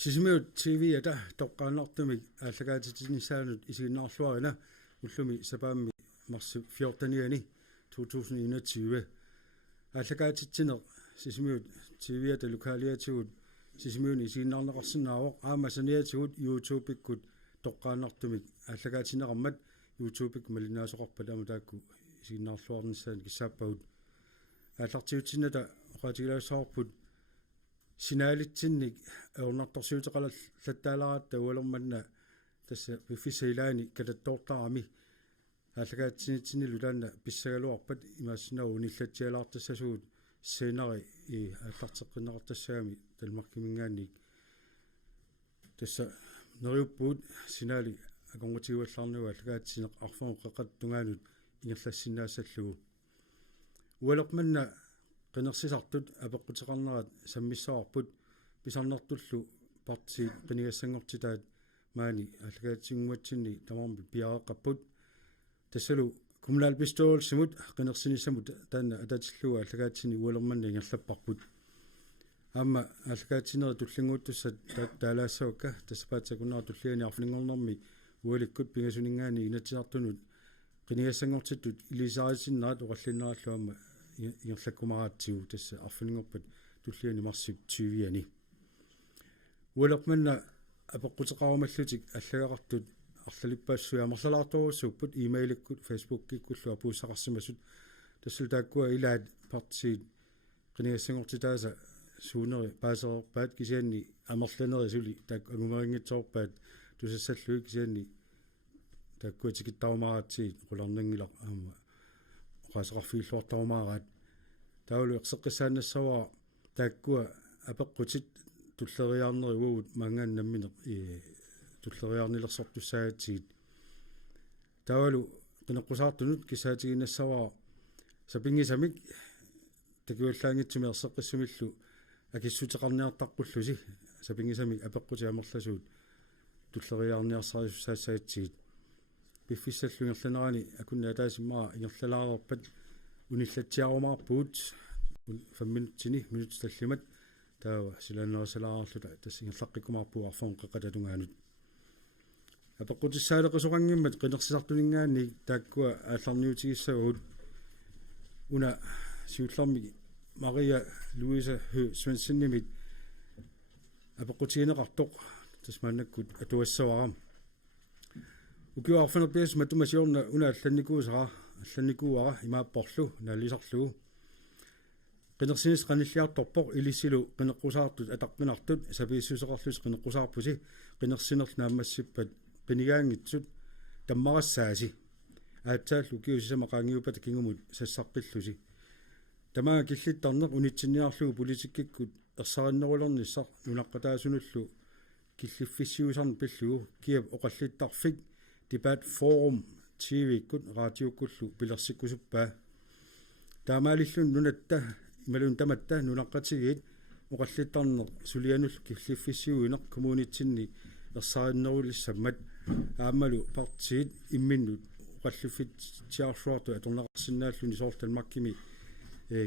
Sisimiut TV ata toqqaanartumik ааллагаатитинissaanut isiginnaarluarina ullumi sapaammi marsu 14-ani 2021 ааллагаатитсинеq sisimiut TV ата лукаалиатигут sisimiuni isiginnaarneqarsinnaavoq аамасаниатигут YouTube-иккут тоqqaanartumik ааллагаатинеqarmat YouTube-ик малиннаасоqarpat аматаакку isiginnaarluarnissaан киссааппагут ааллартиутсината оqaатигилаассаарпут синаалитсинник аунартарсиутеқалал латтаалараатта уалерманна тасса пиффисаилаани кататтоорлаарами ааллагаатсинитсинилу таанна писсагалуарпат имаассинау униллатсиалаартассасуут сценари и ааллартеққиннеқартассагами талмаркимингаанник тасса нериуппуут синаали аконгутигуаллаарнуа ааллагаатсинеқ арфон қеқаттунгаанут ингерлассинаассаллугу уалерманна qinnersisartut apeqqutеqarnerat sammissaarput pisarnertullu parti qinigassangortitaat maani allagaatsinguatsinni tamarmi piareqqapput tassalu kommunal beståelsemut qinnersinissamut taanna atatilluga allagaatsini ualermanna ingerlapparput amma allagaatsineri tullinguuttussat taalaassavakka tassapaatsakunnaar tulliani arfningornermi ualikkut pingasuningaani inatisartunut qinigassangortittut ilisarisinnaat oqallinnerallu amma ingerlakkumaraatigu tassa arfuningorpat tulliani marsip 20-ani ualermanna apeqqutеqarumallutik аллагақартут арлалиппаассуя амерлалаарторуссуппут имейликкут фейсбуккиккуллу апууссақарсимасут тассул тааккуа илаат партиит қинигассангортитааса суунери паасерерпаат кисианни амерланери сули таак агумерингитсоорпаат тусассаллуи кисианни тааккуа тикиттарумараатсиит қуларнангилар аама qaasaqarfiilluartarumaaraat taulu eqseqqissaannassavaa taakkuа апеққутит туллериаарнеривугут мангааннамминеқ туллериаарнилерсортуссаатсигит таалу qinеққусаартунут кисаатигиннассаваа сапингисамик такуаллаангитсуми ерсеққиссумиллу акиссутеқарниартарпуллуси сапингисамик апеққути амерласуут туллериаарниарсарисуссаассаатсигит пиффиссаллунгерланерани акунна таасиммаа ингерлалаарерпат униллатсиарумаарпуут 5 минутсини минут таллимат таава силаанерсалаарлута тассингерлаққиккумаарпуу арфон қеқататунгаанут апеққутиссаалеқисоқангиммат қинерсисартунингаани тааккуа аалларниутигиссагут уна сиулларми Maria Louise Hø Svenssenimit апеққутиинеқартоқ тасмааннаккут атуассаварам укиуарфанерпиас матумасиорна уна алланникуара имааппорлу налисарлугу qinерсинис qanilliartorpoq ilissilo qinеққусаартут атарпинартут сапииссусеқарлус qinеққусаарпуси qinерсинерл наамассиппат qinigaangitsut таммарассааси аатсааллу киусисама qaangiupata kingumut sassarpillusi тамаа киллиттарнеқ унитсинниарлугу политиккиккут ерсариннерулерниссар нунаққатаасунуллу киллиффиссиусарни пиллугу киап оқаллиттарфик debat forum TV-кут радиоккуллу пилерсиккусуппаа таамаалиллун нунатта ималун таматта нунаққатигит оқаллиттарнеқ сулианулл киллиффиссиуинеқ коммунитсинни ерсариннерулиссаммат аамалу партиит имминнут оқаллиффитсиарлуарту аторнеқарсинааллуни соорталмаккими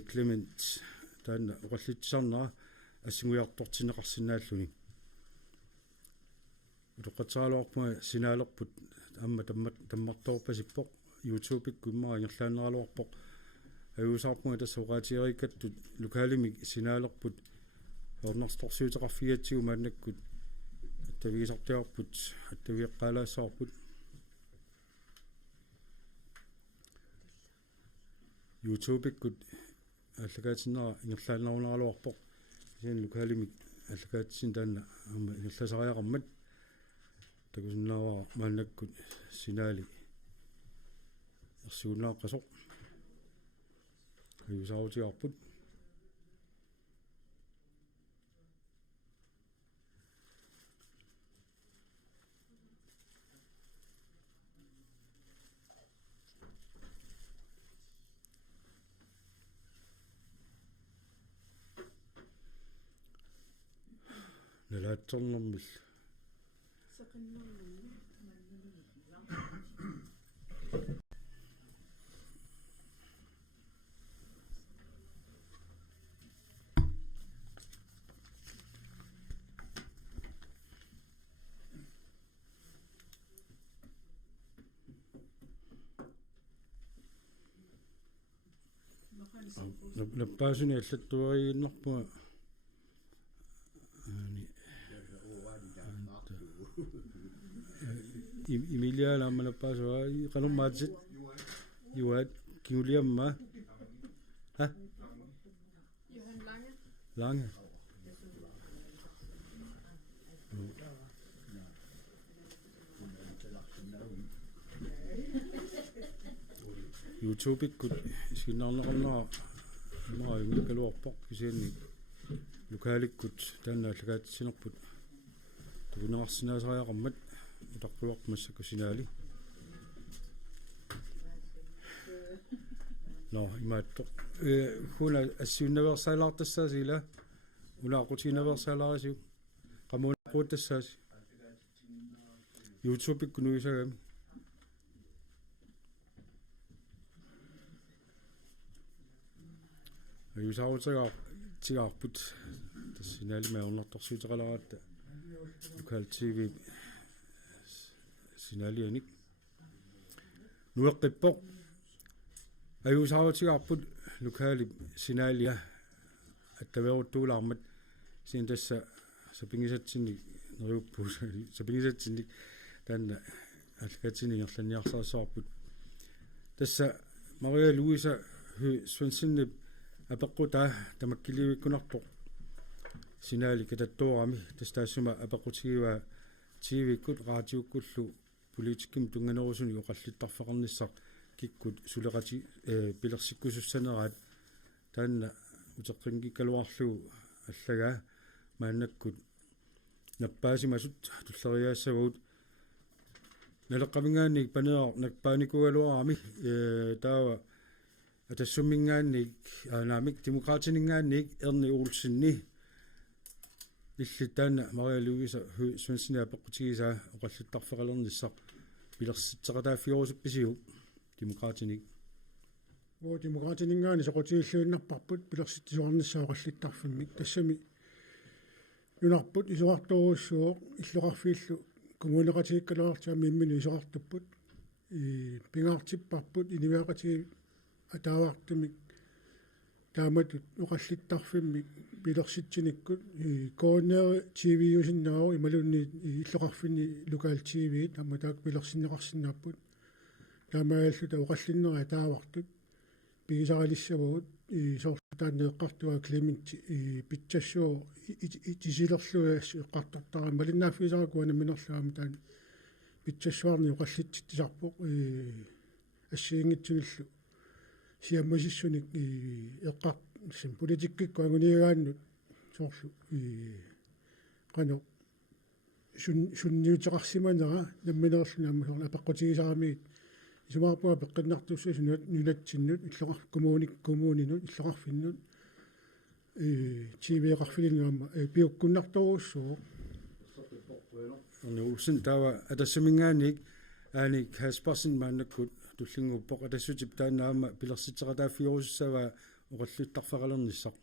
Clement таана оқаллитсарнера ассигуяартортинеқарсинааллуни утоққатсаалуарпуга синаалерпут амма таммарторпасиппоқ YouTube-иккуммаа ингерлаанералуарпоқ аюусаарпуга тассоқаатиериккаттут лукаалимик синаалерпут орнарсторсуутеқарфигатсигу мааннаккут аттавигисартиарпут аттавиэққалаассаарпут YouTube-иккут аллагаатиннера ингерлаанерунералуарпоқ сиан лукаалимик аллагаатсин таана амма ингерласариақармат такусиннааваа мааннаккут синаали ерсигуннааққасоқ аюусаавутиарпут налаатсорнэрмил наппаасуни аллаттуарииннарпуга аани Emilia малаппаасуа канумаатсит юат киулиамма ha Johan Lange YouTube-ikkut iskinnarnaqarnaa maa yungikaluarpoq kisianni lukaalikkut taanna allagaatissinerput tukunaqarsinaasaриақармат utaqquaqmassa kusinaali no imaattoq huna assuunnaversaalaartassaasila unaaqutiinaversaalaarisiu qamuunaquutassaasi YouTube-ikku nuisagami tigaarput tassinaalimaornartorsuutaqalaraata local TV sinalianik nueqqippoq ayusaarutigaarput locaali sinalia attaveruttuulaarmat siin tassa sapingisatsinni neriuppuut sapingisatsinni taanna allagatsinigerlaniarsaarsaarput tassa Maria Luisa Svenssonip апеққутаа тамаккиливиккунарпоқ синаали кататтуарами тастаассума апеққутигива тивиккут радиоккуллу политикким тунганерусуни оқаллиттарфеқарниссақ киккут сулеқати пилерсиккусуссанераат таанна утеққингиккалуарлугу аллагаа мааннаккут наппаасимасут туллериаассагуут налеққамингаанник панеар накпааникуалуарами таава атассуммингаанник анаамик демократинингаанник эрни уулсинни иллитаана Maria Luisa Svensson апеққутигисаа оқаллиттарфеқалерниссақ пилерситсеқатааффиорусупписигу демократиник демократинингаани соқутигиллуиннарпарпут пилерситтисуарниссаа оқаллиттарфиммик тассами юнарпут исуарторуссуоқ иллоқарфииллу коммунеқатигиккалуартиами иммини исуартуппут пингаартиппарпут инивеақатиги атаавартумик тааматут оқаллиттарфиммик пилерситсиниккут коонери TV-юсиннаару ималунни иллоқарфини локал TV таама таак пилерсиннеқарсинааппут таамааллута оқаллиннери атаавартут пигисаралиссавагут соортаанеэққартуа клеминти питсассуо итисилерлуасси эққартартара малиннааффисаракуана минерлуами таан питсассуарни оқаллиттисарпоқ ассиингитсигиллу сиаммасиссуник эққар сим политиккикку агунигааннут соорлу қано сунниутеқарсиманера намминерлунаама сорла апеққутигисарамиит исумаарпуа пеққиннартуссусунут нунатсиннут иллоқар коммунинут иллоқарфиннут тивеқарфилингаама пиуккуннарторуссуу нуусин таава атассумингааник ааник Касперсен мааннаккут туллингуппоқ атассутип таанаама пилерситсеқатааффиорусссава оқаллиттарфеқалерниссақ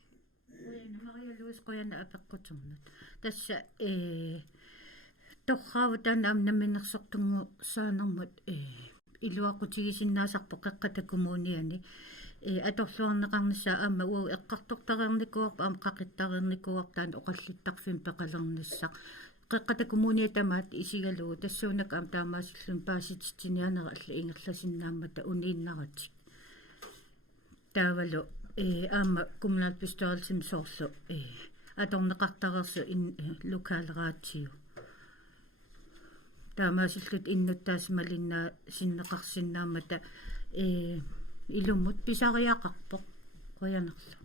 Maria Luisa qoyana апеққутурнут тасса торраава таана намминерсортунгу саанермут илуақутигисиннаасарпо қеққата коммуниани аторлуарнеқарнissaа аама уу эққартортариарникуарпа аама қақиттариарникуартаан оқаллиттарфим пеқалерниссақ қеққата коммуниатамаат исигалуу тассуунак аама таамаасиллун паасититсинианера алла ингерласиннааммата унииннаратик таавалу аама kommunalt bestyrelsen sooрлу аторнеқартарерсу локалераатиу таамаасиллут иннуттаас малиннаа синнеқарсиннаамата илуммут писариақарпоқ қоянерлу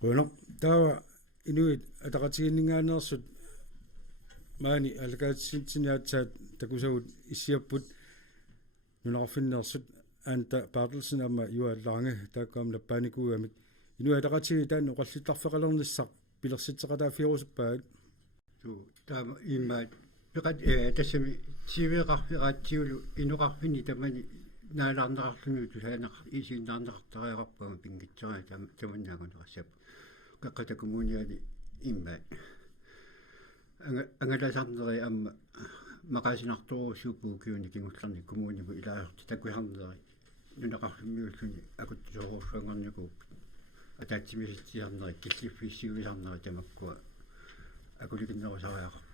Bueno, taava inuit ataqatiginningaanерсут маани аллагаатсинтиниаатсаат такусагут иссиаппут нунарфиннерсут анта Bartelsen amma юалларанга тааккаам лаппааникууамик инуа атақатиги таан оқаллиттарфеқалерниссақ пилерситсеқатааффиорусуппаат ту таама иммаат пеқат тассами тивеқарфираатсиулу инуқарфини тамани наалаарнеқарлуну тусаанеқ исииннаарнеқартариақарпага пингитсераа таманнаагунеқассап қаққата коммуниани иммаат ангаласарнери амма мақасинарторуссууппуу киуни кингулларни коммуунигу илаажорти такуихарнери нунеқарлумиуллуни акуттисоруусуангорникууп атаатсимиситсиарнери киллиффиссиуисарнери тамаккуа акуликиннерусариақар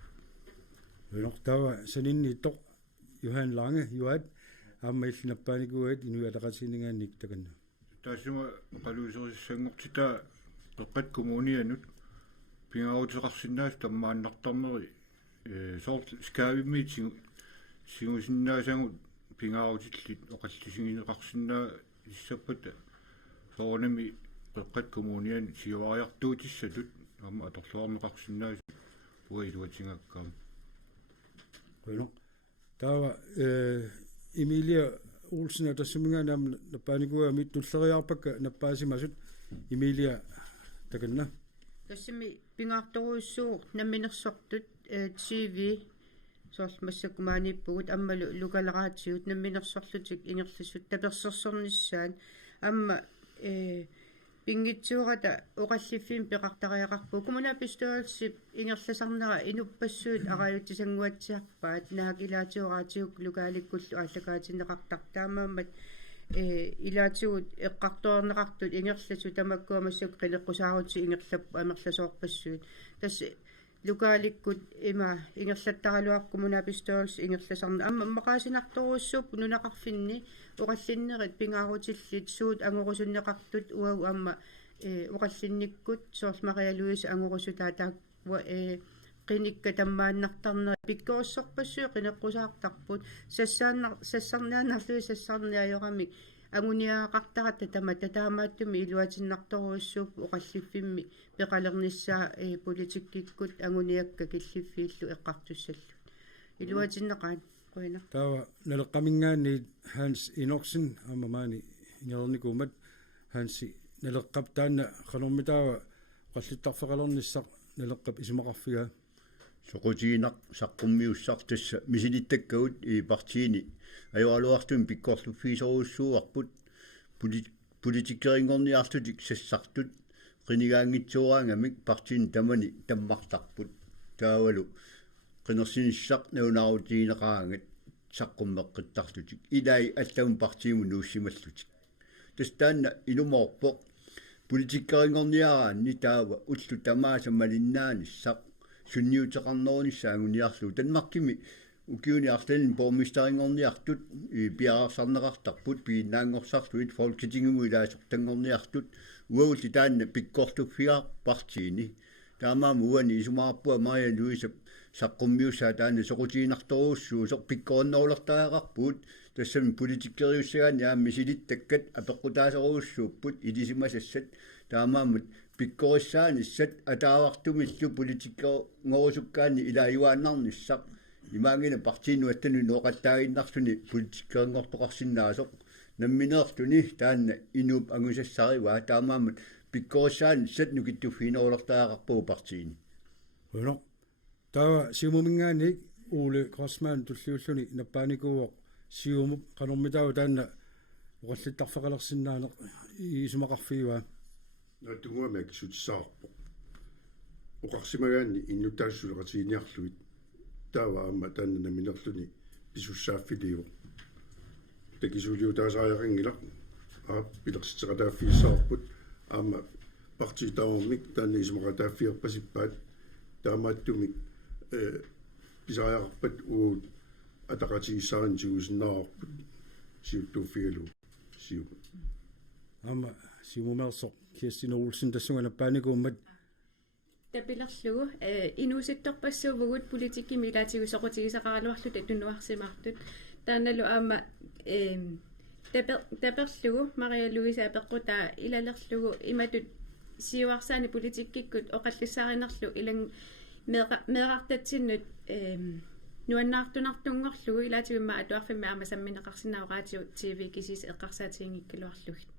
Tava sanini tok Johan Lange juat amma illinappaanikuat inuataqasiningaannik takanna. Taasuma qaluuserissangortita peqqat kommunianut pingautiqarsinnaas tammaannartarneri sort skaavimmiit singusinnaasangut pingautillit oqallisigineqarsinnaa issappat soornami peqqat kommunian siuariartuutissatut amma atorluarneqarsinnaas uiluatingakkaam. Bueno, tava Emilia Olsen tassuminganaam nappaanikuaa mittulleriarpakka nappaasimasut Emilia takanna. тассами пингаартуруйссуу намминерсортут TV соормассакумаанииппугут аммалу лукалераатиут намминерсорлутик ингерлиссут таперсерсорниссаан амма пингитсуурата оқаллиффиим пеқартариақарпу коммунапистуалсип ингерласарнера инуппассуут араюттисангуатсиарпаат наакилаатиораатиук лукааликкуллу ааллакаатинеқартартаамааммат илаатигут эққарторнеқартут ингерласу тамаккуамассук қилеққусаарути ингерлаппу амерласоорпассуут тасс лукааликкут има ингерлаттаралуар коммунапистуалс ингерласарна амма мақаасинарторуссууп нунақарфинни оқаллиннерит пингаарутиллит суут ангорусуннеқартут уау амма оқаллинниккут соорсмариа луис ангорусутаа тааква qinnikka tammaannartarner pikkoorsorpassuu qineqqusаарtarput sassarnaanarlui sassarniajoramik aguniaaqartarata tamatataamaattumi iluatinnartoruussuup oqalliffimmi peqalernissaa politikkikkut aguniakka killiffiillu eqqartussallu iluatinneqaat qoina Tava naleqqamingaanni Hans Inoksen ammamaani ingerernikuumat Hansi naleqqaptaanna qanormitaava qallittarfeqalernissaq naleqqap isumaqarfiga soqutiinaq saqqummiussartassa misilittakkagut I partiini ajoraluartun pikkorluffiisoruussuuarput politikkeriнгорниартутик sassartut qinigaangitsuuraangamik partiin tamani tammartarput taavalu qinersinissaq naunarutiineqaangat saqqummeqqittarlutik ilai allaun partiimu nuussimallutik tastaanna ilumorpoq politikkeriнгорниараанни таава уллу тамааса малиннаанissaq sunniuteqarnerunissaagunniarlu tanmarkimi ukiuniartalin bormisteringorniartut piararсарнеqartarput piinnaangorсarluit folketingumu ilaasortangorniartut uaulli taanna pikkorluffiar partiini taamaamu uani isumaarpua Maria Luisa saqqummiussaa taanna soqutiinartoruussuu soq pikkoonnerulertaaqarpuut тассами политиккериуссагаани аамми силиттаккат апеққутаасеруусsuupput илисимасассат таамааммат пиккориссаани сат атаавартумиллу политиккерингорусуккаани илааюааннарниссақ имаангина партиинуаттану ноқаттаагиннарлуни политиккерингортоқарсинаасоқ намминеерлуни таанна инууп ангусассариваа таамааммат пиккориссаани сат нукиттуффинерулертаақарпуу партиини Bueno, tava siumumingaanni Ole Grossmann tulliulluni nappaanikuuoq siumup qanormitaavu taanna oqallittarfeqalersinnaaneq isumaqarfiuaa Natuguamak sutsaarpo. Uqarsimagaanni innutaassulaqatiiniarluit taava amma taanna naminerluni pisussaaffidiu. Takisuuliutaasaajaringilaq pilersiqataaffiissaarput amma partitaamik taanna isumaqataaffiarpasippaat taamaattumik pisaajaqarpat uut ataqatiissaarin sigusinnaarput siuttuuffigalu siu. Amma siumumersoq Kirsten Olsen tassunga nappaanikuummat tapilerlugu inuusittorpassuuvugut politikki milaatigusoqutigisaqaraluarlut tunnuarsimaartut taanalu aama taperlugu Maria Luisa apeqqutaa ilalerlugu imatut siuarsaani politikkikkut oqallissaarinerlu ilang meeqartatsinnut nuannaartunartungorlugu ilaatiguimma atuarfimma aama sammineqarsinnauraatio TV kisis eqqarsaatiingikkaluarlugit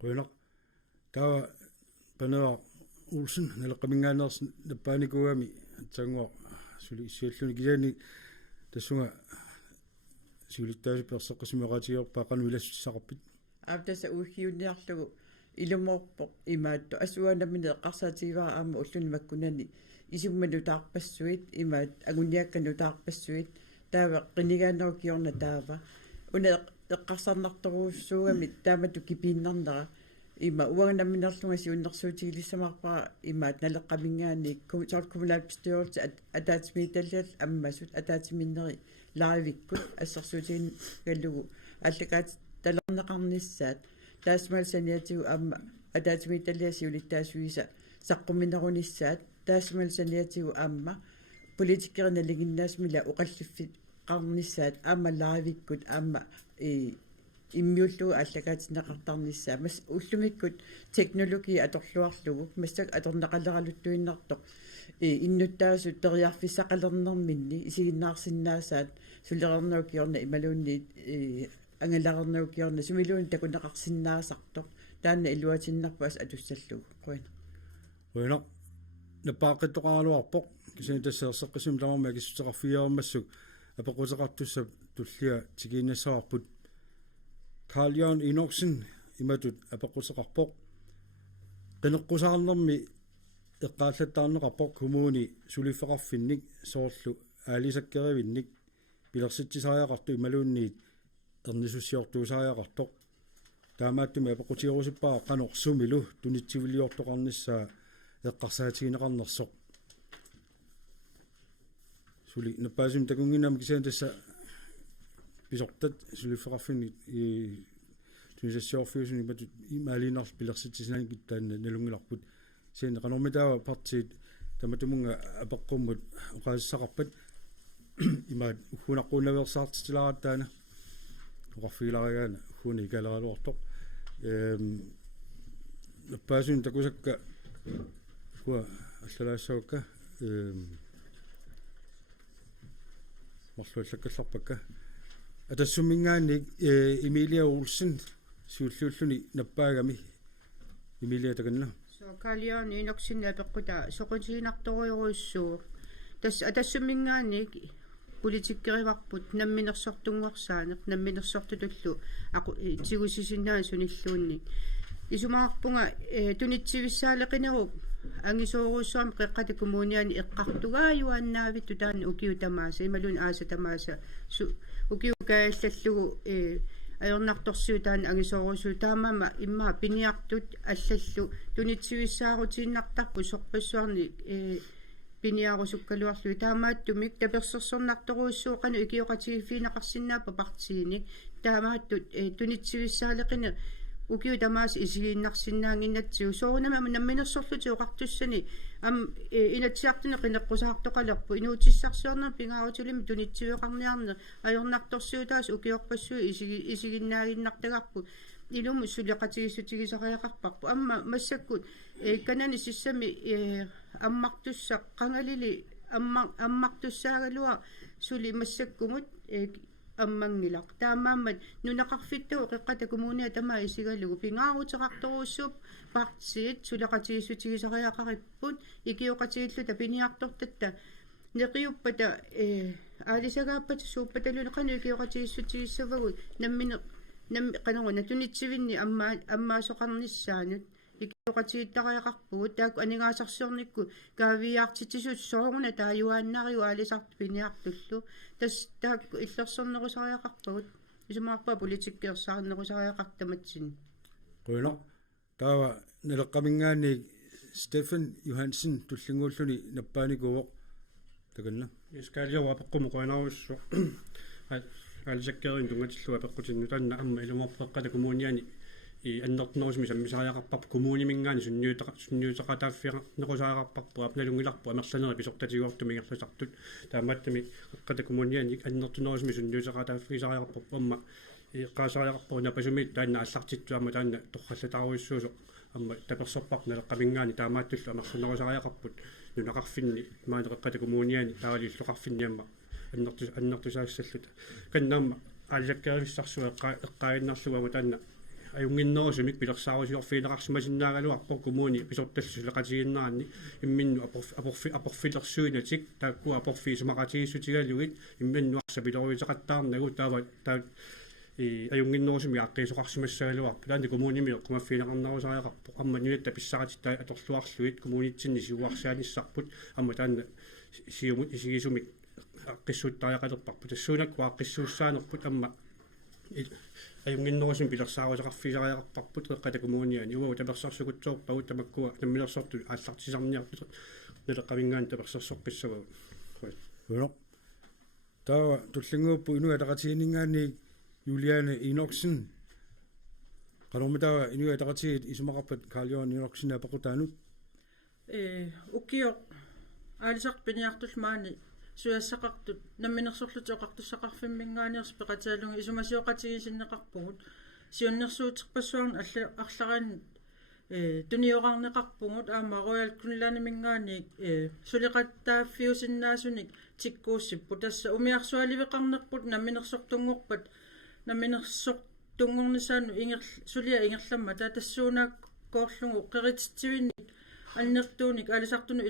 qoinaq tava panera Olsen naleqqamingaaners nappaanikuami atsanguaq suli issialluni kisaani tassunga siulittaasi perseqqisimeqatigiorpaaqanu ilassissaqarpit aftasa uhiunniarlugu ilumorpoq imaattu asuanamine eqqarsaatigiraa aama ulluni makkunani isummanutaarpassuit imaat aguniakkanutaarpassuit taava qinigaannerukiorna taava una эққарсарнарторуuссуугами таамату кипииннарнера има уагнамминерлунга сиуннэрсуутигилиссамаарпара имаат налеққамингаани сорт коммуналь bestyrelse атаатимиталлиал аммасут атаатиминнери лаавиккут ассерсуутигин галлугу аллагаат талернеқарниссаат таасмал саниатигу амма атаатимиталлиасиулиттаасуиса саққуминеруниссаат таасмал саниатигу амма политиккерналигиннаасмила оқаллиффит qarnissaat aama laavikkut aama immiullugu аллагаатинеқартарниссаа мас уллумиккут технологи аторлуарлугу массак аторнеқалералуттуиннартоқ иннуттаасут териарфиссақалернэрминни исигиннаарсиннаасаат сулерернауκиорна ималуунни ангаларернауκиорна сумилуун такунеқарсиннаасартоқ таанна илуатиннарпаас атуссаллугу Ruina напаақиттоқаралуарпоқ кисин тассеерсеққисум тарамма киссутеқарфиаамассук апеқутеқартусса туллиа тигииннассаарпут Carl Jørgen Enoksen иматут апеқутеқарпоқ qeneqqusаарnermi эққааллаттаарнеқарпоқ коммуни сулиффеқарфинник соорлу аалисаккеривинник пилерситсисариақарту ималуунниит эрнисуссиортуусариақартоқ таамааттуми апеқутиорусуппаа қанорсумилу тунитсивилиортоқарниссаа эққарсаатигинеқарнерсоқ сули напаасум такунгинам кисаан тасса писортат сулиффеқарфинни тунисассиорфиусуни матут имаалинарс пилерситсиснаани киттаанна налунгиларпут сиан канормитаава партиит таматумунга апеққуммут оқаассақарпат имаат угунаққуннаверсаартитиларатаана оқарфигиларигаана угуни икалералуартоқ напаасун такусакка хуа аллалаассаукка марлуиллаккалларпакка атассумингаанник Emilia Olsen сууллууллуни наппаагами Emilia таканна so Carl Jørgen Enoksen апеққута соқутигинарториуруиссуу тас атассумингаанник политиккериварпут намминерсортунгуарсаанеқ намминерсортутуллу ақу тигусисиннаан суниллуунни исумаарпунга тунитсивиссаалеқинеруп ангисооруссуам қеққата коммуниани эққартугааюаннаавитту таана укиутамааса ималун ааса тамааса укиукааллаллугу аёрнарторсуу таана ангисооруссуу таамаама иммаа пиниартут аллаллу тунитсивиссаарутииннартарпу сорпассуарни пиниарусуккалуарлуи таамааттумик таперсерсорнарторуussuu qanu ikioqatigifiinaqarsinnaappa partiini таамааттут тунитсивиссаалеқине укиу тамаас исигииннарсиннаангиннатсиу соонама намминерсорлути оқартуссани ам инатсиартуне қинеққусаартоқалерпу инуутиссарсиорнер пингаарутилими тунитсивеқарниарне аёрнарторсуутаас укиорпассуи исигиннаагиннартагарпу илуму сулеқатигиссутигисариақарпарпу амма массаккут канани сиссами аммартусса қангалили аммартуссаагалуа сули массаккумут аммангилақ таамааммат нунақарфиттуу қеққата коммуниа тамаа исигалугу пингаарутеқарторуссууп партиит сулеқатигиссутигисариақариппут икиоқатигиллута пиниартортатта неқиуппата аалисагааппат сууппаталуни қану икиоқатигиссутигиссавагу наммине қанеруна тунитсивинни аммаасоқарниссаанут икиоқатигиттариақарпугут таакку анигаасарсиорникку каавиаартитисут сооруна тааюааннариу аалисарт пиниартуллу тас таакку иллерсернерусариақарпагут исумаарпаа политиккерсаарнерусариақартаматсин Ruina таава налеққамингаани Стефан Johansen туллингууллуни наппааникуоқ таканна искаалиуа апеққуму қуанаруссу алисаккерин тунгатиллуа апеққутинну таанна амма илумарпеққата коммуниани аннертнерусми саммисариақарпарпу коммунимингаани сунниутеқатааффиа нерусариақарпарпу апналунгиларпу амерланери писортатигуартуми ингерласартут таамааттами эққата коммуниани аннертнерусми сунниутеқатааффисариақарпарпу амма иққаасариақарпу напасумит таанна аллартиттуама таанна торхаллатааруиссуусо амма таперсерпарнала қамингаани таамааттуллу амерланерусариақарпут нунақарфинни маанеққата коммуниани таалиллоқарфинниамма аннертусаассаллута каннаамма ааллаккеривиссарсуа эққаиннарлугама таанна аюнгиннерусумик пилерсаарусиорфиинеқарсимасиннаагалуарпор коммуни писорталлу сулеқатигиннаранни имминну апорфилерсуинатик тааккуа апорфиисумақатигиссутигалугит имминнуарса пилеруитеқаттаарнагу таава аюнгиннерусуми ааққисоқарсимассагалуарпу таанни коммуними оққумаффиинеқарнерусариақарпо амма нунатта писсаратитта аторлуарлуит коммунитсинни сиуарсааниссарпут амма таанна сиумут исигисумик аққиссууттариақалерпарпу тассуунакку аққиссууссаанерпут амма аюнгиннерусим пилерсааруисақарфисариақарпарпут эққата коммуниани уа таперсарсукутсоорпагу тамаккуа наммилерсорту ааллартисарниартут налеққавингаан таперсарсорписсагу Uno. Tava tullinguppu inua taqatiiningaani Juliane Inoksen. Qanormitawa inua taqatiit isumaqarpat Carl-Johan Inoksen apaqutaanut. Ukio aalisarpiniartull maani suassaqartut namminersorlutoqartussaqarfimmingaaniers peqataalungi isumasioqatigisinneqarpugut siunnersuuтерпассуарн арларан туниораарнеқарпугут аама роял кунланимингаани сулиқаттааффиусиннаасуник тиккууссиппу тасса умиарсуаливеқарнерпут намминерсортунгорпат намминерсортунгорнисаану сулиа ингерламма таатассуунаак коорлугу қеритсивинник аннертууник алисартуну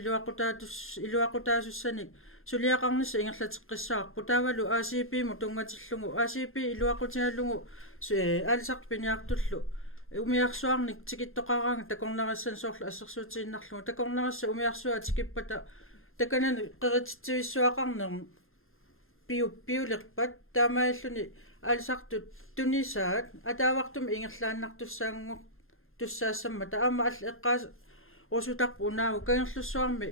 илуақутаасуссаник сулиақарнисса ингерлатеққиссаарпу таавалу ACP-му тунгатиллугу ACP илуақутигаллугу алисартпиниартуллу умиарсуарник тикиттоқараанга такорнарассан соорлу ассерсуутииннарлугу такорнарасса умиарсуа тикиппата таканан қеритсивиссуақарнерм пиулерпат таамааллуни алисартут тунисаат атаавартум ингерлааннартуссаангор туссаассамма таама алла эққаас русутарпу унаагу кангерлуссуарми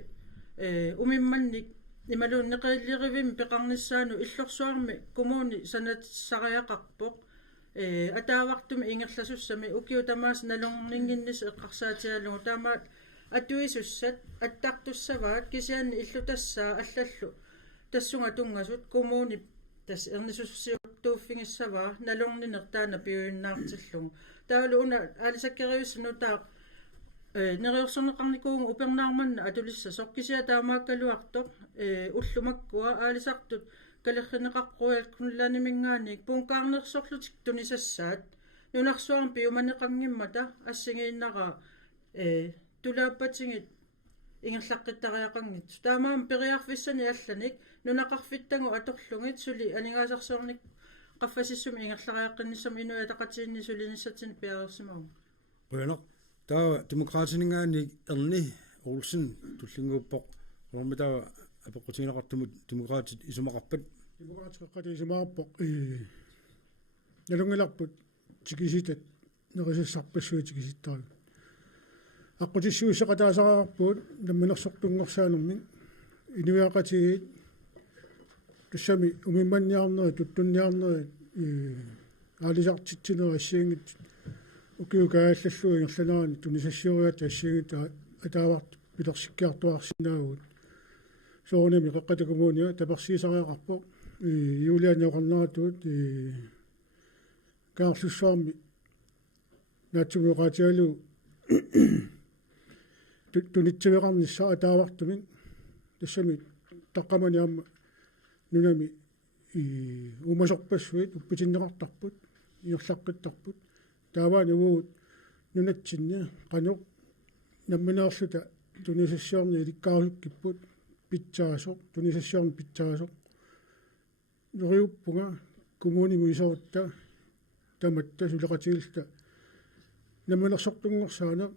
умимманник ималуун неқииллиривим пеқарниссаану иллорсуарми коммуни санатсариақарпоқ атаавартуми ингерласуссами укиу тамаас налорнингиннис эққарсаатиалугу таамаат атуисуссат аттартуссаваат кисианни иллутассаа аллаллу тассунга тунгасут коммуни тас эрнисуссиортууффигиссаваа налорнинертаана пиуиннаартиллугу таалу уна алисаккериуссину таа нериорсернеқарникуугу упернаарманна атулисса соккисиа таамааккалуартоқ уллумаккуа аалисартут калерринеқарруял кунлаанимингааник пункаарнерсорлутик тунисассаат нунарсуарн пиуманеқангиммата ассигииннара тулааппатингит ингерлаққиттариақангит таамаам периарфиссани алланик нунақарфиттагу аторлугит сули анигаасарсоорник qaffasissum ingerlariaqqinissam inuya taqatiinni sulinissatin piareersimau Quyanoq taa demokraatiningaani erni Olsen tullinguuppoq ormitawa apeqqutiinaqartumut demokraatit isumaqarpat Demokraatiqqati isumaqarpoq nalungilarput tikisitat nerisissarpassuit tikisittaru aqutissuisseqataasaqarpuut namminersortunngorsaanummin inuyaaqatigiit tussami umimmanniarneri tuttunniarneri аалисартитсинера ассиингит укиукааллаллуи ингерланерани тунисассиориат ассиингит атааварт пилерсиккиартуарсинаагут соонами қеққатакумууниа таперсиисариақарпо юлианиоқарнаратуут каарлуссуарми наатсумиоқаатиалу тунитсивеқарнisса атаавартумин тассами таққаманиамма нунами умасорпассуит уппитиннеқартарпут иерлаққиттарпут тааваани уут нунатсинни қанеқ намминеерлута тунисассиорни иликкааруккиппут питсаасоқ тунисассиорни питсаасоқ нориуппунга коммуни муисоорта таматта сулеқатигилта намминерсортунгорсаана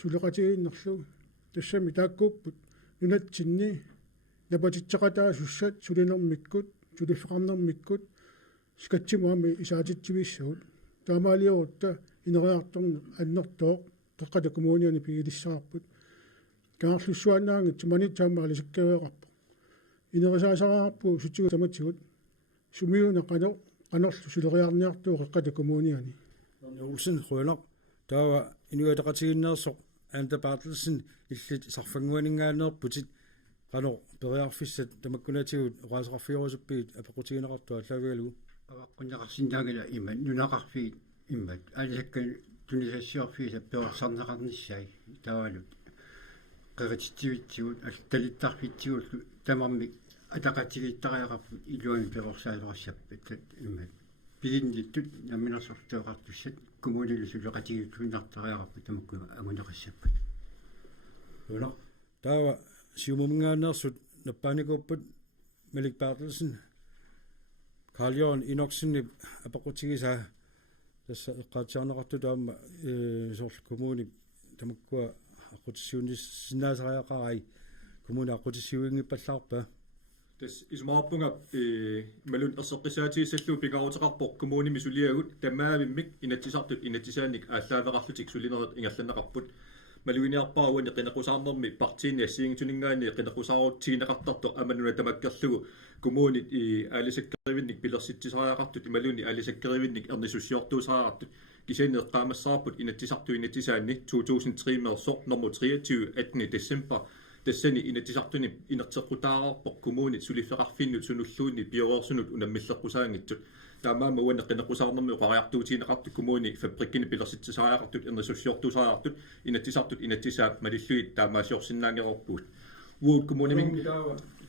сулеқатигиннерлу тассами тааккууппут нунатсинни напатитсеқатаасуссат сулинермиккут сулиффеқарнермиккут скатсимуами исаатитсивиссагут таамаалиорутта инериарторна аннертооқ қеққата коммуниани пигилиссаарпут каарлуссуаннаангит тиманитсаамаали саккавеқарпо инерисаасараарпу сутсигу таматсигут сумиуна қанерлу сулериарниартуу қеққата коммуниани Olsen Quyanoq taava inuataqatiginneersoq Anta Bartelsen illit sarfanguaningaannerputit qano periarfissat tamakkunatigut oqaasaqarfiorusuppiit apequtigineqartua allaavigalugu аваққуннеқарсинаагала имат нунақарфиит иммат алисаккан тунисассиорфиса персарнеқарниссай таавалут қеритсивитсигут алталиттарфитсигуллу тамармик атақатигиттариақарпут илуани персаалуассаппат тат иммат пигинниттут намминерсортуоқартуссат коммунилу сулеқатигиттуиннартариақарпут тамаккуна агунеқассаппат Uno taava siumumingaannersut nappaanikuupput Malik Bartelsen Carl-Johan Inoksen apequtigisaa tassa eqqaatiarneqartu taamma soorl kommuni tamakkua aqutissiunissinnaasariaqarai kommuni aqutissiuingippallаарpa тас исмаарпунга малун ерсеққисаатигиссаллуу пигаруутеқарпоқ коммууними сулиагут тамаавиммик инатсисартут инатсисааник ааллаавеқарлутик сулинерат ингерланеқарпут малуиниарпаауани қинеқусаарнерми партиини ассиингтунингаани қинеқусаарутигинеқартарто амануна тамаккерлугу коммуунит аалисаккеривинник пилерситсисариақартут ималуни аалисаккеривинник ернисуссиортуусариақартут кисиани эққаамассаарпут инатсисарту инатсисаани 2003 мерсоқ номер 23 18 децембер тассани инатсисартуни инертеққутаарарпоқ коммуунит сулиффеқарфиннут сунуллуунни биореерсунут унаммиллеққусаангитсут таамаама уанне қинеқусаарнерми оқариартуутигинеқарту коммуни фабриккини пилерситсисариақартут ернисуссиортуусариақартут инатсисартут инатсисаа малиллуит таамаасиорсиннаангерорпуут уут коммунимин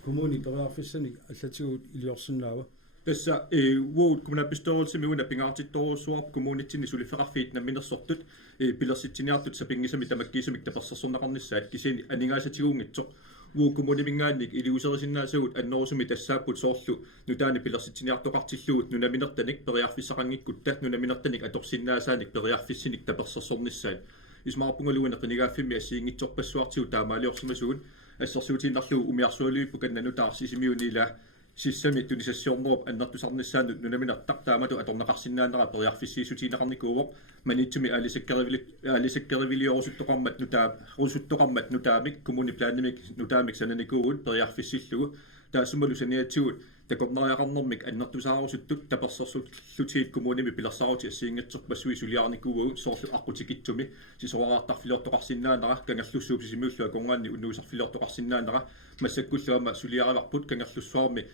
коммуни переарфиссани аллатигут илиорсиннаава тасса уут коммунапписторулсими уна пингаартитторуссуарп коммунитсини сулиффеқарфиит намминерсортут пилерситсиниартут сапингисами тамаккисамик таперсерсорнақарниссаат кисини анингаасатигуунгитсоқ уу коммунимингаанник илиусерисиннаасагут аннорусуми тассааппут соорлу нутаани пилерситсиниартоқартиллуут нунаминертаник периарфиссақангиккутта нунаминертаник аторсиннаасааник периарфиссиник таперсерсорнissaat исмаарпунгалуина қинигааффими ассиингитсорпассуартигу таамаалиорсимасугут ассерсуутииннарлугу умиарсуалуиппу каннану таарсисимиунила сиссами тунисассиорнеруп аннартусарниссаанут нунаминертар таамату аторнеқарсиннаанера периарфиссиисутиинеқарникууоқ манитсуми алисаккеривилиорусуттоқармат нутаа русуттоқармат нутаамик коммуни плаанимик нутаамик сананикуугут периарфиссиллугу таасумалу саниатсигут такорнариақарнэрмик аннартусаарусуттут таперсерсуллутигит коммуними пилерсарути ассиингатсерпассуи сулиарникуугут соорлу аққутикитсуми сисораартарфилортоқарсиннаанера кангерлуссуупсисимиуллуа конгаанни уннуусарфилортоқарсиннаанера массаккуллуама сулиараварпут кангерлуссуарми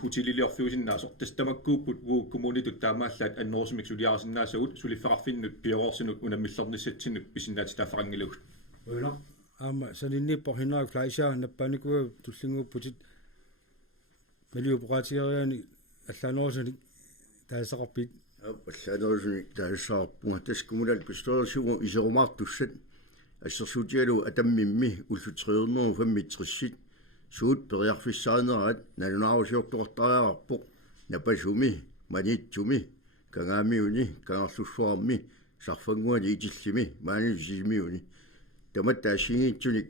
хутилилиорфиусиннаасор тастамаккууппут уу коммунитут таамааллаат аннорусмик сулиарасиннаасагут сулиффеқарфиннут пиорорсинут унаммиллерниссатсинут писиннаати таафарангалугут уина аама санинниппор хиннаак флайшаа наппаникуа туллингууппутит малиупоқатиариани аллаанерусуник таасақарпит аллаанерусуник таасақарпунга тас коммунал писторсугу исерумаартуссат ассерсуутиалу атаммимми уллутриернеру фаммитриссит суут периарфиссаанерат налунаарусиортоқартариарарпоқ напасуми манитсуми кангаамиуни кангарлуссуарми сарфангуани итиллими маанисисимиуни таматтаасингитсуник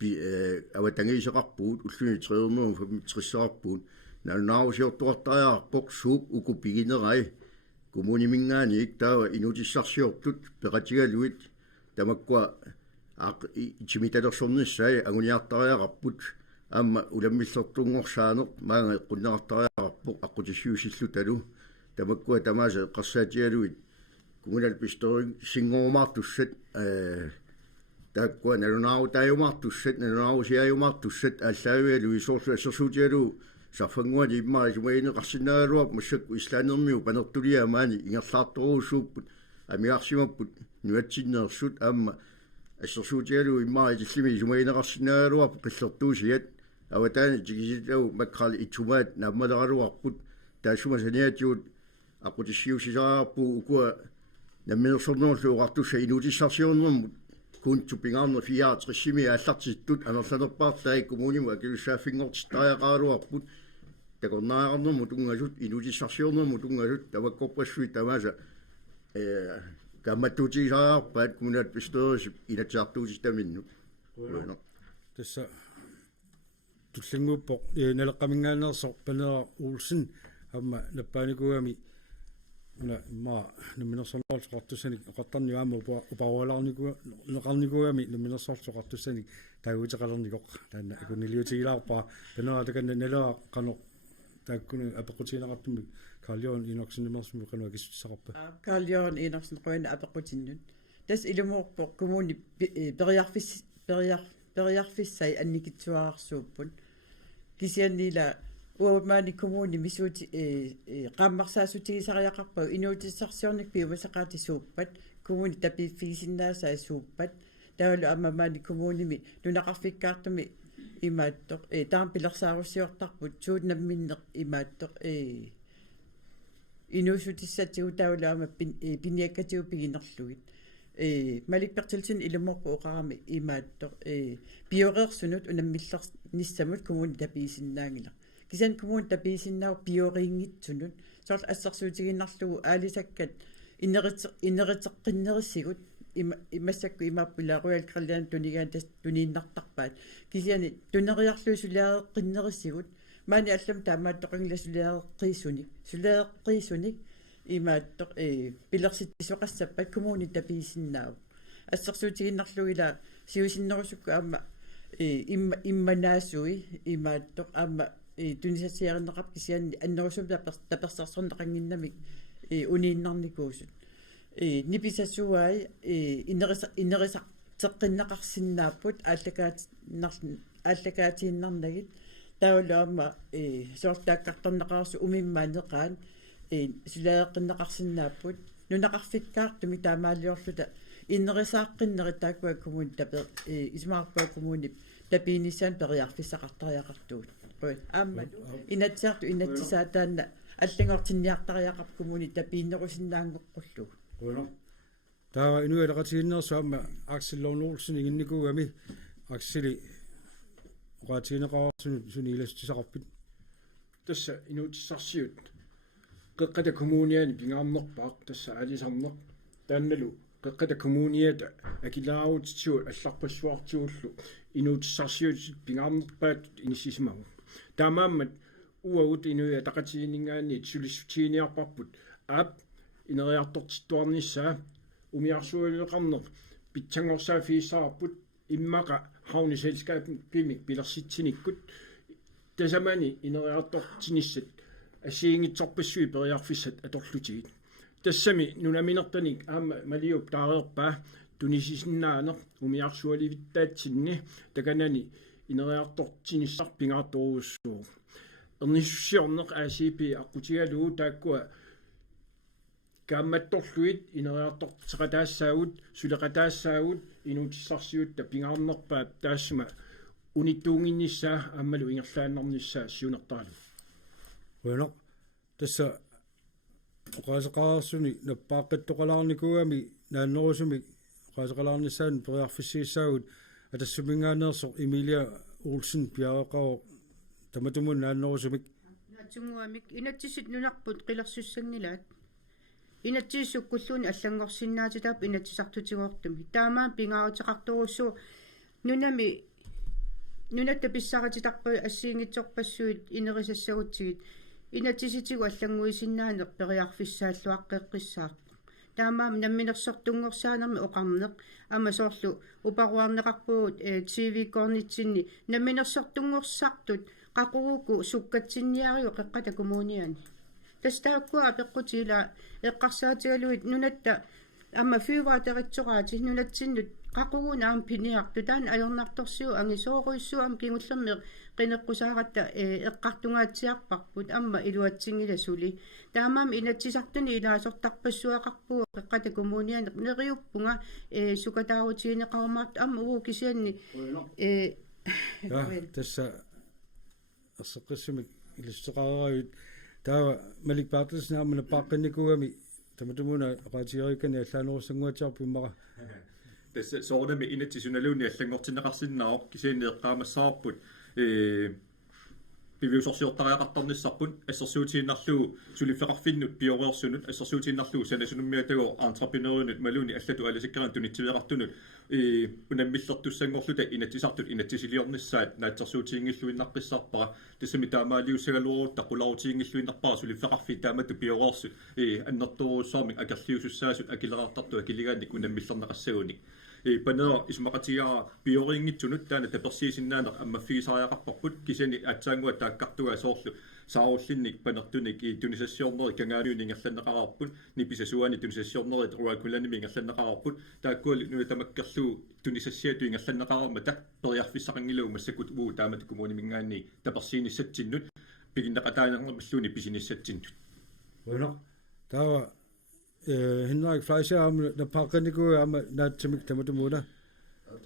аватангисеқарпуут уллуни триернеру фаммитриссаарпуут налунаарусиортоқартариарарпоқ сууп укупигинерай коммунимингаани таава инутиссарсиортут пеқатигалуит тамаккуа ичимиталерсорниссаа агуниартариақарпут аама уламмиллертунгорсаанеқ маанга эққуннеқартариақарпоқ аққутиссиусиллу талу тамаккуа тамааса эққарсаатигалуит коммунал писторин сингоомаартуссат тааккуа налунаарутааюмаартуссат налунаарусиаюмаартуссат ааллаавиалу исоорлу ассерсуутигалу сарфангуани иммаа сумаинеқарсинаагалуап массакку ислаанермиу панертулиа маани ингерлаарторуусууппут амиарсимаппут нуатсиннерсут аама ассерсуутигалу иммаа итиллими сумаинеқарсинаагалуап қиллертуусиат аватаани тигиситау маккарали итсумаат нааммалералуарпут таасума саниатиут ақутиссиусисаарпу укуа намминерсорнерлу уқартусса инутиссарсиорнэрмут кунтупингаарнер фиаатрissими ааллартиттут анерланерпаартаи коммунима акилуссааффингортиттариақаалуарпут такорнаагарнэрмут унгасут инутиссарсиорнэрмут унгасут таваккорпассуи тамааса камматтуутигисаарпаат коммунат писторис илатсаартуутистаминну тасса туллингууппо налеққамингаанерсор панера уулсин амма наппааникуами уна ма наминерсорнерсоқартуссаник эқартарни аама упауалаарникуа неқарникуами наминерсорсоқартуссаник таагуутеқалерникоқ таана акунилиутигилаарпаа панера таканна налаа қано тааккуни апеқутигинеқартумик Carl-Johan Inoksen kanua kissarappa Carl-Johan Inoksen qoina apaqutinnun tas ilumuorpo kommuni periarfissai annikitsuaarsuuppun kisiannila uamaani kommuni misuuti qaammarsaasutigisariaqarpa inuutissarsiornik piumasaqaati suuppat kommuni tapiiffigisinnaasai suuppat taalu amamaani kommunimi nunaqarfikkaartumi imaattoq taampilersaarussiortarput suut namminneq imaattoq инуусутиссатигу таулаама пиниаккатиу пигинерлугит маликпертилсин илуморпу оqarami имаатто биореерсунут унаммиллерниссамут коммуни тапиисиннаангила кисан коммуни тапиисиннаа биориингитсунут сорл ассерсуутигиннарлугу аалисаккат инеритеққиннериссигут имассакку имааппулааруал краллаан тунигаан тас тунииннартарпаат кисиани тунериарлуусулаареққиннериссигут маани аллам таамааттоқингла имааттоқ пилерситтисоқассаппат коммуни тапиисиннаав ассерсуутигиннарлугила сиусиннерусукку аама имманаасуи имааттоқ аама тунисасиарнеқап кисианни аннерусум таперсарсорнеқангиннамик унииннарникуусут ниписассуаи инерисартеққиннақарсиннааппут ааллакаатииннарнагит таулаама соортааккарторнеқарсу умиммаанеқаан сулаеққиннақарсиннааппут нунақарфиккаартуми таамаалиорлута иннерисааққиннери тааккуа коммуни тапе исмаарпаа коммуни тапиинисаан периарфиссақартариақартуут аама инатсиарту инатсисаатаанна аллагортинниартариақарп коммуни тапииннерусиннаангоққуллу таа инуэлеқатигиннерсуама Axel Lund Olsen игинникуугами аксили оратинеқарсуни суниластисақарпит тасса инуутиссарсиут қеққата коммуниани пингаарнерпаақ тасса алисарнеқ таанналу қеққата коммуниата акилааруутитсуут алларпассуартиуллу инуутиссарсиут пингаарнерпаат инисисимагу таамааммат уагут инуя тақатигинингаани сулиссутигиниарпарпут аап инериартортиттуарниссаа умиарсуалеқарнеқ питсангорсаа фиисаарпут иммақа хауниселскаапимик пилерситсиниккут тасамани инериартортиниссат ассиингитсорпассуи периарфиссат аторлутигит тассами нунаминертаник аама малиуп таареерпаа тунисисиннаанер умиарсуаливиттаатсинни таканани инериартортиниссар пингаарторуussуу эрнissуссиорнеқ ACP аққутигалуу тааккуа камматторлуит инериартортеқатаассаагут сулеқатаассаагут инуутиссарсиутта пингаарнерпаат таассума униттуунгинниссаа аммалу ингерлааннарниссаа сиунертаалу Bueno, tässä qaasaqaarsuни nappaaqattоqalaarnikuami naannerusumi qaasaqalaarnissaan periarfissiissagut atassumingaanersoq Emilia Olsen piareqao tamatumun naannerusumik natsunguamik inattisit nunarput qilersussangilaat inattiissukkulluuni аллангорсиннаатитаап инатсисартутигоортуми таамаа пингаарутеқарторуссу нунами нунатта писсаратитарпа ассиингитсорпассуит инерисассагутсигит инатсиситигу аллангуисиннаанеқ периарфиссааллуаққеққиссаарпа таамаам намминерсортунгорсаанерми оқарнеқ амасоорлу упаруарнеқарпуут TV корнитсинни намминерсортунгорсартут қақуруку суккатсинниариу қеққата коммуниани тастааккуа апеққутила эққарсаатигалуит нунатта амма фюваатеритсораати нунатсиннут qaquguna piniartu taan ajornartorsiu angisooruissuam kingullermi qineqqusaaratта eqqartungaatsiarparput amma iluatsingilasuli taamam inatsisartuni ilaasortarpassuaqarpuu qeqqata kommunianeq neriuppunga sukataarutigineqarmaart amma uu kisianni ja tässä asseqissumik ilusteraarayut taa Malik Bartelsen amana paqqinikuami tamatumuna aqaatigerikani allaanerussanguatiarpummaqa tässä soornami inattisunaluni allangortinneqarsinnaaq kisiinneeqqaamassаарput piviusorsiortariaqartarnissarput assersuutiinnarluu sulifleqarfinnut pioreersunut assersuutiinnarluu sanasunummiatago entrepreneurunut maluni allatu alasikkaran tunittiviaqartunut unammillertussangorluta inattisartut inattisiliornissaat naatsersuutiingilluinnaqqissarpara tassami taamaaliussagaluorutta qulaarutiingilluinnarpara sulifleqarfi taamatu pioreersut annertoruussaarmik akerliusussaasut akileraartartu akiligaannik unammillerneqassaguni panera ismaqatigaa pioringitsunut taana tapersiisinnaaneq ammafigisariaqarparput kisani atsaangua taakkartuga soorlu saarullinnik panertunik tunisassiorneri kangaaluuningerlanneqararput nipisasuani tunisassiornerit ruakulanimi ngerlanneqararput taakkuali nunatamakkerluu tunisassiatu ingerlanneqararmata periarfissaqangiluu massakut uu taamatu kumuunimingaanni tapersiinissatsinnut piginnaqataanernermalluuni pisinissatsinut bueno tawa Henrik Fleischer am napaqaniku am naatsimik tamatumuna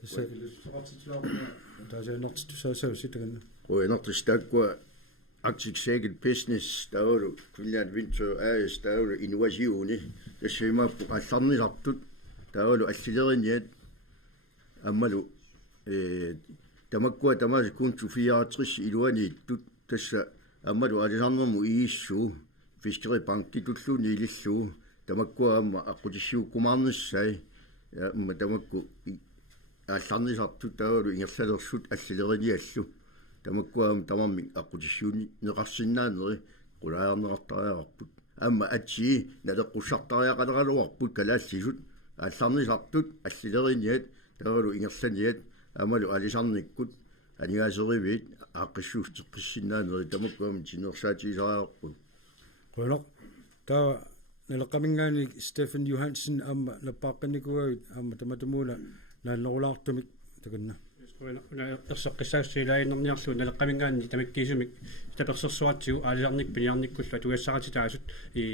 tässä tässä nortistusaasausitaganna uinertistakua Arctic Circle Business taulu kulliat vintu AS taulu innovasiuni tassima allarnisartut taulu allilerinniat ammalu tamakkua tamas kuntu 64 iluaniittut tassa ammalu alisarnermu iissuu fiskeripankki tulluuni ililluu tamakkua amma aqutissuu ja amma tamakku алларнисарту таалу ингерлалерсут аллилерниаллу тамаккуам тамамми аққутиссууни неқарсиннаанери qulaarneqartariaqarput аама атси налеққуссартариақалералуарпут калаассисут аалларнисартут аллилериниат тагалу ингерланиат амалу алисарниккут анигаасеривиит ааққиссууфтеққиссиннаанери тамаккуам тинерсаатисариарпут qonoq taa naleqamingaani Stephen Johansen amma nappaaqanikuagit amma tamatumuuna naalnerulaartumik takunna una erseqqissaassiilainerniarlu naleqqamingaanni tamakkiisumik tapersersuatsigu aalisarnik piniarnikkullu tugassaqatitaasut I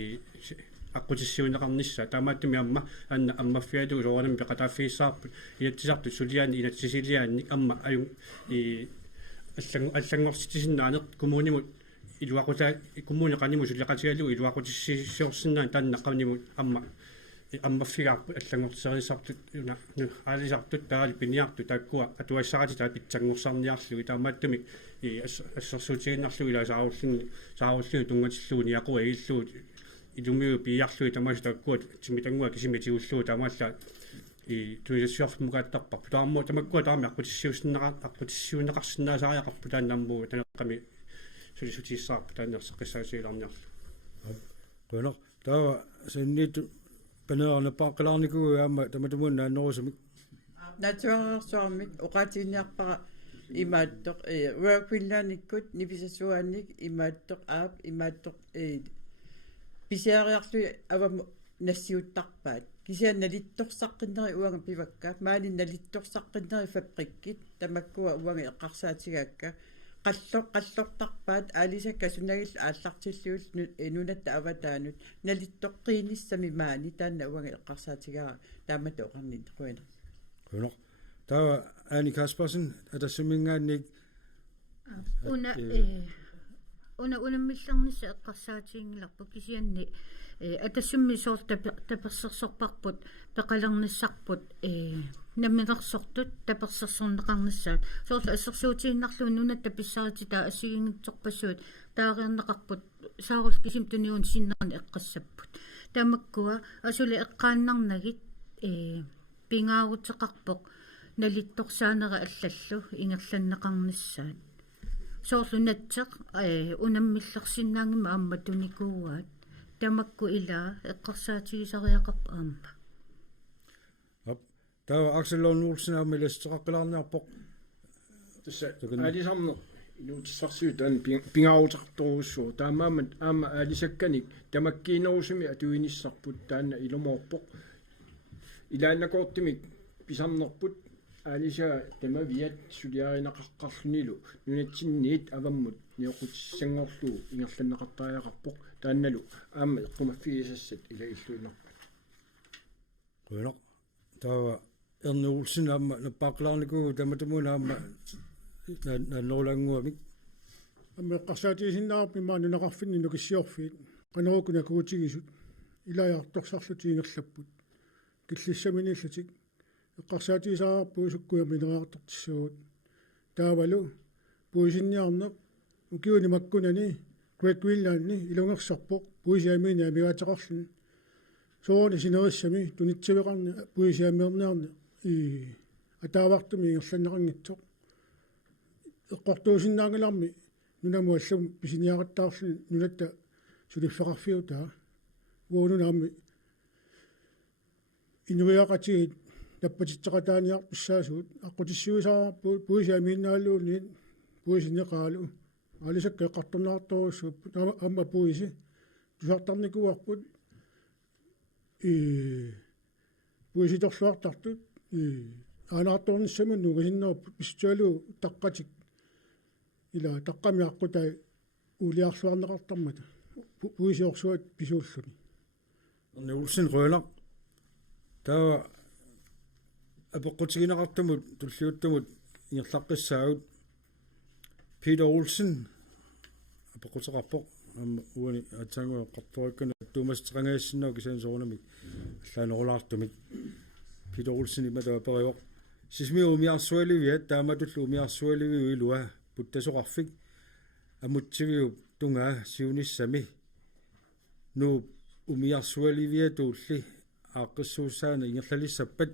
аққутиссуинеқарнisса таамааттуми амма анна аммаффиату лоорнам пеқатааффииссаарпут иатсисарту сулиаани инатсисилиаанник амма аюн И аллангорситисиннаанеқ коммунимут илуақута коммуни қаниму сулиқатигалу илуақутиссиорсиннаан тааннаққанимут амма аммаффигаарпут аллангортисерисартут уна аалисартут таали пиниарту тааккуа атуассарати таа питсангорсарниарлуги таамааттумик И ассерсуутигиннарлуги ила сааруллуни тунгатиллууни яқуа иллуут идумиу пиарлуи тамаас тааккуат тимитангуа кисимитигуллуу таамаалла И туилассуарфмугааттарпар тааммо тамаккуа таами аққутиссуинеқарсинаасаариақарпу тааннаммуу танеққами сулисутиссаарпу тааннерсеққиссаасииларниарлу qonoq taa sannitu paneernapaaqqilaarnikugu aama tamatumuun naannerusumik Natuarsuarmik oqatiinniarpara imaattoq workwillaanikkut nipisasuaannik imaattoq aap imaattoq pisiariarlui avamu nassiuttarpaat kisia nalittorsaqqineri uanga pivakka maani nalittorsaqqineri fabrikkit tamakkua uanga eqqarsaatigaakka qallortarpaat aalisakka sunagil aallartilluul nunatta avataanut nalittoqqiinissami maani taanna uanga eqqarsaatigaa taamata oqarnin quina qonoq taa Annie Kaspersen atassumingaannik una unamillarnissa eqqarsaatiingillarpu kisianni атассумми соорта таперсерсорпарпут пеқалерниссарпут намминерсортут таперсерсорнеқарниссаат соорла ассерсуутииннарлуун нунатта писсаритита ассигингитсорпассуут таариернеқарпут саарул кисим туниун синнерни эққассаппут тамаккуа асули эққааннарнагит пингаарутеқарпоқ налитторсаанера аллаллу ингерланнеқарниссаат соорлу натсеқ унаммиллерсиннаангима аама туникууаат тамакку ила эққарсаатигисариақарпа аама taa Axel Lund Olsen амилассеқаққилаарниарпоқ тасса алисарне инуутиссарсуутаан пингаарутартуруссуу таамаамат аама алисакканик тамаккиинерусими атуиниссарпут таанна илумоорпоқ илааннакоортимик писарнерпут алиса тамавиат сулиаринақаққарлунилу нунатсинниит аваммут ниоқутиссангорлуу ингерланнеқартариақарпоқ таанналу аама эққумаффигисассат илаиллуинерпат qonoq taa Erni Olsen aama nappaaqqilaarnikugu tamatumuuna aama naannerulangguamik ама эққарсаатигисиннаарпи маани нақарфинни нукиссиорфиит qanarukuna kuutigisut илаярторсарлутиингерлаппут киллиссаминиллутик эққарсаатигисаарпу суккуя минераартортиссуут таавалу пуисинниарнеқ укиуни маккунани квеквиллаанни илунгерсарпоқ пуисиамини амигатеқарлун соони синериссами тунитсивеқарни пуисиамиерниарни атаавартуми ингерланнеқангитсоқ эққортуусиннаангаларми нунамуаллум писиниараттаарлун нунатта сулиффеқарфиутаа уунунаами инуиақатигит таппатитсеқатааниар писсаасуут аққутиссуисаарпу пуисиамииннааллуунни пуисинеқаалу алисакка эққарторнаарторуссуп амма пуиси тусартарникуарпут пуиситорлуартартут аанаарторниссамун нугасиннерпут писсуалу таққатик ила таққамиаққутай улиарлуарнеқартармата пуисиорсуат писууллуни Erni Olsen qoilaq taa апеққутигинеқартумут туллиуттумут ингерлаққиссаагут Peter Olsen апеққутеқарпоқ аама уани атсангуа қартуаккана тумастерангаассиннау кисаан соорнамик аллаанерулаартумик Peter Olsen иматаа периоқ сисми умиарсуаливиат тааматуллу умиарсуаливиу илуа путтасоқарфик амутсивиу тунгаа сиуниссами ну умиарсуаливиатуулли ааққиссууссаана ингерлалиссаппат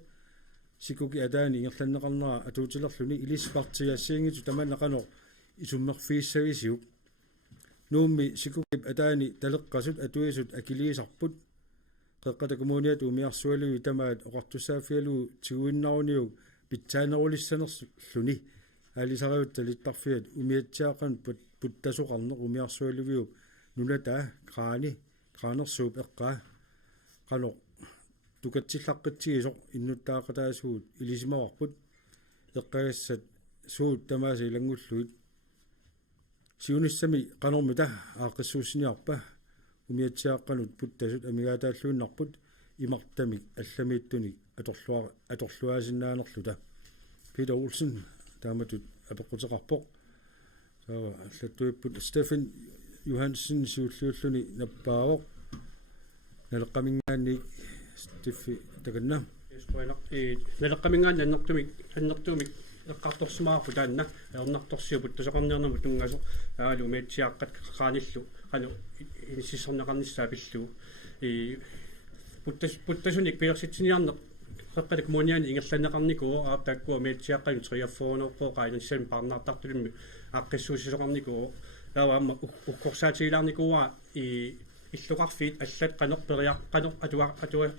сикуки атаани ингерланнеқарнера атуутилерлүни илиспартиассиингиту таманнақаноо isummerfiissavisiuk nuummi sikukip ataani taleqqasut atuisut akiliisarput qeqqata kommuniat umiarsualugi tamaat oqartussaafialu tiguinnaruniu pitsaanerulissaanerluni аалисариут талиттарфиат умиатсаақан puttasuqarneq umiarsualugiup nunataa kraanерсууп эққаа qano tukatsillaqqitsigisuq innuttaaqataasuut ilisимаварпут эққагассат суут тамааси илангуллуит сиунissami qanormuta ааққиссууссиниарпа умиатсааққанут puttasut амигаатааллуиннарпут имартамик алламииттуник аторлуаасиннаанерлута Peter Olsen тааматут апеққутеқарпоқ саа аллаттуиппут Стефан Johansen сиуллууллуни наппаавоқ налеққамингаанник стиффи таканна налеққамингаан аннертумик эққарторсимаарпу таанна ернарторсиупут тасоқарниарнаму тунгасо аалу меитсиаққат qaanillu qanu инисисернеқарниссаа пиллу puttasunik pilersitsiniarneq qeqqalak muuniani ingerlanneqarnikuo aaptaakkuа меитсиаққалу триаффоонеққоо qainissam парнартартулимми ааққиссуусисоқарникуо таава амма уккорсаатигилаарникуа иллуқарфиит аллат qanoq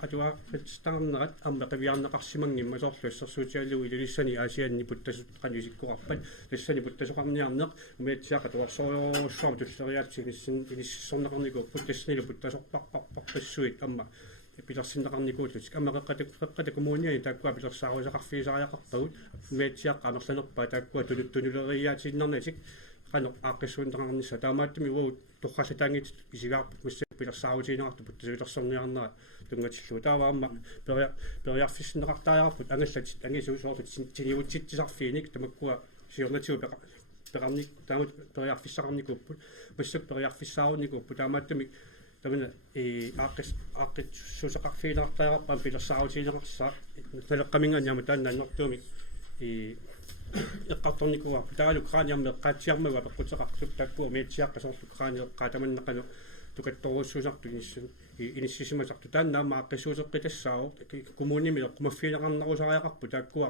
атуафитстарнерат амма қивиарнеқарсимангимма соорлу иссерсуутиаллуи илулиссани аасианни puttasut qanисиккуарпат тассани puttasuqarniarneq меитсиаққа туарсориуссуарма туллериаатсиг иниссорнеқарникуо puttaснилу puttasorparparpassуит амма пилерсиннеқарникууллут амма қеққата коммуниани тааккуа пилерсааруисақарфиисариақартагут меитсиаққа амерланерпаа тааккуа тунулериаатиннарнатик qano aaqqissuunneqarnissa taamaattumi uut torrallataangit isigaarput mussap pilersaaruutiinaqartu puttasuilersorniarnera tungatilluu taava amma periarfissinneqartaajaqarput angallat angisuusoorlut tiniutsitsisarfiinik tamakkua siornatiu peqarnik taamut periarfissaqarnikuupput mussap periarfissaarunnikuuppu taamaattumi tamana aaqqissuusaqarfiineqartaajaqarpaan pilersaaruutiineqarsaa naleqqamingaanniamu taannannertuumi эққарторникуа таалу краниарме эққаатсиармага пеққутеқартуп таккуа меитсиаққасоорлу краани эққаатаманнақану тукатторуссуусарту иниссисимасарту тааннаама аққиссуусеққитассаау коммуними эққумаффинеқарнарусариақарпу таккуа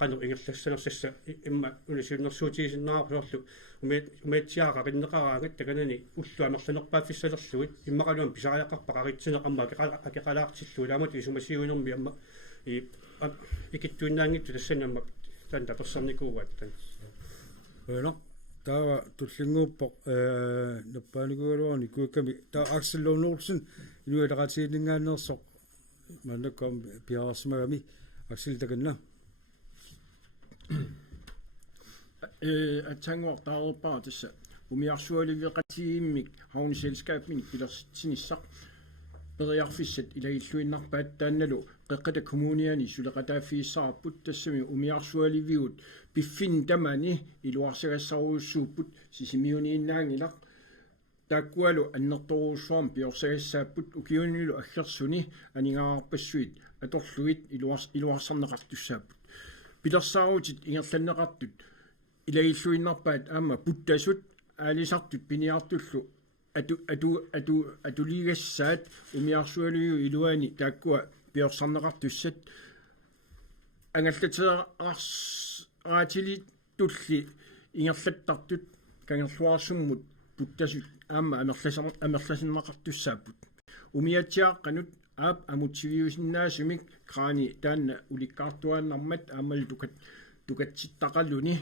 қану ингерлассанерсасса имма унисиуннэрсуутигисиннаарусоорлу умеитсиаqa qinneqaraangat takanani уллуамерланерпааффиссалерлуит иммақалуам писариақарпа қаритсинеқамма акеқалаартиллу ламат исумасиуинерми амма икиттуиннаангитту тассанамма танда персонникуугат тан bueno таа туллингууппо наппааникугалуарни куикками таа Axel Lund Olsen инуалератиинингаанерсоқ маннакком пиарсмагами Axel таканна атсангуартаарпаа тасса умиарсуаливеқатииммик хауниселскаапминик пилерситсиниссақ периарфиссат илаиллуиннарпаат таанналу qeqqata kommuniani suleqataafiissarput tassami umiarsualivиут piffin tamani iluarsagassarussuupput sisimiuniinnaangilaq taakkualu annertoruussuarm piorsagassaapпут ukiunilu aggersuni aningaarpassuit atorluit iluarsarneqartussaapпут pilersaarutit ingerlanneqartut ilailluinnarpaat aamma puttasut aalisartut piniartullu atuligassaat umiarsualiu iluani taakkua piorsanneqartussat angallateeraatili tulli ingerlattartut kangerluarsummut puttasut aamma amerlasinneqartussaapput umiatiaaqqanut aap amutsiviusinnaasumik kraani taanna ulikkaartuaannarmat aammal tukatsittaqalluni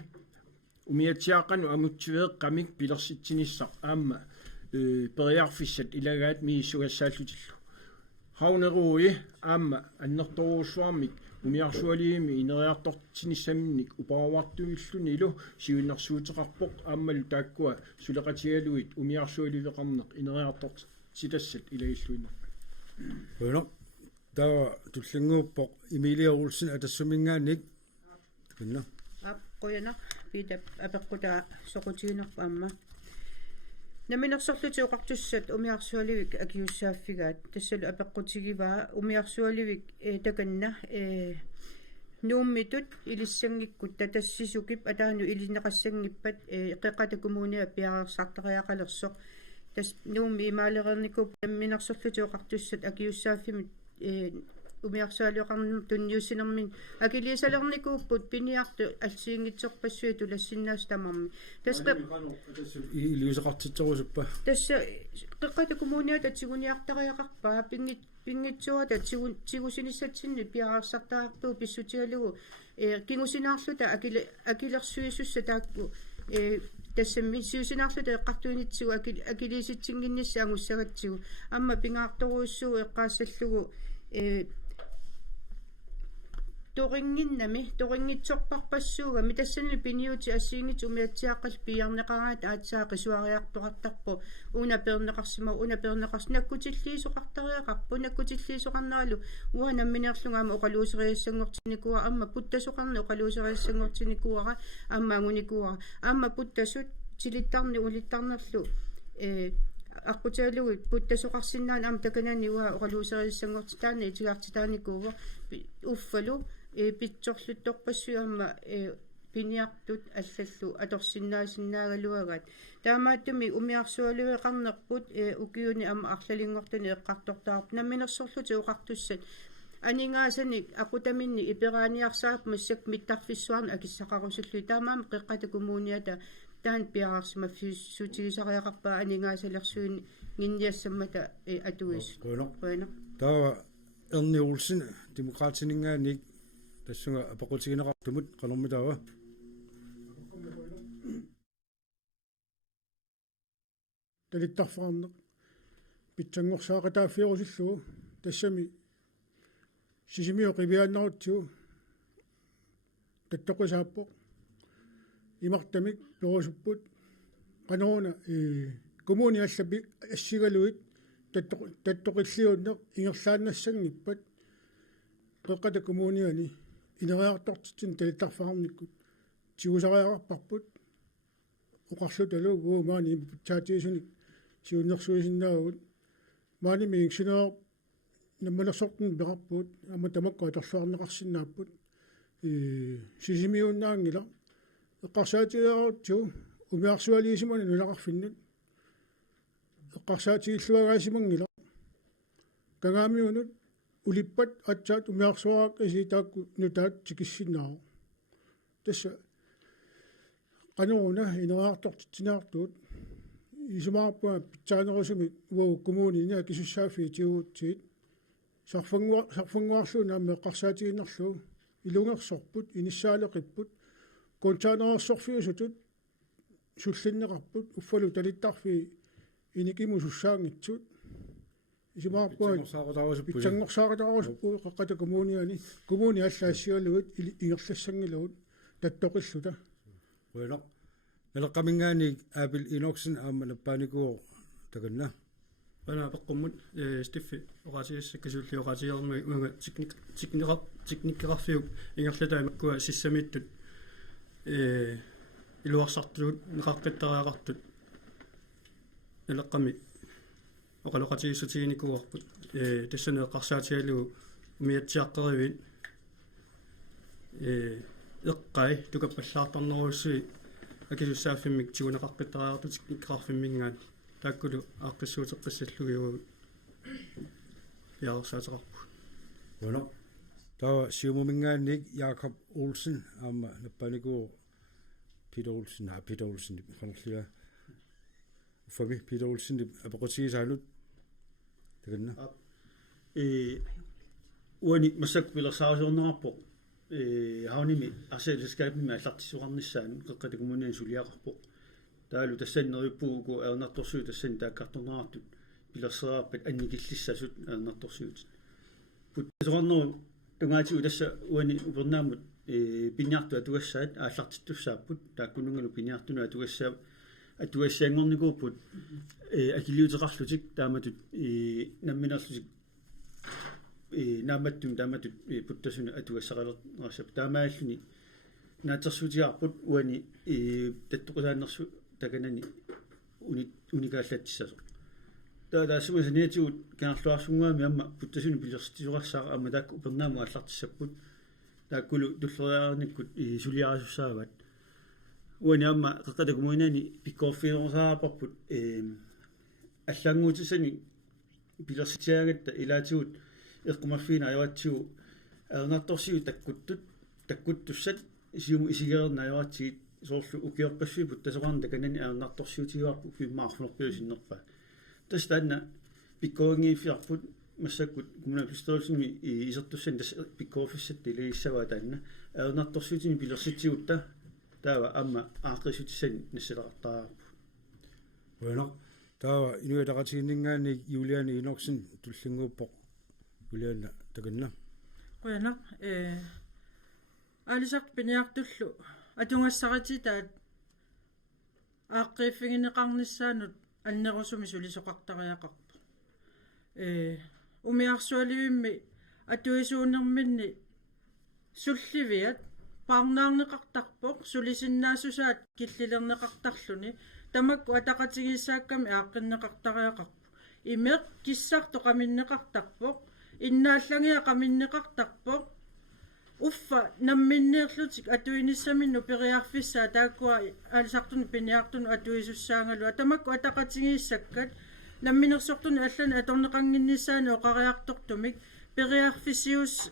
umiatiaaqqanu amutsiveeqqamik pilersitsinissaq aamma periarfissat ilagaat miissugassaallutillu haunerui aamma annertoruussuarmik umiarsualiimi ineriartortinissamminnik uparawartugillunilu siunnersuuteqarpoq aammalu taakkua suleqatigaluit umiarsualiveqarneq ineriartortitassat ilagilluinnerpa bueno tаа туллингууппо Emilia Olsen атассумингаанник кинна qoyana piita apeqquta soqutiinerpa amma наминерсорлутиуқартуссат умиарсуаливик акиуссааффигаат тассалу апеққутигиваа умиарсуаливик таканна нууммитут илиссангиккут татассисукип атаану илинеқассангиппат қеққата коммуниа пиарерсартариақалерсоқ тас нуумми имаалерерникуп наминерсорлутиуқартуссат акиуссааффимит umiarsualuqarnum tunniussinermin akiliisalernikууpput piniartu алсиингитсорпассуи тулассиннаас тамарми тасқэ илиусеқартитсорусуппа тасса қеққата коммуниата тигуниартариақарпаа пингитсуа тигусиниссатсинни пиараарсартаарпуу писсутигалугу кингусинаарлута акилерсуисусса таакку тассамми сиусинаарлута эққартуинитсигу акилиситсингиннисса ангуссагатсигу амма пингаарторуиссуу эққаассаллугу торингитсорпарпассууга митассани пиниути ассиингит умиатсиаққал пиарнеқараат аатсаа қисуариартоқартарпу уна пернеқарсима наккутиллиисоқартариақарпу наккутиллиисоқарнаалу уа намминерлунгаама оқалуусериассангортиникуа амма путтасоқарна оқалуусериассангортиникуара амма агуникуара амма путтасут тилиттарни улиттарнерлу аққутаалугит путтасоқарсинаан ам таканани уа оқалуусериассангортитаани итигаартитааникуува уффалу питсорлутторпассуамма пиниартут аллаллу аторсиннаасиннаагалуагат таамааттуми умиарсуалуеқарнерпут укиуни ама арлалингортани эққартортаарп намминерсорлути уқартуссат анингаасаник ақутаминни иперааниарсаап массак миттарфиссуарна акиссақарусуллуи таамаама қеққата коммуниата таан пиараарсима фиссутигисариақарпаа анингаасалерсуини гинниассаммата атуис қойно таа Ernie Olsen demokratininganik тассунга апақутигинеқартумут қалормитаава талиттарфаарнеқ питсангорсаақатааффиорусиллугу тассами сисимио қивиааннарутсуу таттоқисааппо имартамик перусуппут канаруна коммуни аллапи ассигалуит таттоқиллиуннеқ ингерлааннассангиппат қеққата коммуниани инериартортитсин талиттарфаарниккут тигусариақарпарпут оқарлуталу маани путсаатиисуник сиуннерсуисиннаагут маани мингсинаа намманерсортун пеқарпут ама тамакка торсуарнеқарсинааппут сисимиуннаангила эққарсаатиаарутсу умиарсуалиисимани нулақарфиннут эққарсаатигиллуагаасимангила кангаамиунут улиппат атсаат умиарсуараак иситаакку нутаат тикиссиннаа тасса канаруна инераартортитсинаартуут исумаарпуа питсаанерусуми уау коммунина кисуссаафи тиуутсиит сарфангуарлуна амма эққарсаатигиннерлу илунгерсорпут иниссаалеқиппут контаанерерсорфиусутут суллиннеқарпут уффалу талиттарфи иникимусуссаангитсут исумаарпуа питсангорсаақатаарусуппу қеққата коммуниани коммуни аллаассигалугут ингерлассангилугут таттоқиллута уэла налеққамингаани аапил иноксин аама наппааникуу таканна ана пеққуммут стиффи оратиассак касулли оратиерми унга техникеқарфиук ингерлатаамаккуа сиссамиттут илуарсартулут неқаққиттариақартут налеққами оқалоқатигиссутигиникуарпут тассанеэққарсаатигалугу умиатсиаққеривит эққай тукаппаллаартарнеруссуи акисуссааффиммик тигунеқаққиттариарту техникеқарфиммингаат тааккулу ааққиссуутеққиссаллугиугу яарсаатеқарпу уна таа сиумумингаанник Jakob Olsen аама наппааникуу Peter Olsen қанерлиа фаби Peter Olsen апақутигисаалут таканна уани массак пилерсаарисуорнерарпо хауними арсаалискаапми аллартисуқарниссаан қеққата коммуниан сулиақарпо таалу тассаннериуппугу аернарторсуу тассан тааккарторнератут пилерсераарпат анникиллиссасут аернарторсуут путтасоқарнеру тунгаатигу тасса уани упернаамут пинниарту атугассаат ааллартиттуссааппут тааккунунгалу пинниартуна атугассаангорникууппут акилиутеқарлутик тааматут намминерлутик нааматтум тааматут путтасуна атугассақалернерсап таамааллуни наатерсуутиарпут уани таттоқусааннерсу таканани уникааллатсисасо таасуусаниатигут канарлуарсунгуами амма путтасуни пилерстисуқарсаа амма таакку упернааму ааллартиссаппут тааккулу туллериаарниккут сулиарисуссаават уани амма қеққата коммуниани пиккорфиорсаарпарпут аллаангуутисани пилерситиаагатта илаатигут eqqumaffiina ajuatsiu aernartorsiu takkuttussat isiumu isigerinnajuatsiit soorlu ukiorpassiput tasoqarnta kanani aernartorsiutiuarpu pimmaarfunerpiusinnerpa tastanna pikkoingiiffiarput массаккут коммуналпистолсими исертуссан тас пиккоофиссатти лигиссава таанна аернарторсуутими пилерситсигутта таава амма ааққисутиссан нассалеқартаарпу bueno таава инуитақатигиннгаани юлиани инорсин туллингууппоқ юлианна таканна bueno алисақ пиниартуллу атунгассарати таат ааққииффигинеқарниссаанут аннерусуми сулисоқартариақарпу умиарсуаливимми атуисуунерминни сулливиат парнаарнеқартарпоқ сулисиннаасусаат киллилернеқартарлуни тамакку атақатигиссаакками ааққиннеқартариақарпу имеқ киссарто қаминнеқартарпоқ иннааллагиа қаминнеқартарпоқ уффа намминнеерлутик атуиниссаминну периарфиссаа тааккуа алисартуни пиниартуну атуисуссаангалуа тамакку атақатигиссаккат намминерсортуни аллани аторнеқангиннissaани оқариартортумик периарфиссиус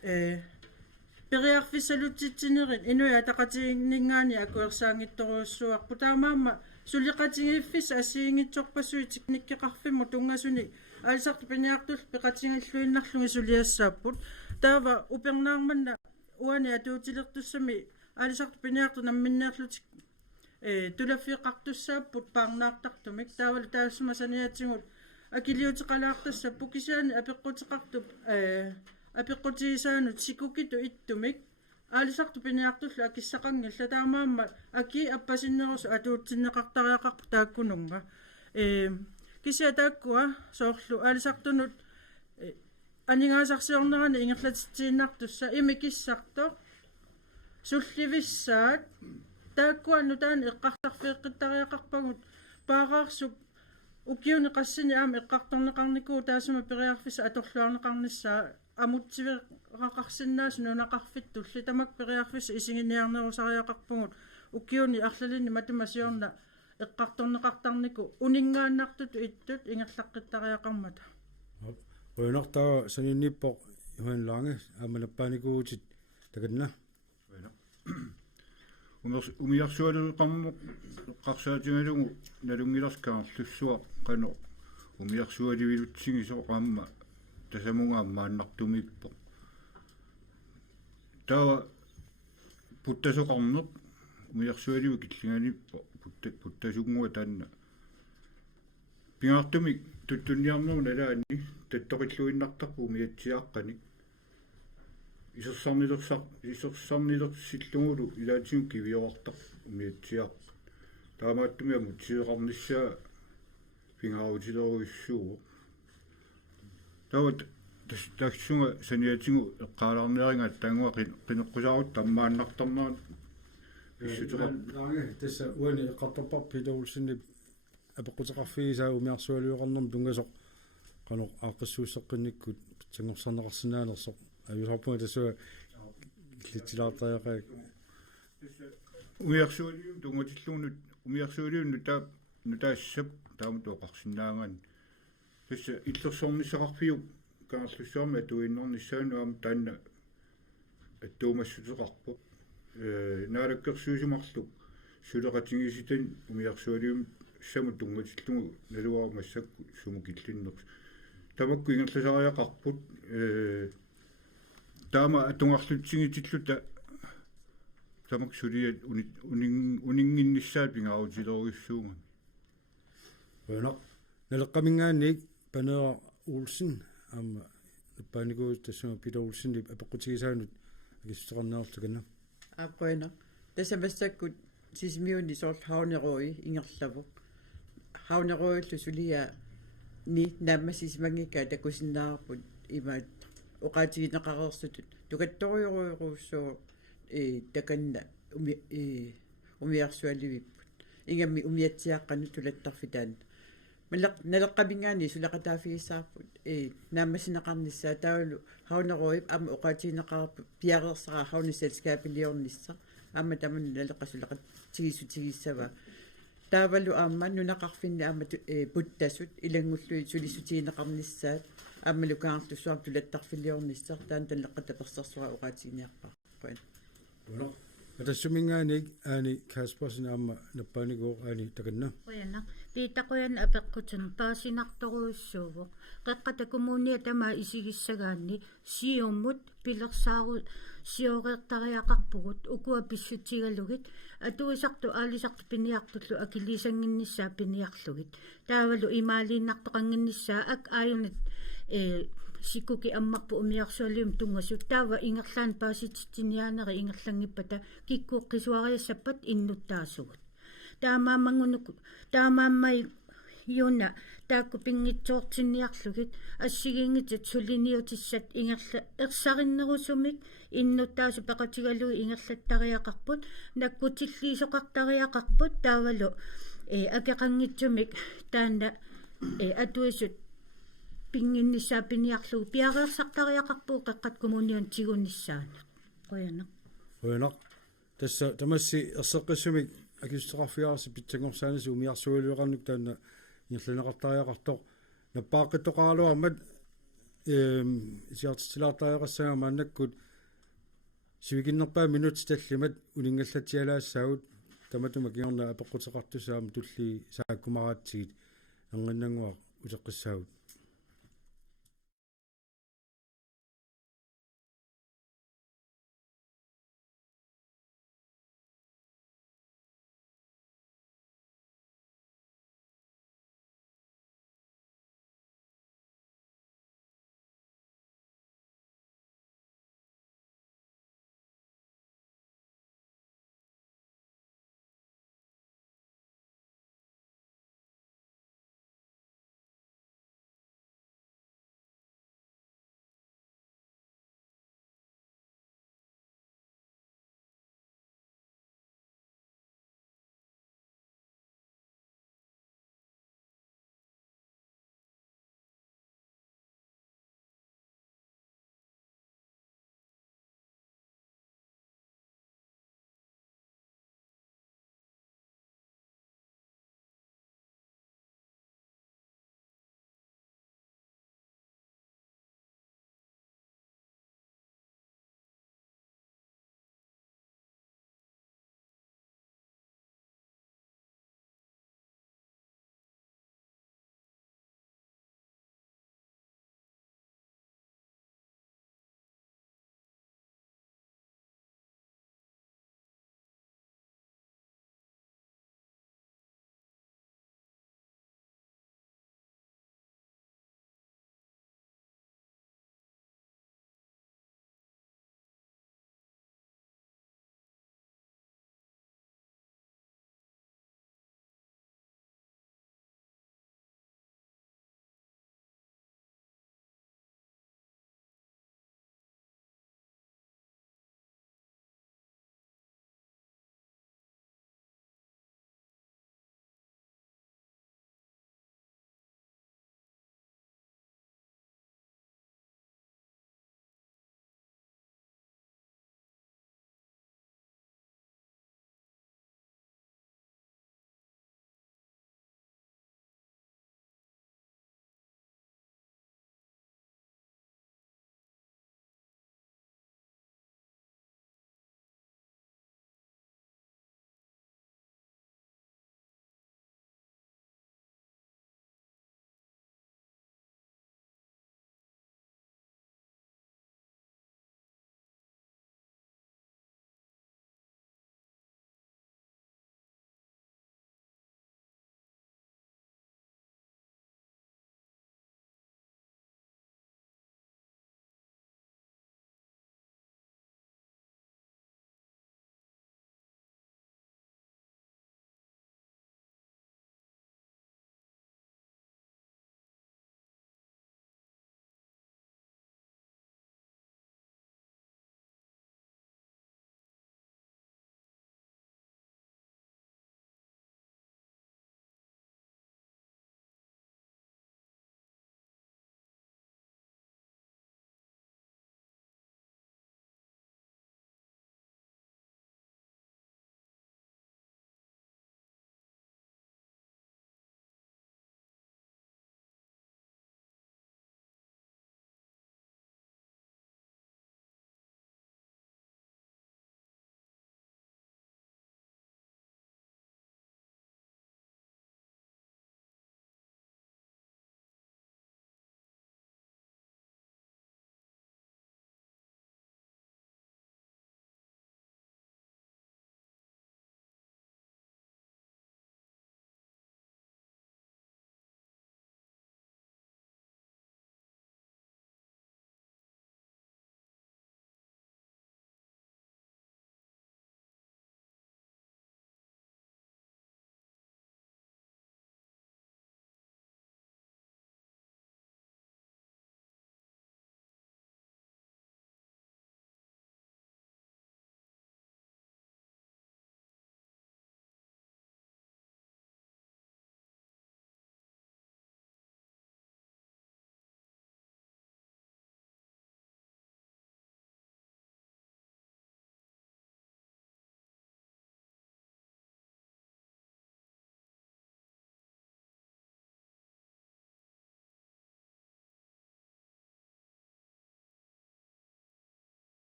периарфиссалутситсинерин инуя атақатигиннгаани акуерсаангитторуссуарпу таамаама сулиқатигииффис ассиингитсорпассуи тикниккеқарфимму тунгасуни алисарту пиниартул пеқатингаллуиннарлуги сулиассааппут таава упернаарманна уани атуутилертуссами алисарту пиниарту намминнеерлутик тулаффиқартуссааппут паарнаартартумик таавал таассумасаниатсигут акилиутеқалаартассаппу кисаани апеққутеқартуп апеққутигисаанут сикукиту иттумик алисарту пиниартулла акиссақангилла таамаама аки аппасиннерусу атуутсиннеқартариақарпу тааккунунга кися тааккуа соорлу алисартунут анигаасарсиорнерани ингерлатитсииннартусса имикиссартоқ сулливиссаат тааккуанну таани эққартарфиэққиттариақарпагут паараарсуп укиуни qassini аама эққарторнеқарникуу таасума периарфиса аторлуарнеқарниссаа амутсивеқақарсиннаасу нунақарфиттулли тамак периарфиса исигиниарнерусариақарпугут укиуни арлалинни матумасиорна эққарторнеқартарнику унингааннартуту иттут ингерлаққиттариақармата уйнартаа санинниппоқ юхан ланге аманаппааникуутит таканна умиарсуалеқармо қарсаатингалугу налунгиларскаарлуссуа қано умиарсуаливилутсигисо qaamma тасамунгааммааннартумиппо тава путтасоқарнеқ умиарсуаливу киллинганиппо путтасуггуа таанна пингартумик туттунниарнеру налаани таттоқиллуиннартарпу умиатсиаққани исерсарнилерсиллугулу илаатигу кивиоартар умиатсиақ таамааттумиа мутсиеқарниссаа пингаавутилеруиссуу тават таксунга саниатигу эққалаарнеринга таангуа қинеққусаарут таммааннартарнаа иссутеқар ланге тасса уани эққартарпар пидоулсинни апеққутеқарфигисаа умиарсуалиуқарнерм тунгасоқ қано ааққиссууссеққинниккут сангорсарнеқарсинаанерсоқ аюсарпуа тассуа литилаартаяқаа умиарсуалиум тунгатиллуунут умиарсуалиум нутаассап таамут оқарсинаагаан тасса иллерсорнissaqarfiu kaarlussuarmi atuinnernissaanu aam taanna аттуумассутеқарпу наалаккерсуусимарлу сулеқатигиситан умиарсуалиум саму тунгатиллугу налуаа массакку сумукиллиннерс тамакку ингерласариақарпут таама атунгарлутсигитиллута тамак сулиат унингиннissaат пингаавутилеруиссуунга bueno налеққамингаанник панера улсин аама паникуут тассума питер улсинни апеққутигисаанут агиссеқарнеарлуканна апоина тасамассаккут сисмиуни сорл хаунеруи ингерлаву хаунеруиллу сулия ни наммасисмангика такусиннаарпут имаат оқаатигинеқарерсутут тукатториоруйоруussуу таканна умиарсуаливиппут ингамми умиатсиаққану тулаттарфитаан налеққамингаани сулақатаафигиссаарпут нааммасинеқарниссаа таалу хаунеруип ама оқаатигинеқарпу пиареерсара хауни селскаапилиорнисса ама таман налеққасулақатигисутигиссава таавалу аама нунақарфинна аама путтасут илангуллуи сулисутиинеқарнissaат аамалу каарлуссуар тулаттарфиллиорниссар таан таллеққатаперсарсуа уqaатигниарпар пуан уно атассумингааник аани Касперсен аама наппааникоо аани таканна Qoyana piitaqoyan apeqqutun paasinartoruussuuvo qeqqata kommunia tama isigissagaanni siummut pilersaaru siorertariaqarpugut ukua pissutigalugit atuisartu aalisartu piniartullu akilisanginnissaa piniarlugit taavalu imaaliinnartoqanginnissaa ak aayunat sikuki ammarpu umiarsualium tungasut taava ingerlaan paasititiniaaneri ingerlangippata kikkuuqqisuariassappat innuttaasugut таамааммай юна тааккупингитсуортинниарлугит ассигингитит сулиниутиссат ингерла ерсариннерусумик иннуттаасу пеқатигалуи ингерлаттариақарпут наккутиллиисоқартариақарпут таавалу акеқангитсумик таана атуисут пингиннissaа пиниарлугу пиареерсартариақарпуу қеққат коммуниан тигуннissaана qoyana тасса тамасси ерсеққиссумик акистеқарфиаарси питсангорсаанасу умиарсуалуеқарнук таана ингерланеқартариақартоқ наппааққиттоқаралуармат сиартитилаартариақассага мааннаккут сивигиннерпаа минут таллимат улингаллатиалаассаагут таматума киорна апеққутеқартусаама тулли сааккумараатсигит ангannanguaq утеққиссаагут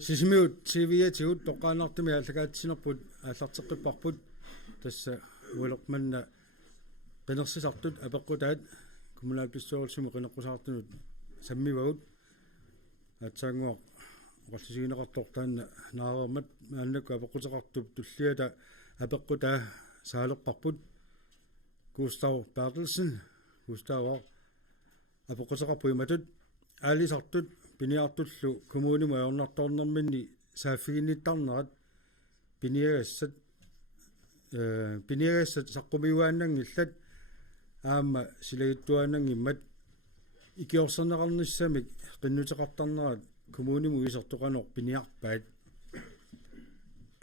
сисимиут CV-ятигут тоққаанартуми аллагаатсинерпут ааллартеққиппарпут тасса уалерманна qinерсисартут апеққутаат коммуналписсуорсуми qinеққусаартунут саммивагут атсаангуа оқаллисигинеқартортаанна наарамат ааннакку апеққутеқартуп туллиата апеққутаа саалеққарпут Gustav Bertelsen Gustav апеққутеқарпу иматут аалисартут пиниартуллу коммууниму аернарторнэрминни сааффигинниттарнерат пиниагассат саққумиуааннангиллат аама силагиттуаанангиммат икиорсернеқарниссамик qinнутеқартарнерат коммууниму исертоқанор пиниарпаат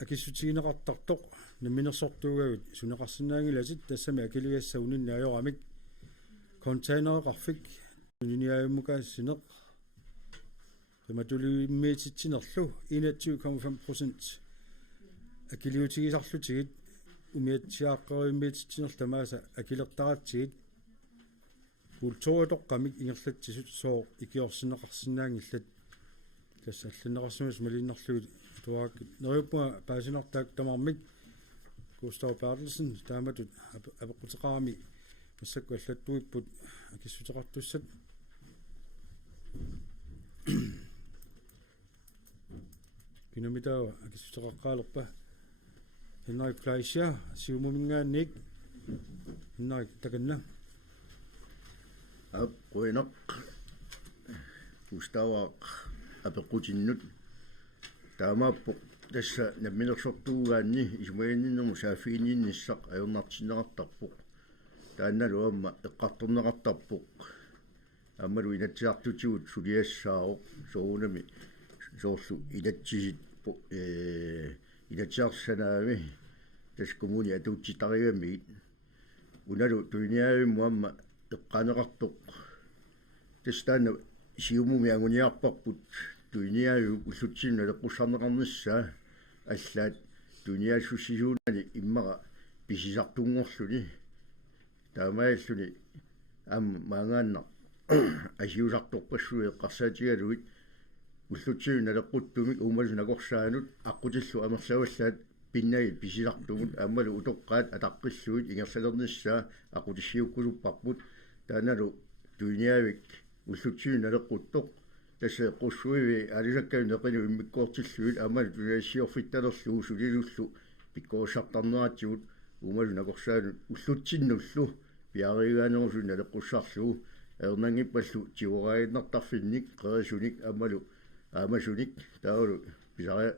акиссутигинеқартартоқ наминерсортуугагут сунеқарсинаангиласит тассами акилигассаа униннаажорамик контейнереқарфик униниааммукаассинеқ qimatuliimmiitittinerlu 21,5% акилиутигисарлутигит умиатсиааққериммиититсинер тамааса акилертаратсигит пулторитоққамик ингерлатсисут соо икиорсинеқарсинаангиллат тассаллинеқарсимас малиннерлугит туааккит нериуппуга паасинартаак тамармик Gustav Bertelsen тааматут апеққутеқарами массакку аллаттуиппут акиссутеқартуссат киномитаа акиссутеқаққаалерпа Henrik Fleischer сиумумингаанник Henrik таканна аппуинеқ Gustav апеққутиннут таамааппо тасса намминерсортуугаанни исмаинниннэрму саафигинниссақ аюрнартиннеқартарпоқ таанналуамма эққарторнеқартарпоқ аммалу инатсиартутигут сулиассааоқ соонами соорлу илатсисит илатсиарсанаами тас коммуни атуутситариаммигит уналу туиниаавимму амма эққанеқартоқ тас таана сиумуми агуниарпарпут туиниааву уллутсинну алеққуссарнеқарниссаа аллаат туиниаассуссисуунани иммара писисартунгорлуни таамааллуни амма маангаанна асиусарторпассуи эққарсаатигалуит уллутсиунна алеққуттумик уумалунакорсаанут аққутиллу амерлаваллаат пиннаги писисартугут аммалу утоққаат атаққиллуит ингерсалерниссаа ақутиссиуккулуппарпут тааналу туиниаавик уллутсиунна алеққуттоқ тасса қуссуиви алисаккаи неқилу иммиккуортиллуит аммалу туиассиорфитталерлуу сулилуллу пиккоосартарнератсигут уумалунакорсаанут уллутсиннуллу пиаригаанерусунна алеққуссарлуу эрнангиппаллу тиураиннартарфинник қерисуник аммалу аамасуник таалу писари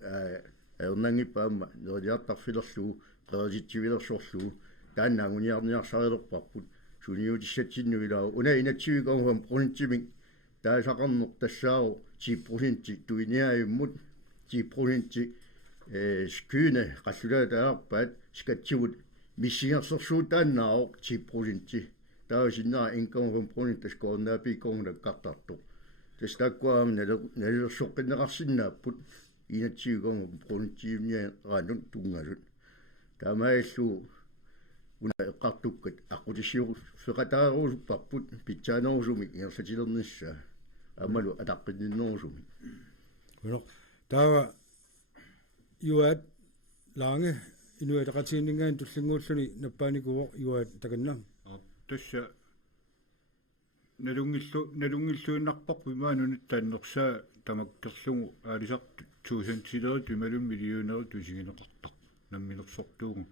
эрнангиппа амма нерилиартарфилерлуу қериситсивилерсорлуу тааннаагуниарниарсарилерпарпут суниутиссатсиннуилаа уна инатсивиконгам прунтимик таасақарнеқ тассаау 10% туиниаиммут 10% скюне қаллулаатаарпаат скатсигут миссингерсерсуутааннаау 10% таасиннаа инкомгомпронит таскоорнаапиккоорнаккартартоқ тастаккуаам налерсоққиннеқарсиннааппут инатсигонгом пронтиимниа ранун тунгалут таамааллу уна эққартуккат аққутиссиу феқатаарусуппарпут питсаанерусуми иерсатилерниссаа аммалу атаққинниннерусуми куно таава юат ланге инуатақатииннингаан туллингууллуни наппааникуо юат таканна тасса налунгиллуиннарпарпу имаанунит тааннерсаа тамаккерлугу аалисарту 1000 тималум миллионер тусигинеқартар намминерсортуугу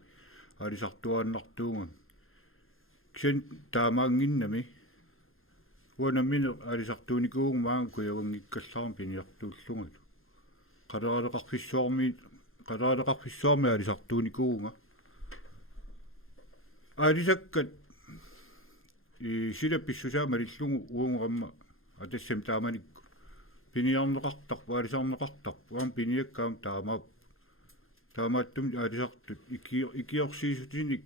аалисартуааннартуугу кisen таамаангиннами уанаммине аалисартууникуугу маан куявангиккаллаарм пиниартууллугут қалаалеқарфиссуарми аалисартууникууга аалисаккат сила писсусаамалиллугу уунерамма атассам тааманикку пиниарнеқартарпу аалисарнеқартарпу аам пиниаккаам таамааттум аалисартут икиорсиисутиник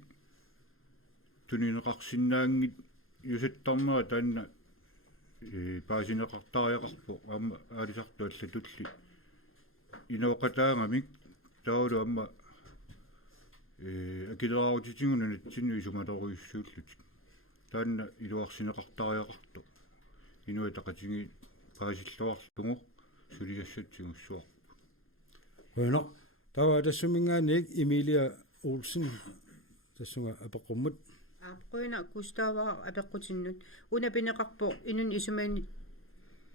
тунинеқарсинаангит юсаттарнера таанна паасинеқартариақарпу аама аалисарту аллатулли инооқатаангамик таулу амма акилераутитингуна натсинну исумалеруйуссууллут таанна илуарсинеқартариақарту инуатақатинги паасиллуарлугу сулиассатсигуссуарпу Bueno, tawa tassumingaanik Emilia Olsen tassunga apaqqummut Aapquina Gustava apeqqutinnut una pineqarpo inun isumaani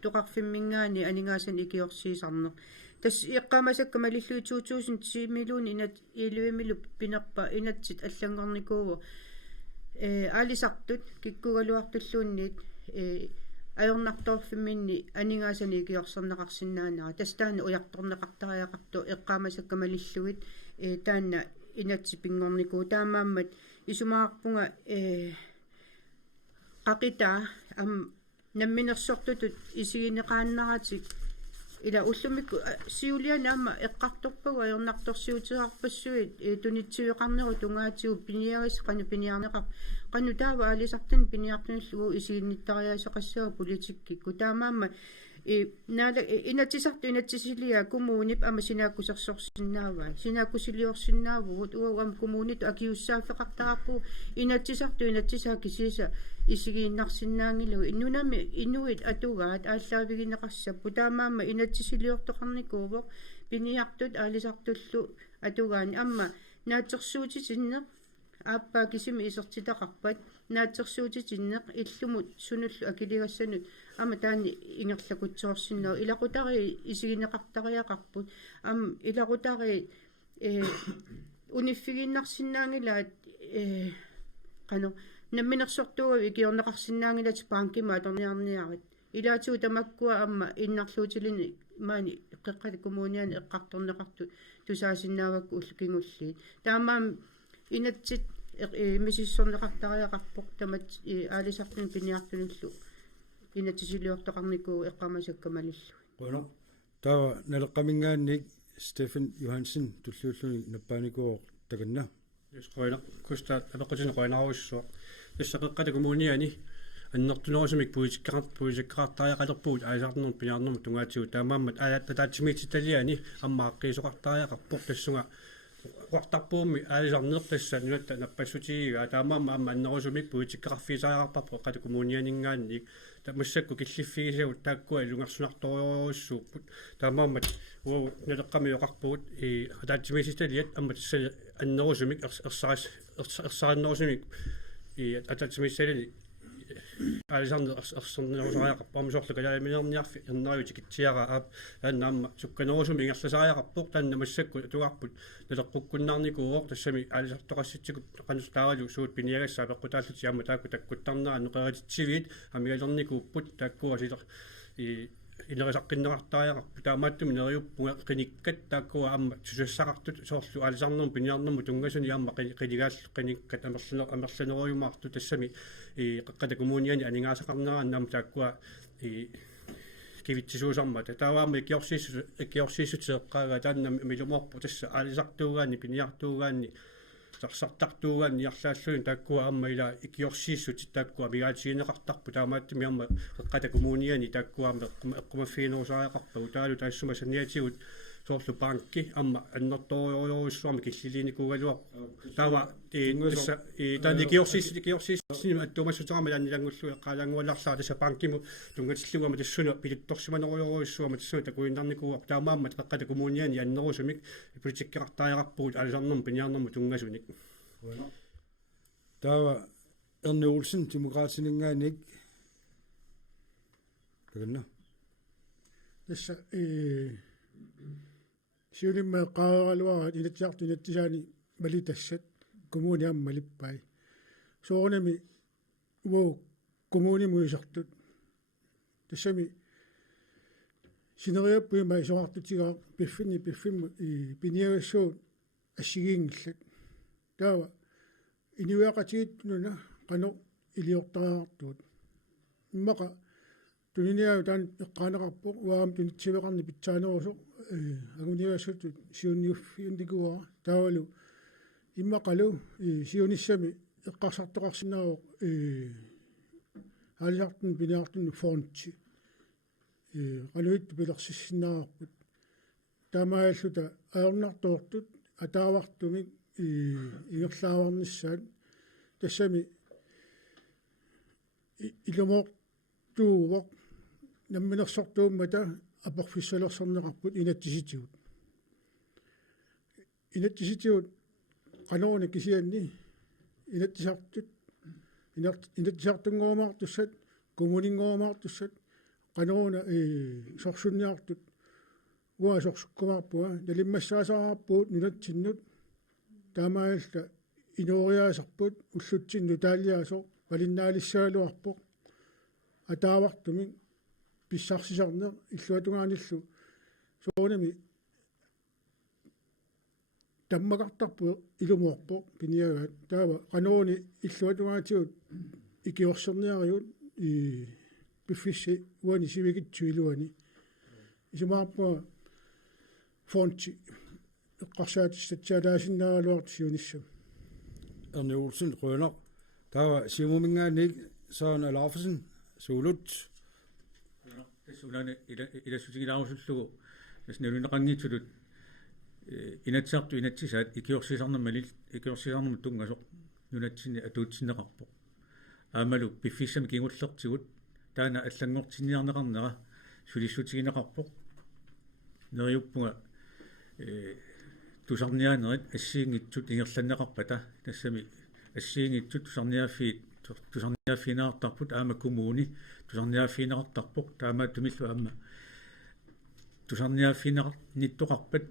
toqarfimmingaani aningaasan ikiorsiisarneq tas iqqamasakka malillu 2000 miljoon inat 11 milu pinerpa inatsit allangornikuuva aalisartut kikkugaluartulluunniit ajornartorfimminni aningaasani ikiorserneqarsinnaanara tas taana ujartorneqartariaqartu iqqamasakka malilluit taana inatsipingornikuu taamaammat isumaarpunga qaqita namminersortutut isigineqaannaratik ila ullumikku siuliana amma eqqartorpagu ajornartorsiutiarpassuit tunitsiuqarneru tungaatiu piniaris qanu piniarneqar qanu taava aalisartun piniartunullugu isiginnittariasoqassua politikikku taamaamma naala inatsisartu inatsisilia kumuunip ama sinaakkusersorsinnaavaa sinaakkusiliorsinnaavugut uam kumuunit akiussaaffeqartarpu inatsisartu inatsisaakisiisa isigiinnarsinnaangilu innunami inuit atugaat ааllaавигинеқарсаппу таамаама inatsisiliortoqarnikuuvoq piniartut aalisartullu atugaani amma naatsersuutitinneq aappaa kisimi isertitaqarpat naatsersuutitinneq illumut sunullu akiligassanut ama taani ingerlakutsoorsinnau ilaqutari isigineqartariaqarput ilaqutari uniffiginnarsinnaangilaat qanu намминерсортуга икиорнеқарсиннаангилат паанкима аторниарниарит илаатигу тамаккуа амма иннарлуутилини маани эққеққали коммуниани эққарторнеқарту тусаасиннаавакку уллукингуллиит таамаам инатсит мисиссорнеқартариақарпоқ тамат аалисартун пиниартунуллу инатсисилиортоқарникуу эққамасаккамалиллу quna tawa naleqqamingaannik Stephen Johansen tulluulluni nappaanikoo takanna qoina kusta apequtinu qoinaaruussua тассақеққата коммуниани аннертунерусумик puisikkaartariaqalerpuut аасаарнерун пиниарнэрму тунгаатигу таамааммат таатсимититалиани аммааққиисоқартариақарпор тассунга qartarpuummi aalisarnertassa nuatta nappassutiiga taamaamma amma annerusumik puitikkarfiisaajarparpo qata kommunianingaannik tamassakku killiffigisagut taakkua ilungarsunartoriorussuupput taamaammat uu naleqqami yoqarpugut ataatsimisitaliat amma tassali annerusumik ersaannerusumik ataatsimisitali аалисарнер арсернерусариақарпармисоорлу калааминерниарфи ернариутикитсиара аап тааннаамма сукканерусуми ингерласариақарпоқ тааннамассакку туарпут налеққуккуннарникууоқ тассами аалисартоқасситсикут қанустаагалу суут пиниагассаа пеққутааллути аама таакку таккуттарнера нуқератитсивиит амигалерникууппут тааккуа силер инерисаққиннеқартариақарпу таамааттуми нериуппунга қиниккат тааккуа аама сусассақартут соорлу аалисарнерму пиниарнерму тунгасуни аама қилигааллу қиниккат амерланеруйумаарту тассами qaqata kommuniani aningaasaqarnera annam taakkua kivitsisuusarmata taavaama ikiorsiissutseeqqaaga taannam milumorpu tassa aalisartuugaanni piniartuugaanni sarsartartuugaanni iarlaalluin taakkua amma ila ikiorsiissutit taakkua migaatigineqartarpu taamaattumi amma qaqata kommuniani taakkuaama eqqumaffiinerusaariaqarpagu taalu taassuma sanniatigut soorlu pankki amma annertoriorussuarmi killiliinikuugalua taava tassa taanikiorsiissini attuumassutaarma laannilangullu eqqaalaanguallarlaa tassa pankkimu tungatilluama tassuna pilittorsimaneroriorussuarma tassuna takuinnarnikuuaq taamaammat qaqqata kommuniani annerusumik politikkiqartaariaqarpugut aalisarnermu piniarnermu tungasunik taava Erni Olsen demokraatininngaanik kaganna tassa siulimma qaaraluarat inatsiartu inatsisaani malitassat kommuniam malippai soornami uo kommunimuisartut tassami sineriappi mai soartutiga piffimmu piniagassuut assigiingillat taava inuaqatiitnuna qano iliortaraartuut immaqa tuniniau taan eqqaaneqarpo uaam tunitsiveqarni pitsaanerusu aguniassut siunniuffi undikuwa taavalu immaqalu siunissami eqqarsartoqarsinaaruq аалисартун пиниартун фонтси qaluit pilersissinnаарput таамааллута аернартуортут атаавартумик ингерлааварнissaat тассами илумоортуувоқ намминерсортууммата апорфиссалерсернеқарпут инаттиситигут инатсиситиут канаруна кисианни инатсисартут инатсисартунгоомаартуссат коммунингоомаартуссат канаруна сорсунниартут уа сорсуккумаарпуга налиммассаасаараарпуут нунатсиннут таамаалта инориаасарпут уллутсинну таалиаасо валиннаалиссаалуарпоқ атаавартуми писсарсисарнеқ иллуатунгааниллу соонами таммакартарпу илумуарпоқ пиниагаат таава канаруни иллуатунгаатигут икиорсерниариут и пиффисси уани сивигитсуилуани исумаарпуа фонти эққарсаатиссатсаалаасиннааралуартисиунissam Erne Olsen Rønner. Der var Simon Søren Larsen, Solut. Sulan ila susigilaarsullugu nasnalunaqanngitsulut inatsartu inatsisaat ikiorsiisarnermalit ikiorsiisarnermut tungasoq nunatsinni atuutsinneqarpoq aamalu piffissami kingullertigut taana allangortinniarneqarnera sulissutigineqarpoq neriuppunga tusarniaanerit assiingitsut ingerlanneqarpata tassami assiingitsut tusarniaffiinaartarput aama kumuuni tusarniaffiineqartarpoq taama tumillu aama tusarniaffiineqarnittoqarpat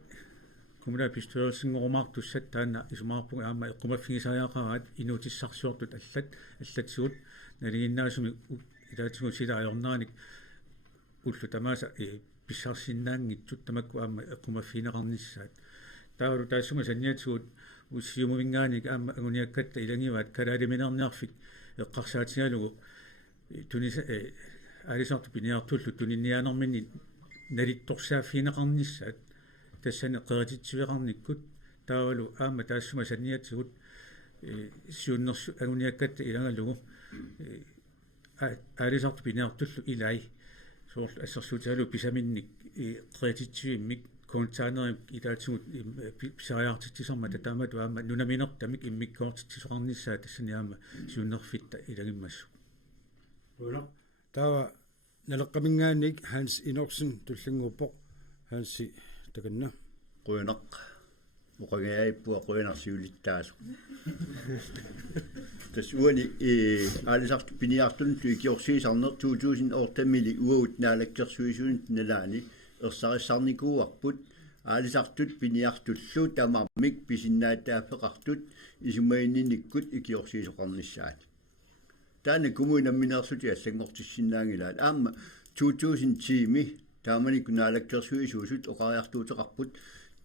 kumula pistøelsingorumaartussat taana isumaarpunga aama eqqumaffigisaajaqaraat inuutissarsuortut allatsigut naliginnaasumi ilaatigu silaajornaanik ullu tamaasa pissarsinnaangitsut tamakku aama eqqumaffiineqarnissaat taavalu taassunga sanniatsugut ussiumuvingaanik aama anguniakkatta ilangivaat kalaaliminarniarfik eqqarsaatigalugu tunisa alisartu piniartullu tuninniaanermini nalittorsaaffiineqarnissaat тассане qeratitsivеqarnikkut taavalu aama taassunga sanniatsugut siunnersu anguniakkatta ilangalugu alisartu piniartullu ilai soorlu assерsuutigalu pisaminnik qeratitsivimik kontaaneri ilaatsugut pisariartitisarma tataamatu aama nunaminertamik immikkoortittisoqarnissaa tassani aama siunnerfitta ilagimmassu Rønner. Der var naleqqaminngaanik Hans Inoksen tullinguppoq Hansi takanna Rønneq uqagaaippua qønarsiulittaasu tasuani aalisartu piniartuntu ikiorsiisarner 2008 uut naalakkersuisuunit nalaani ersarisarnikuuarput aalisartut piniartullu tamarmik pisinnaataafeqartut isumaininikkut ikiorsiisoqarnissaat taana kumuinamminersuti allangortissinnaangilaat aamma 2010mi taamanikku naalakkersuisuusut oqariartuuteqarput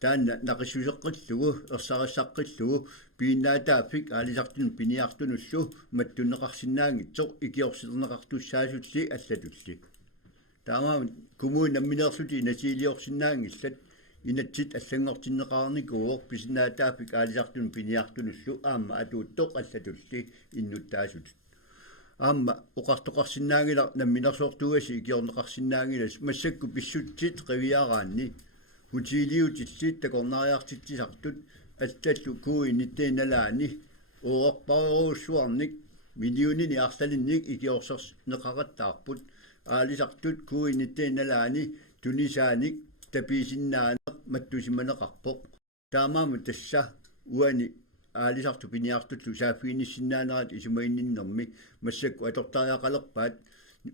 taanna naqissuseqqillugu ersarissaqqillugu piinnaataafik aalisartun piniartunullu mattunneqarsinnaangitsoq ikiorsilerneqartussaasutli allatulli taama kumuinamminersuti inasiiliorsinnaangillat inatsit allangortinneqarnikuuq pisinnaataafik aalisartun piniartunullu aamma atuuttoq allatulli innuttaasut aamma uqartoqarsinnaangila namminersoortuasi ikiorneqarsinnaangilas massakku pissutsit qiviaraanni hutiliutillit takornariartitsisartut allallu kuinitteennalaani uorparuussuarnik milliunini arsalinnik ikiorsers neqarattaarput aalisartut kuinitteennalaani tunisaanik tapiisinnaaneq mattusimaneqarpoq taamaamu tassa uani aalisartu piniartullu saaffiinissinnaaneraat isumainninnermi massakku atortariaqalerpaat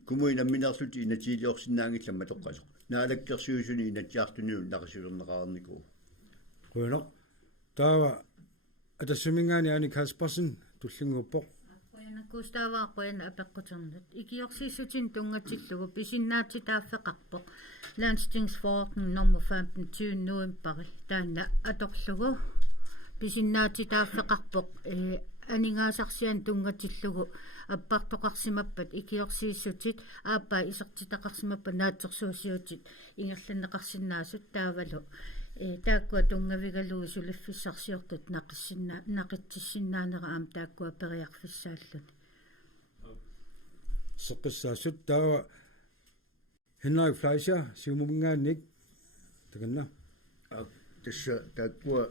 kumuinamminersuti inatiiliorsinnaangillamma toqqasoq naalakkersuusuni inatsiartuniu naqisulerneqarniku Rønner. Der var atassuminggaani Anni Kaspersen tullinguppoq Gustavaquen apeqquternut ikiorsiisutin tungatillugu pisinnaatitaaffeqarpoq Landstingsforordning nummer 15 novemberi taanna atorlugu pisinnaatitaaffeqarpoq aningaasarsian tungatillugu аппартоқарсимаппат икиорсииссутит ааппаа исертитақарсимаппа наатсерсуусиутит ингерланнеқарсинаасут таавалу тааккуа тунгавигалуу сулиффиссарсиортут нақитсиссиннаанера аам тааккуа периарфиссааллут seqqissaassut taava Henrik Fleischer siumungaanik takanna tassa taakkua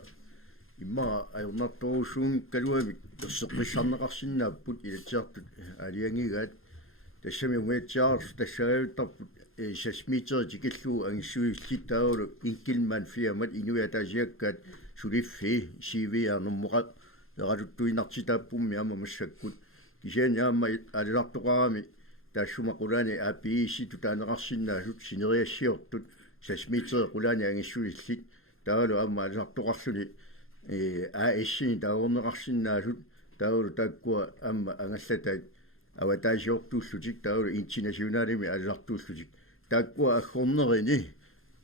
imma ajornartorusuun kaluavik terseqqissarneqarsinnaapput ilatsiartut aliangigaat tassami umiatsiaarsu tassariuttarput сасмитер тикиллу ангиссуиллиттаулу инкилман фиамат инуятаасиаккаат сулиффи сивиарнуммоqa леқалуттуинартитааппумми ама массаккут кисиани аама алилартоқарами таассумақулаани аапиисси тутаанеқарсиннаасут синериассиортут сасмитер қулаани ангиссуиллит таалу аама алилартоқарлуни аэссини таорнеқарсиннаасут таулу таккуа аама ангаллатаат аватаасиортууллутик таулу интернационалими алилартууллутик таккуа аггорнерини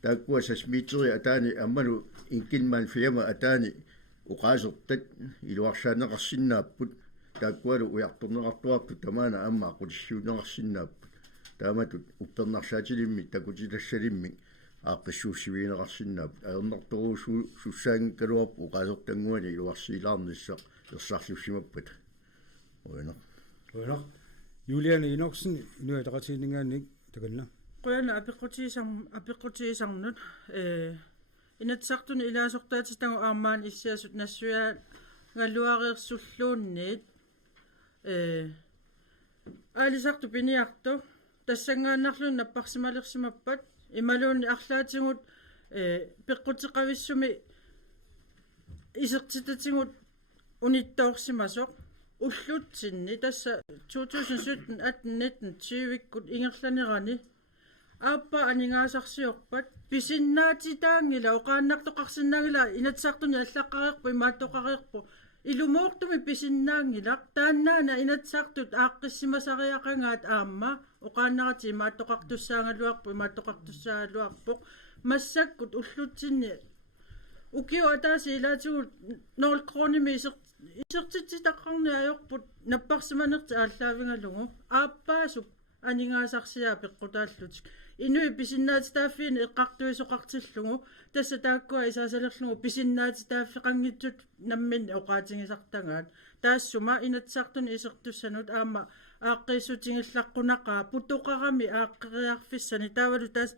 таккуа сасмитери атаани аммалу инкилман фиама атаани уqaasертат илуарсаанеқарсиннааппут таккуалу уярторнеқартуарпут тамаана амма ақулиссуунеқарсиннааппут тааматут уппернарсаатилимми такутилассалимми ааққиссууссивиинеқарсиннааппут аернарторуусу суссаангкалуарпу уqaasертангуани илуарсиилаарнissaq ерсарлуссимаппат уйно Juliane Inoksen inuataqatiinningaannik takanna qoyana apiqqutiisarnut inatsartuni ilaasortaatistangu aammaan issiasut nassuya ngalluariersulluunniit аалисарту пиниарту тассангааннарлун наппарсималерсимаппат ималуунни арлаатингут пеққутеқависсуми исертитатингут униттоорсимасоқ уллутсинни тасса 2017 18 20-иккут ингерланерани ааппа анингаасарсиорпат писиннаатитаангила оқааннартоқарсинаагила инатсартуни аллаққареерпу имааттоқареерпу илумоортуми писиннаангила тааннаана инатсартут ааққиссимасариақангаат аама оқааннарати имааттоқартуссаангалуарпу имааттоқартуссаагалуарпоқ массаккут уллутсинни укио атааси илаатигут норкроними исертитситаққарниаёрпут наппарсиманерти ааллаавингалугу ааппаасук анингаасарсиаа пеққутааллутик инуи писиннаатитааффиини эққартуисоқартиллугу тасса тааккуа исаасалерлугу писиннаатитааффеқангитсут намминни оқаатингисартангаат таассума инатсартуни исертуссанут аама ааққииссутингиллаққунақаа путоқарами ааққириарфиссани таавалу таас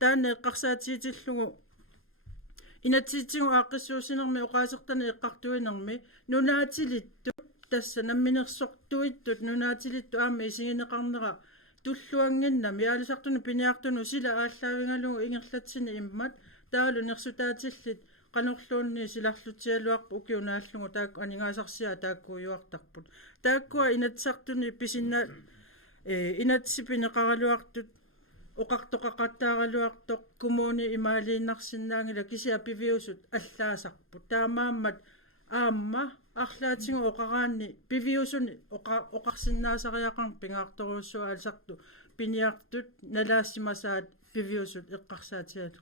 таанне эққарсаатиитиллугу инатсиитсигу ааққиссуусинерми оқаасертани эққартуинерми нунаатилитту тасса намминерсортуиттут нунаатилитту аама исигинеқарнера туллуангиннами яалисартуни пиниартуну сила ааллаавингалугу ингерлатсини иммат таалу нерсутаатиллит qanorluunni silарлutialuarpu ukiunaallungu taakku aningaasarsia taakkuujuartarput taakkua inatsartuni pisinna inatsipineqaraluartut oqartoqaqqattaaraluartoq kumuuni imaaliinnarsinnaangila kisia piviusut allaasarput taamaammat aamma арлаатингу оқараанни пивиусуни оқарсиннаасариақарн пингаарторуссуа алсарту пиниартут налаассимасаат пивиусут эққарсаатиалу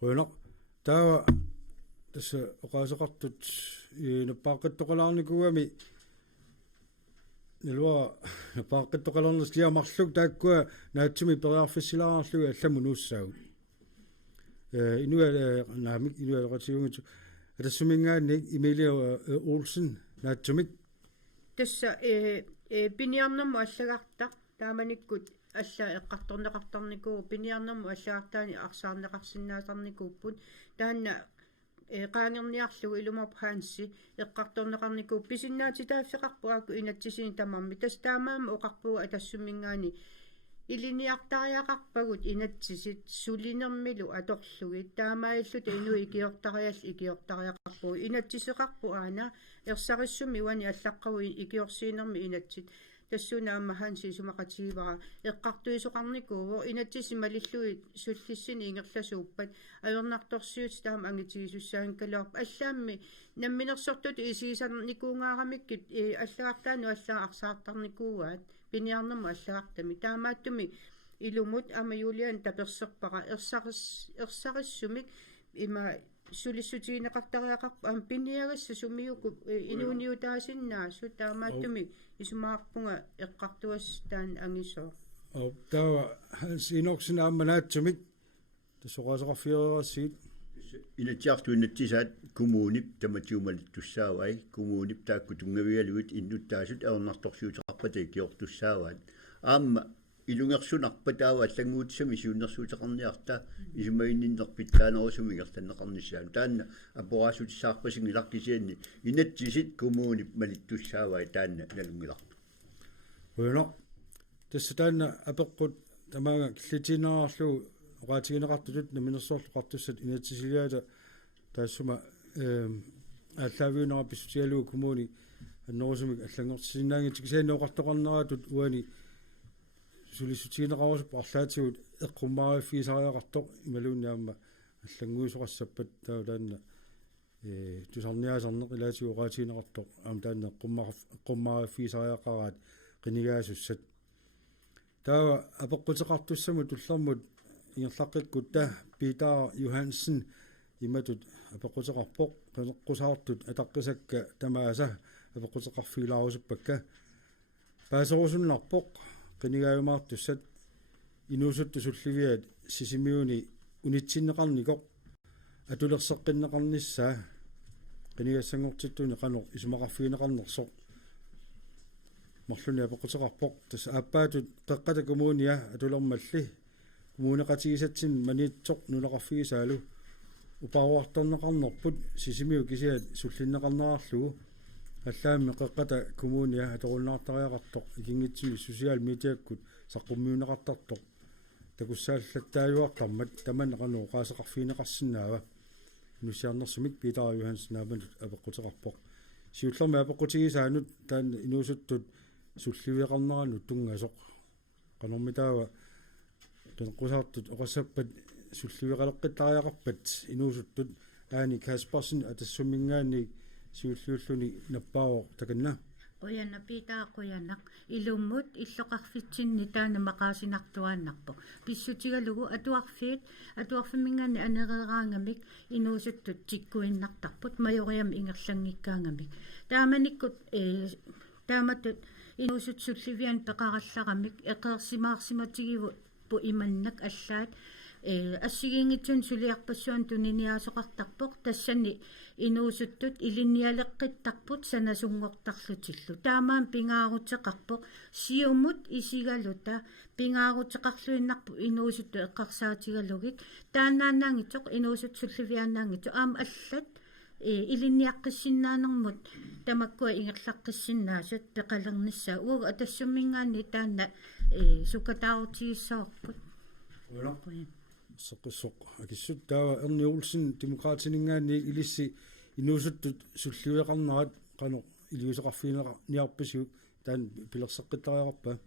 qoynoq taava tassa oqaasaqartut nappaaqattоqalaarnikuami nilua nappaaqattоqalarnerс liamarluk taakkua naatsumi periarfissilaarluga allamu nuussaagut inua naamik inua qatiungut атассумингаанник Эмилиа Олсен наатсумик тасса пиниарнамму аллагартар тааманиккут алла эққарторнеқартарникуу пиниарнамму аллагартаани арсаарнеқарсинаасарникууппут таанна qaangерниарлугу илумарпаанси эққарторнеқарникуу писиннаатитааффеқарпу аакку инатсисини тамарми тас таамаама оқарпуга атассумингаани илиниартариақарпагут инатсисит сулинермилу аторлугит таамаиллут инуи икиортариақарпу инатсисеқарпу аана ерсариссуми уани аллаққаву икиорсиинерми инатсит тассуна аммаханси сумақатигивара эққартуисоқарникууво инатсиси малиллуи суллиссини ингерласууппат аёрнарторсиут таама ангитигисуссаанкалуарпа аллаамми намминерсортут исигисарникуунгаарамиккит аллагартаану аллаа арсаартарникууаат пиниарнаму аллагартами таамааттуми илумут ама юлиан таперсерпара ерсариссумик има сулиссутигинеқартариақарпа ам пиниагасса сумиуку инууниутаасиннаасу таамааттуми исумаарпунга эққартуас таан ангисоо таава синоксина амманаатсумик тассоқаасеқарфиерерсиит инатсиартуиннатсисаат кумуунип таматиумалиттуссаавай кумуунип таакку тунгавиалуит иннуттаасут аернарторсуутеқарпатаа киортуссааваат аама илунгерсунарпа таава аллангуутсами сиуннерсуутеқарниарта исумаинниннерпиттаанерусумигерланнеқарниссаан таанна апораасутиссаарпасингиларкисианни инатсисит кумуунип малиттуссаавай таанна налунгиларту уйно тасса таанна апеққут тамаага киллитинаарлу оqaатигинеқартутут наминерсоорлуқартуссат инатсисилиата таассума аллаавиунера писсутигалугу коммуни аннерусумик аллангортисиннаангит кисаанеоқартоқарнератут уани сулиссутигинеқарусуп арлаатигут эққуммаариффисариақартоқ ималуунниамма аллангуисоқассаппат таулаанна тусарниасарнеқ илаатигу оqaатигинеқартоқ аама таанна эққуммаариффисариақараат қинигаасуссат таава апеққутеқартуссаму туллермут ингерлаққиккут та Питер Йохансен иматут апеққутеқарпоқ қенеққусаартут атаққисакка тамааса апеққутеқарфилаарусуппакка паасерусуннарпоқ қинигааюмаартуссат инуусутту сулливиат сисимиуни унитсиннеқарникоқ атулерсеққиннеқарниссаа қинигассангортиттуни қанеқ исумақарфиинеқарнерсоқ марлуни апеққутеқарпоқ тас ааппаатут қеққата коммуниа атулермалли коммунеқатигисатсин маниитсоқ нулеқарфигисаалу упаруарторнеқарнерпут сисимиу кисиат суллиннеқарнерарлугу аллаамми қеққата коммуниа аторулнаартариақартоқ икингитсуни социал медиаккут саққуммиунеқартартоқ такуссааллаттааюартармат таманеқану қаасеқарфиинеқарсинаава нусиарнерсумик Питер Йохансен ааманут апеққутеқарпоқ сиуллерми апеққутигисаанут таан инуусуттут сулливиақарнерану тунгасоқ канормитаава тенқусаартут оқассаппат сулливиқалеққиттариақарпат инуусуттут аани Касперсен атассумингаани сиуллиуллуни наппаавоқ таканна Qoyanna piitaaqquyanaq ilumut illoqarfitsinni taana maqaasinartuaannarpo pissutigalugu atuarfimmingaanni anereeraangamik inuusuttut tikkuinnartarput majoriam ingerlangikkaangamik taamanikkut taamatut inuusut sullivian peqarallaramik eqeersimaarsimatigivu pu imannak allaat ассигингитсун сулиарпассуан тунниаасоқартарпоқ тассани инуусуттут илинниалеққиттарпут санасунгортарлутиллу таамаан пингаарутеқарпоқ сиумут исигалута пингаарутеқарлуиннарпу инуусутту эққарсаатигалугик таанаанаангитсоқ инуусут сулливиаанаангитсо аама аллат илинниаққиссиннаанермут тамаккуа ингерлаққиссиннаасат пеқалерниссаа уга атассуммингаани таанна сукатаарутигиссаорпут соққисоқ акиссут таава Эрни Олсен демократинингаани илисси инуусуттут сулливиақарнерат қано илиусеқарфиинеқарниарпасиук таан пилерсеққиттариақарпа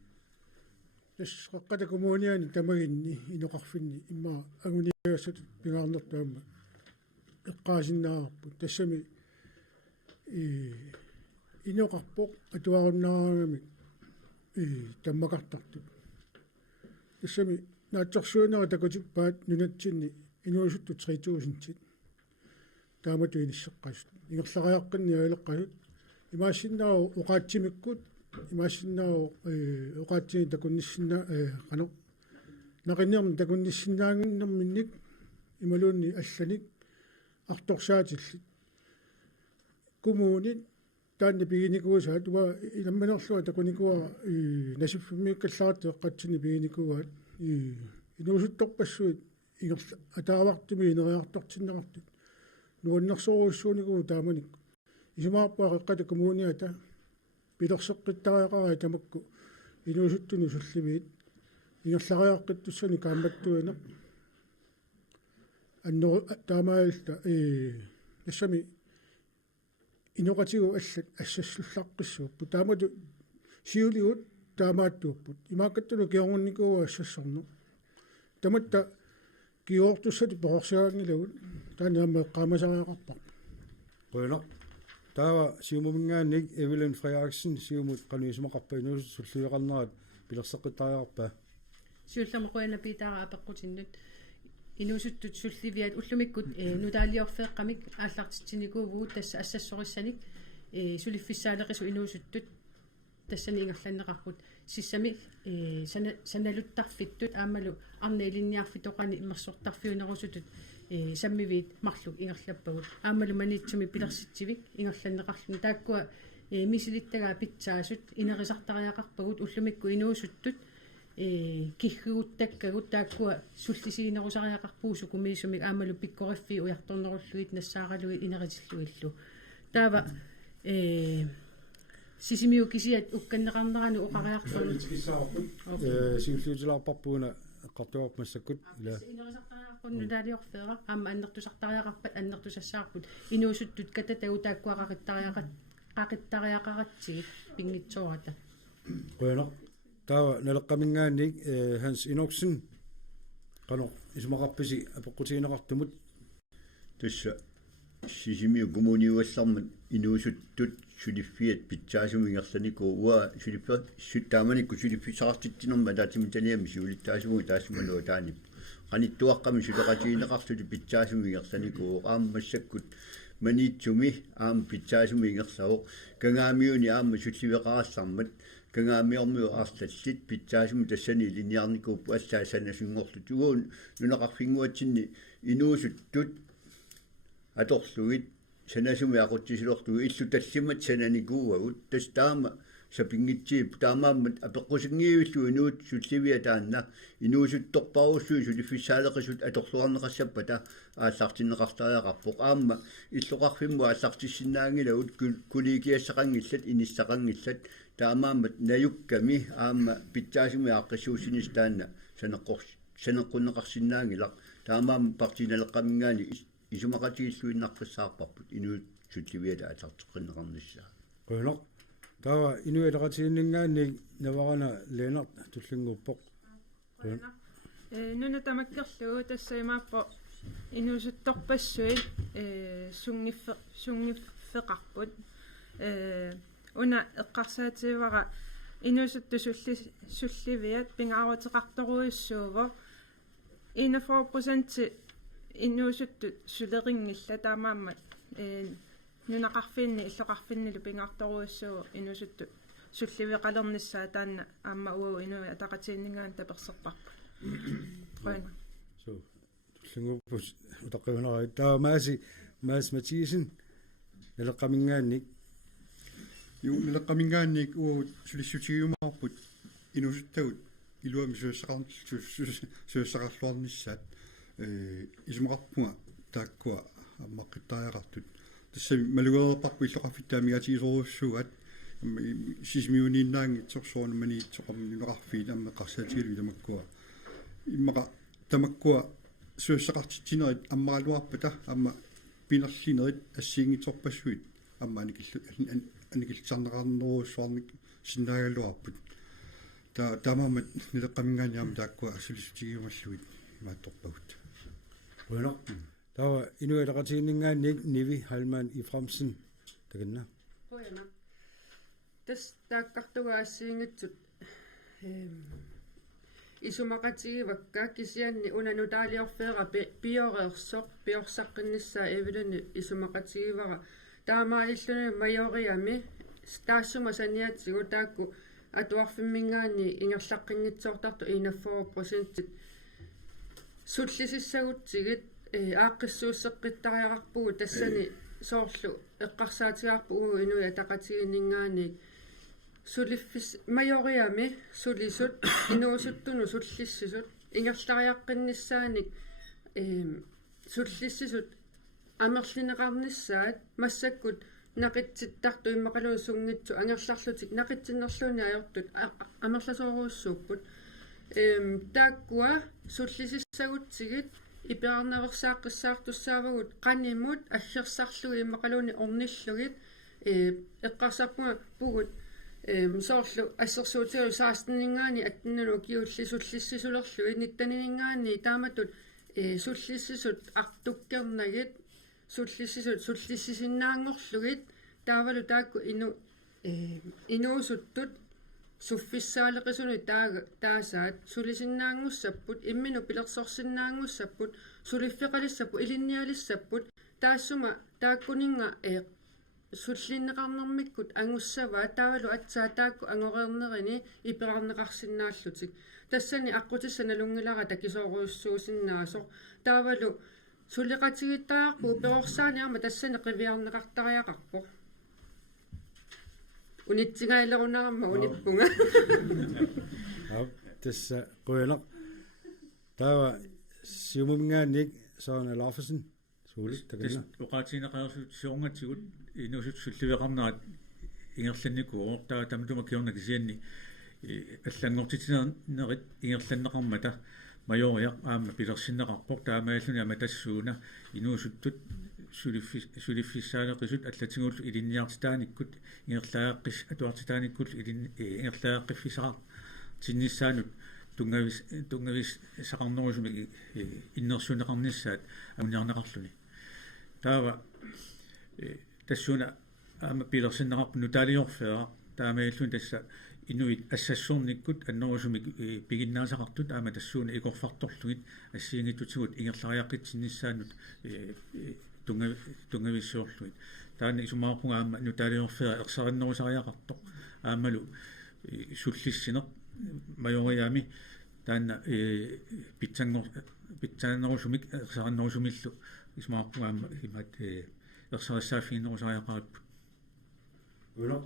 эссеққата коммуниани тамагинни иноқарфинни имма агуниассат пингаарнертаама эққаасиннаарпут тассами иноқарпоқ атуаруннаараагами таммакартартут тассами наатсорсуинера такутиппаат нунатсинни инуусутту 3000-тит таамату иниссеққасут ингерлариаққинни аилеққасут имаассиннаа уқаатсимиккут имаассиннаа уқаатсини такунниссина қано нақиннерми такунниссинаангиннэрминник ималуунни алланик арторсаатиллит коммуунит таанни пигиникуусаат уа иламманерлуа такуникуа насиффиммииккалларатти эққатсини пигиникуаат инуусутторпассуит ингерла атаавартими инериартортиннеқартут нуаннерсоруссууникуу тааманик исумаарпаа қеққата коммуниата пилерсеққиттариақараа тамакку инуусуттуни сулливиит ингерлариаққиттуссани кааматтуина аннер таамаалта нассами инуқатигу аллат ассассуллаққиссууппу таамату сиулиут таамааттууппут имааккаттуну киорнникуа ассассорну таматта киортуссати поорсиаангилагут тааннаама эққаамасариақарпар қойно таава сиумумингаанник Эвелин Фреяксен сиумут қануисумақарпа инуус сулливиқарнерат пилерсеққиттариақарпа сиулламеқуяна питара апеққутиннут инуусуттут сулливиат уллумиккут нутаалиорфеэққамик ааллартитсиникуувгут тасса ассассориссаник сулиффиссаалеқису инуусуттут тассани ингерланнеқарпут сиссами саналуттарфиттут аамалу арнеилинниарфитоқани иммерсортарфиунерусутут саммивиит марлук ингерлаппагут аамалу манитсуми пилерситсивик ингерланнеқарлуни тааккуа мисилиттагаа питсаасут инерисартариақарпагут уллумикку инуусуттут киггуттаккагут тааккуа суллисигинерусариақарпуусу кумиисумик аамалу пиккориффи уярторнеруллуит нассааралуи инерисиллуиллу таава сисимиукисиат укканнеқарнерану оқариарторну сиуллуутилаарпарпуна эққартуарп массаккут ила инерисартариарпунну таалиорфеера аама аннертусартариақарпат аннертусассаарпут инуусуттут ката тагутааккуақақиттариақаратсигит пингитсоората қуяна таа налеққамингаанник Hans Enoksen qano исмақарписи апеққутиинеқартумут тусса сисимиу гумуниуассармат инуусуттут сулиффиат питсаасумингерланикуу уа сулиффа суттааманикку сулиффисаартитсинерма таатимитаниами суулиттаасуму таассумануа таани qaниттуаққами сулеқатиинеқарсули питсаасумингерланикуу ааммассаккут маниитсуми аама питсаасумингерлавоқ кангаамиуни аама сулливеқарассармат кангаамиормиу аарлаллит питсаасуми тассани линиарникууппу ассаасанасунгорлу тугуун нунеқарфингуатсинни инуусуттут аторлугит санасуми ақутсисилортуги иллу таллимат сананикууагут тас таама сапингитсиип таамааммат апеққусингиивиллу инуут сулливиа таанна инуусутторпаруссуу сулиффиссаалеқисут аторлуарнеқассаппа та ааллартиннеқартариақарпоқ аама иллоқарфимму ааллартиссиннаангилагут кулигиассақангиллат иниссақангиллат таамааммат наюкками аама питсаасуми ааққиссуусинис таанна санеққуннеқарсиннаангилақ таамаама партиналеққамингаани исумақатииллуиннарфиссаарпарпут инуут сулливиата атартеққиннеқарниссаа quyuneq tawa inuilaqatiinningaannik navarana Lennart tullunguuppoq нуна тамаккерлугу тассаимааппо инуусутторпассуи сунгиффеқарпут уна эққарсаативара инуусутту сулливиат пингааруатеқарторуиссуува 41% инуусутту сулерингилла таамааммат нунақарфинни иллоқарфиннилу пингаарторуиссуу инуусутту сулливеқалерниссаа таанна аама уау инуи атақатииннингаан таперсерпарпа қойна so tullunguuppus utaqqiunerai taa Mads Mathiesen naleqqamingaannik нелеққамингаанник уу сулиссутигиумаарпут инуусуттагут илуами суассақарлуарниссаат исмақарпунга тааккуа аммаққиттариақартут тассами малугеерпарпу иллоқарфиттаамигатигисоруссугат сисмиуниннаанги торсуунмани тоқамнунеқарфиит аммеқарсаатигилу тамаккуа иммақа тамаккуа суассақартитсинерит аммаралуарпата амма пинерлинерит ассиингиторпассуит амма аникиллсарнеқарнеруссуарник синнаагалуарпут таамаамат нилеққамингаaniam тааккуа сулиссутигиумаллуит маатторпагут quyuneq tawa inuilaqatiinningaannik Nivi Halman i Fremsen taganna quyana tas taakkартугаассиингитсут исумақатигивакка кисианни унанутаалиорфеера пиореерсоқ пиорсаққиннссаа эвилуни исумақатигивара таамаалиллуни майориами таассума саниатсигу таакку атуарфиммингаани ингерлаққингитсоортарту 41% суллисиссагутсигит ааққиссууссеққиттариақарпугу тассани соорлу эққарсаатигаарпу инуи атақатигиннингаани сулиффис майориами сулисут инуусуттуну суллиссисут ингерлариаққиннссааник суллиссисут амерлинеқарниссаат массаккут нақитситтарту иммақалуун сунгитсу ангерларлутик нақитсиннерлууни аёртут амерласооруussууппут тааккуа суллисиссагутсигит иперарневерсааққиссаартуссаавагут qaнимут аллерсарлуги иммақалууни орниллугит эққарсарпуга пугут соорлу ассерсуутигу саастиннингаани аттинналу киуллисуллиссисулерлуги ниттанинингаани тааматут суллиссисут артуккернагит суллиссисут суллиссисиннаангорлугит таавалу таакку инуусуттут суффиссаалеқисуни таасаат сулисиннаангуссаппут иммину пилерсорсиннаангуссаппут сулиффеқалиссаппу илинниалиссаппут таассума тааккунинга суллиннеқарнэрмиккут ангуссаваа таавалу атсаа таакку ангореернерини иперарнеқарсинааллутик тассани аққутиссана лунгилара такисооруйуссуусиннаасо таавалу сулеқатигиттаарпу перорсааниарма тассани қивиарнеқартариақарпо унитсигаалерунаарма униппунга тасса quyuneq tawa siumumngaannik Søren Larsen suulit taganna uqaatineqarsut suorngatsugut inusut sulliveqarnaat ингерланнику оортаа тамтума киорнакисианни аллангортитинерит ингерланнеқармата майориақ аама пилерсиннеқарпоқ таамааллуни аматассууна инуусуттут сулиффиссаанеқисут аллатингуллу илинниартитааниккут ингерлааққис атуартитааниккул ингерлааққиффисаа тинниссаанут тунгавис сақарнерусуми иннерсунеқарниссаат амуниарнеқарлуни таава тассуна аама пилерсиннеқарпу нутаалиорфеа таамааллуни тасса инуит ассассуурниккут аннерусуми пигиннаасақартут аама тассууна икорфарторлугит ассиингиттутигут ингерлариаққитсинниссаанут тунгависсуорлугит таана исумаарпунга аама нутаалиорфеа ерсариннерусариақартоқ аамалу суллиссинеқ майориами таана питсааннерусумик ерсариннерусумиллу исумаарпунга аама имат ерсариссааффигиннерусариақариппут уна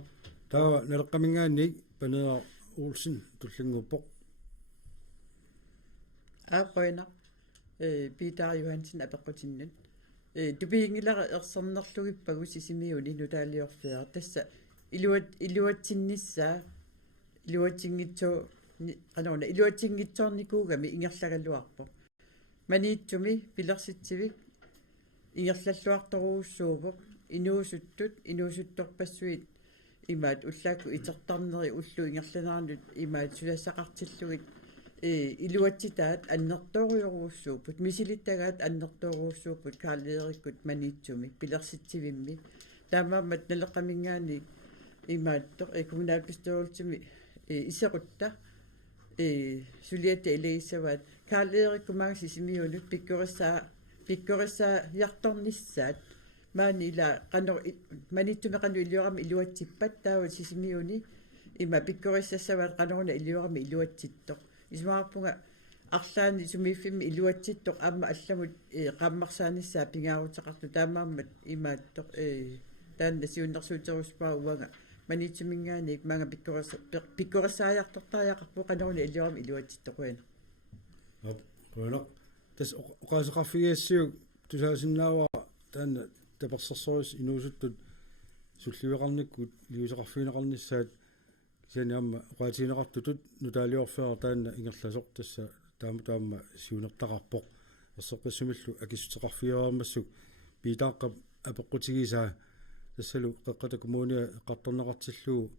таа налеққамингаанник панеа Олсен туллингуппоқ аақойна Питер Johansen апеққутиннут тупиингилара ерсернерлугиппагу сисимиуни нутаалиорфеа тасса илуатсиннissaa илуатингитсоо анорна илуатингитсоорникуугами ингерлагаллуарпо маниитсуми пилерситсивик ингерлаллуарторууссуупоқ инуусутторпассуит имаат уллаакку итертарнери уллу ингерланаарнут имаат сулассақартиллугит илуатситаат аннерторуйоруussууппут мисилиттагаат аннерторуussууппут каалеериккут маниитсуми пилерситсивимми таамаамат налеққамингаани имааттоқ коммуналписториултими исеқутта сулиатта илеисаваат каалеериккумааг сисимиунут пиккорисsaa ярторнissaат маани ила канор маниттуме кану илиорами илуатсиппат таава сисимиуни има пиккориссассаваат канорна илиорами илуатситтоқ исмаарпунга арлаани сумииффимми илуатситтоқ аама алламут qaammarsaanissaa pingaaruteqartu taamaammat imaattoq таанна сиуннэрсуутеруспаа уага маниттумингааник маага пиккорисааяртортариақарпу канорна илиорами илуатситтоқуина уна тас оқаасеқарфигиассиук тусаасиннаава таанна таперсерсорис инуусуттут сулливеқарниккут лиусеқарфигинеқарниссаат сианиамма оқаатинеқартутут нутаалиорфеа таанна ингерласоқ тасса таама сиунертақарпоқ ерсеққиссумиллу акиссутеқарфигераамассук питааққап апеққутигисаа тассалу қеққата коммуния эққарторнеқартиллуу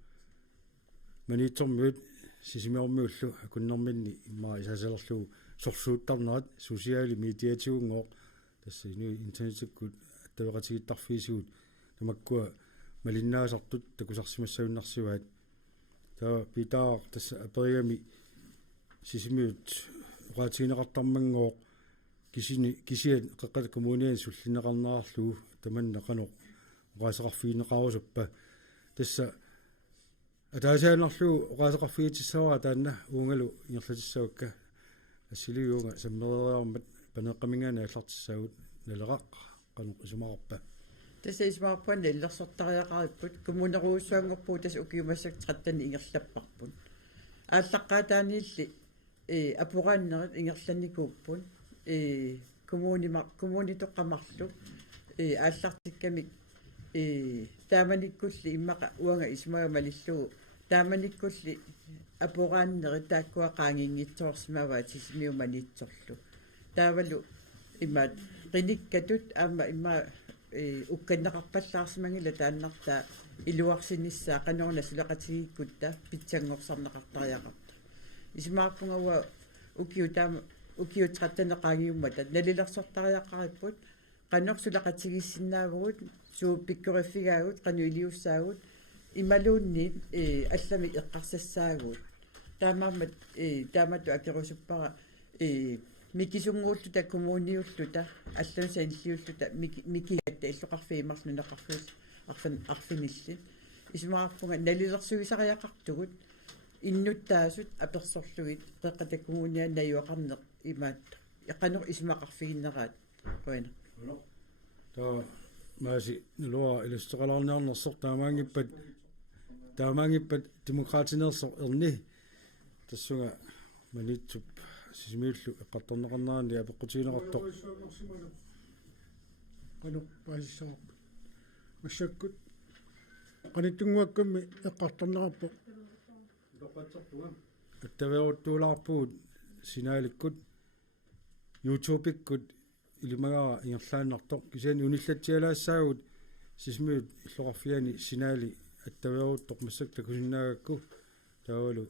маниитсормиут сисимиормиуллу акуннэрминни иммаа исаасалерлуу сорсууттарнерат сусиали медиатигунгоо тасса инуи интернетиккут тавеқатигиттарфиисигут тамаккуа малиннаасартут такусарсимассагуннарсиваат таа питаа тасса апериами сисимиут оqaатигинеқартармангоо кисиат қеққата коммуниан суллинеқарнаарарлуу таманна қано оqaасеқарфигинеқарусуппа тасса атаасаанерлуу оqaасеқарфигитиссаваа таанна уунгалу ингерлатиссавакка ассилиуунга саммерериармат панеққамингаана аллартиссаагут налеқақ қано исумаарпа тасса исмаарпуанна иллерсортариақариппут коммунеруussуангорпуу тас укиумассак траттани ингерлаппарпут ааллаққаатааниилли апурааннерит ингерланникууппут коммуни тоққамарлу ааллартиккамик тааманиккулли иммақа уанга исмаамалиллугу тааманиккулли апурааннерит тааккуа qaangiнгитсоорсимаваат сисмиуманиитсорлу таавалу имаат qinikкатут аама имма укканнеқарпаллаарсимангила тааннартаа илуарсинissaa канорна сулеқатигиккутта питсангорсарнеқартариақарта исмаарпунгауа укиу траттанеқаагиуммата налилерсортариақариппут канор сулеқатигиссиннаавгут суу пиккориффигаагут кану илиуссаагут ималуунни аллами эққарсассаагут тааматту акерусуппара микисунгууллута коммуниуллута алланса иллиуллута микиатта иллоқарфиимарлунеқарфуус арфинилли исмаарпунга налилерсугисариақартугут иннуттаасут аперсорлугит пеққата коммуниан наюақарнеқ имаатта эққанер исмақарфигиннераат қуина таа маси нулуа илустеқалаарниарнерсор таамаангиппат демократинерсор ерни тассуга манитсуп сисимиуллу эққарторнеқарнаани апеққутигинеқартоқ кану пассаа массаккут qanitunguakkammi eqqartarnerappo attaveriuttuularpuut sinaalikut YouTube-ikkut ilimagara ingerlaannartoq kisiani unillatialaassaagut sismiut illoqarfiani sinaali attaveriuttoq massak takusinnaagakku taavalu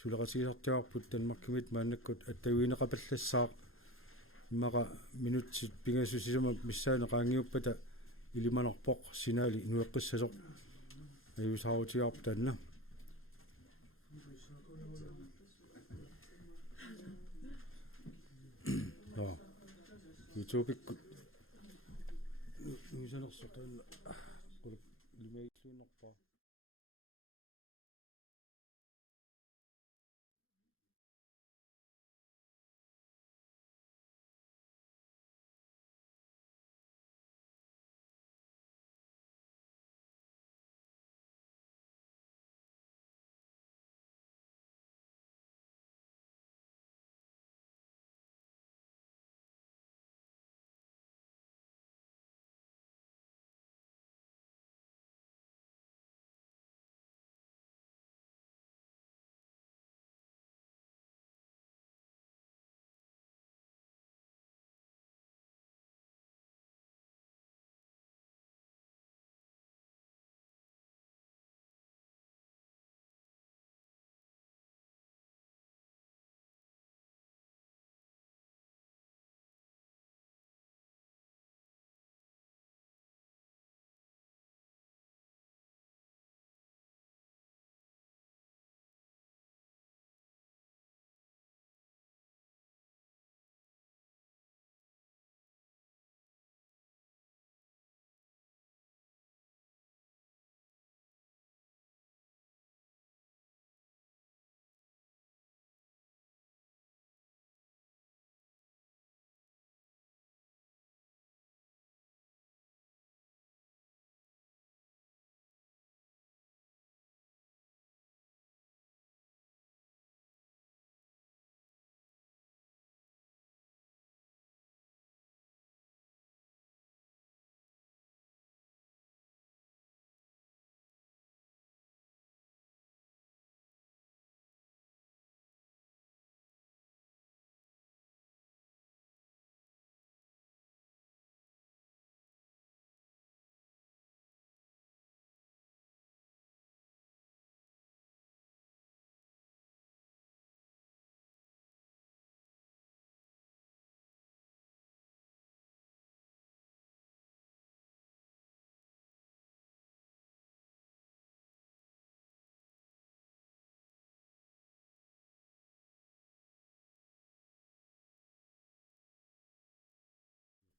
suleqasiisartiarput tanmarkimit maannakkut attaviineqapallassaaq immaqa minutsit pingasusisama missaana qaangiuppata ilimanerpoq sinaali inueqqissasoq ayusaarutiarpu taanna YouTube-ikkut nuisanersortaanna quluk limaiksuunerpaa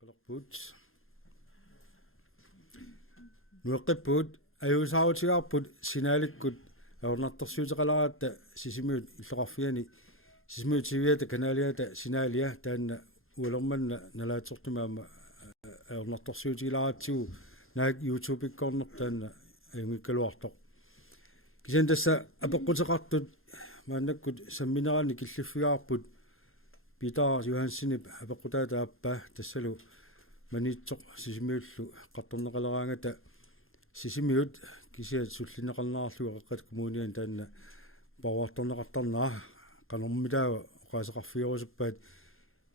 qalorpuut nueqqippuut ajuusaarutiarput sinaalikkut aornartorsuuteqalaraata sisimiut illoqarfiani sisimiut siviata kanaaliata sinaalia taanna ualermanna nalaatortumaama aornartorsuutigilaraatsigu naak YouTube-ikkorner taanna ayungikkaluartoq kisen tassa apeqqutеqartut maannakkut samminerani killiffigaarput Peter Johanssonip apeqqutaata appaa tassalu maniitsoq sisimiullu qartorneqaleraangata sisimiut kisiat sullineqarnararlugu qaqqat kommunian taanna powertorneqartarnaa qanormitaaga oqaasaqarfiorusuppaat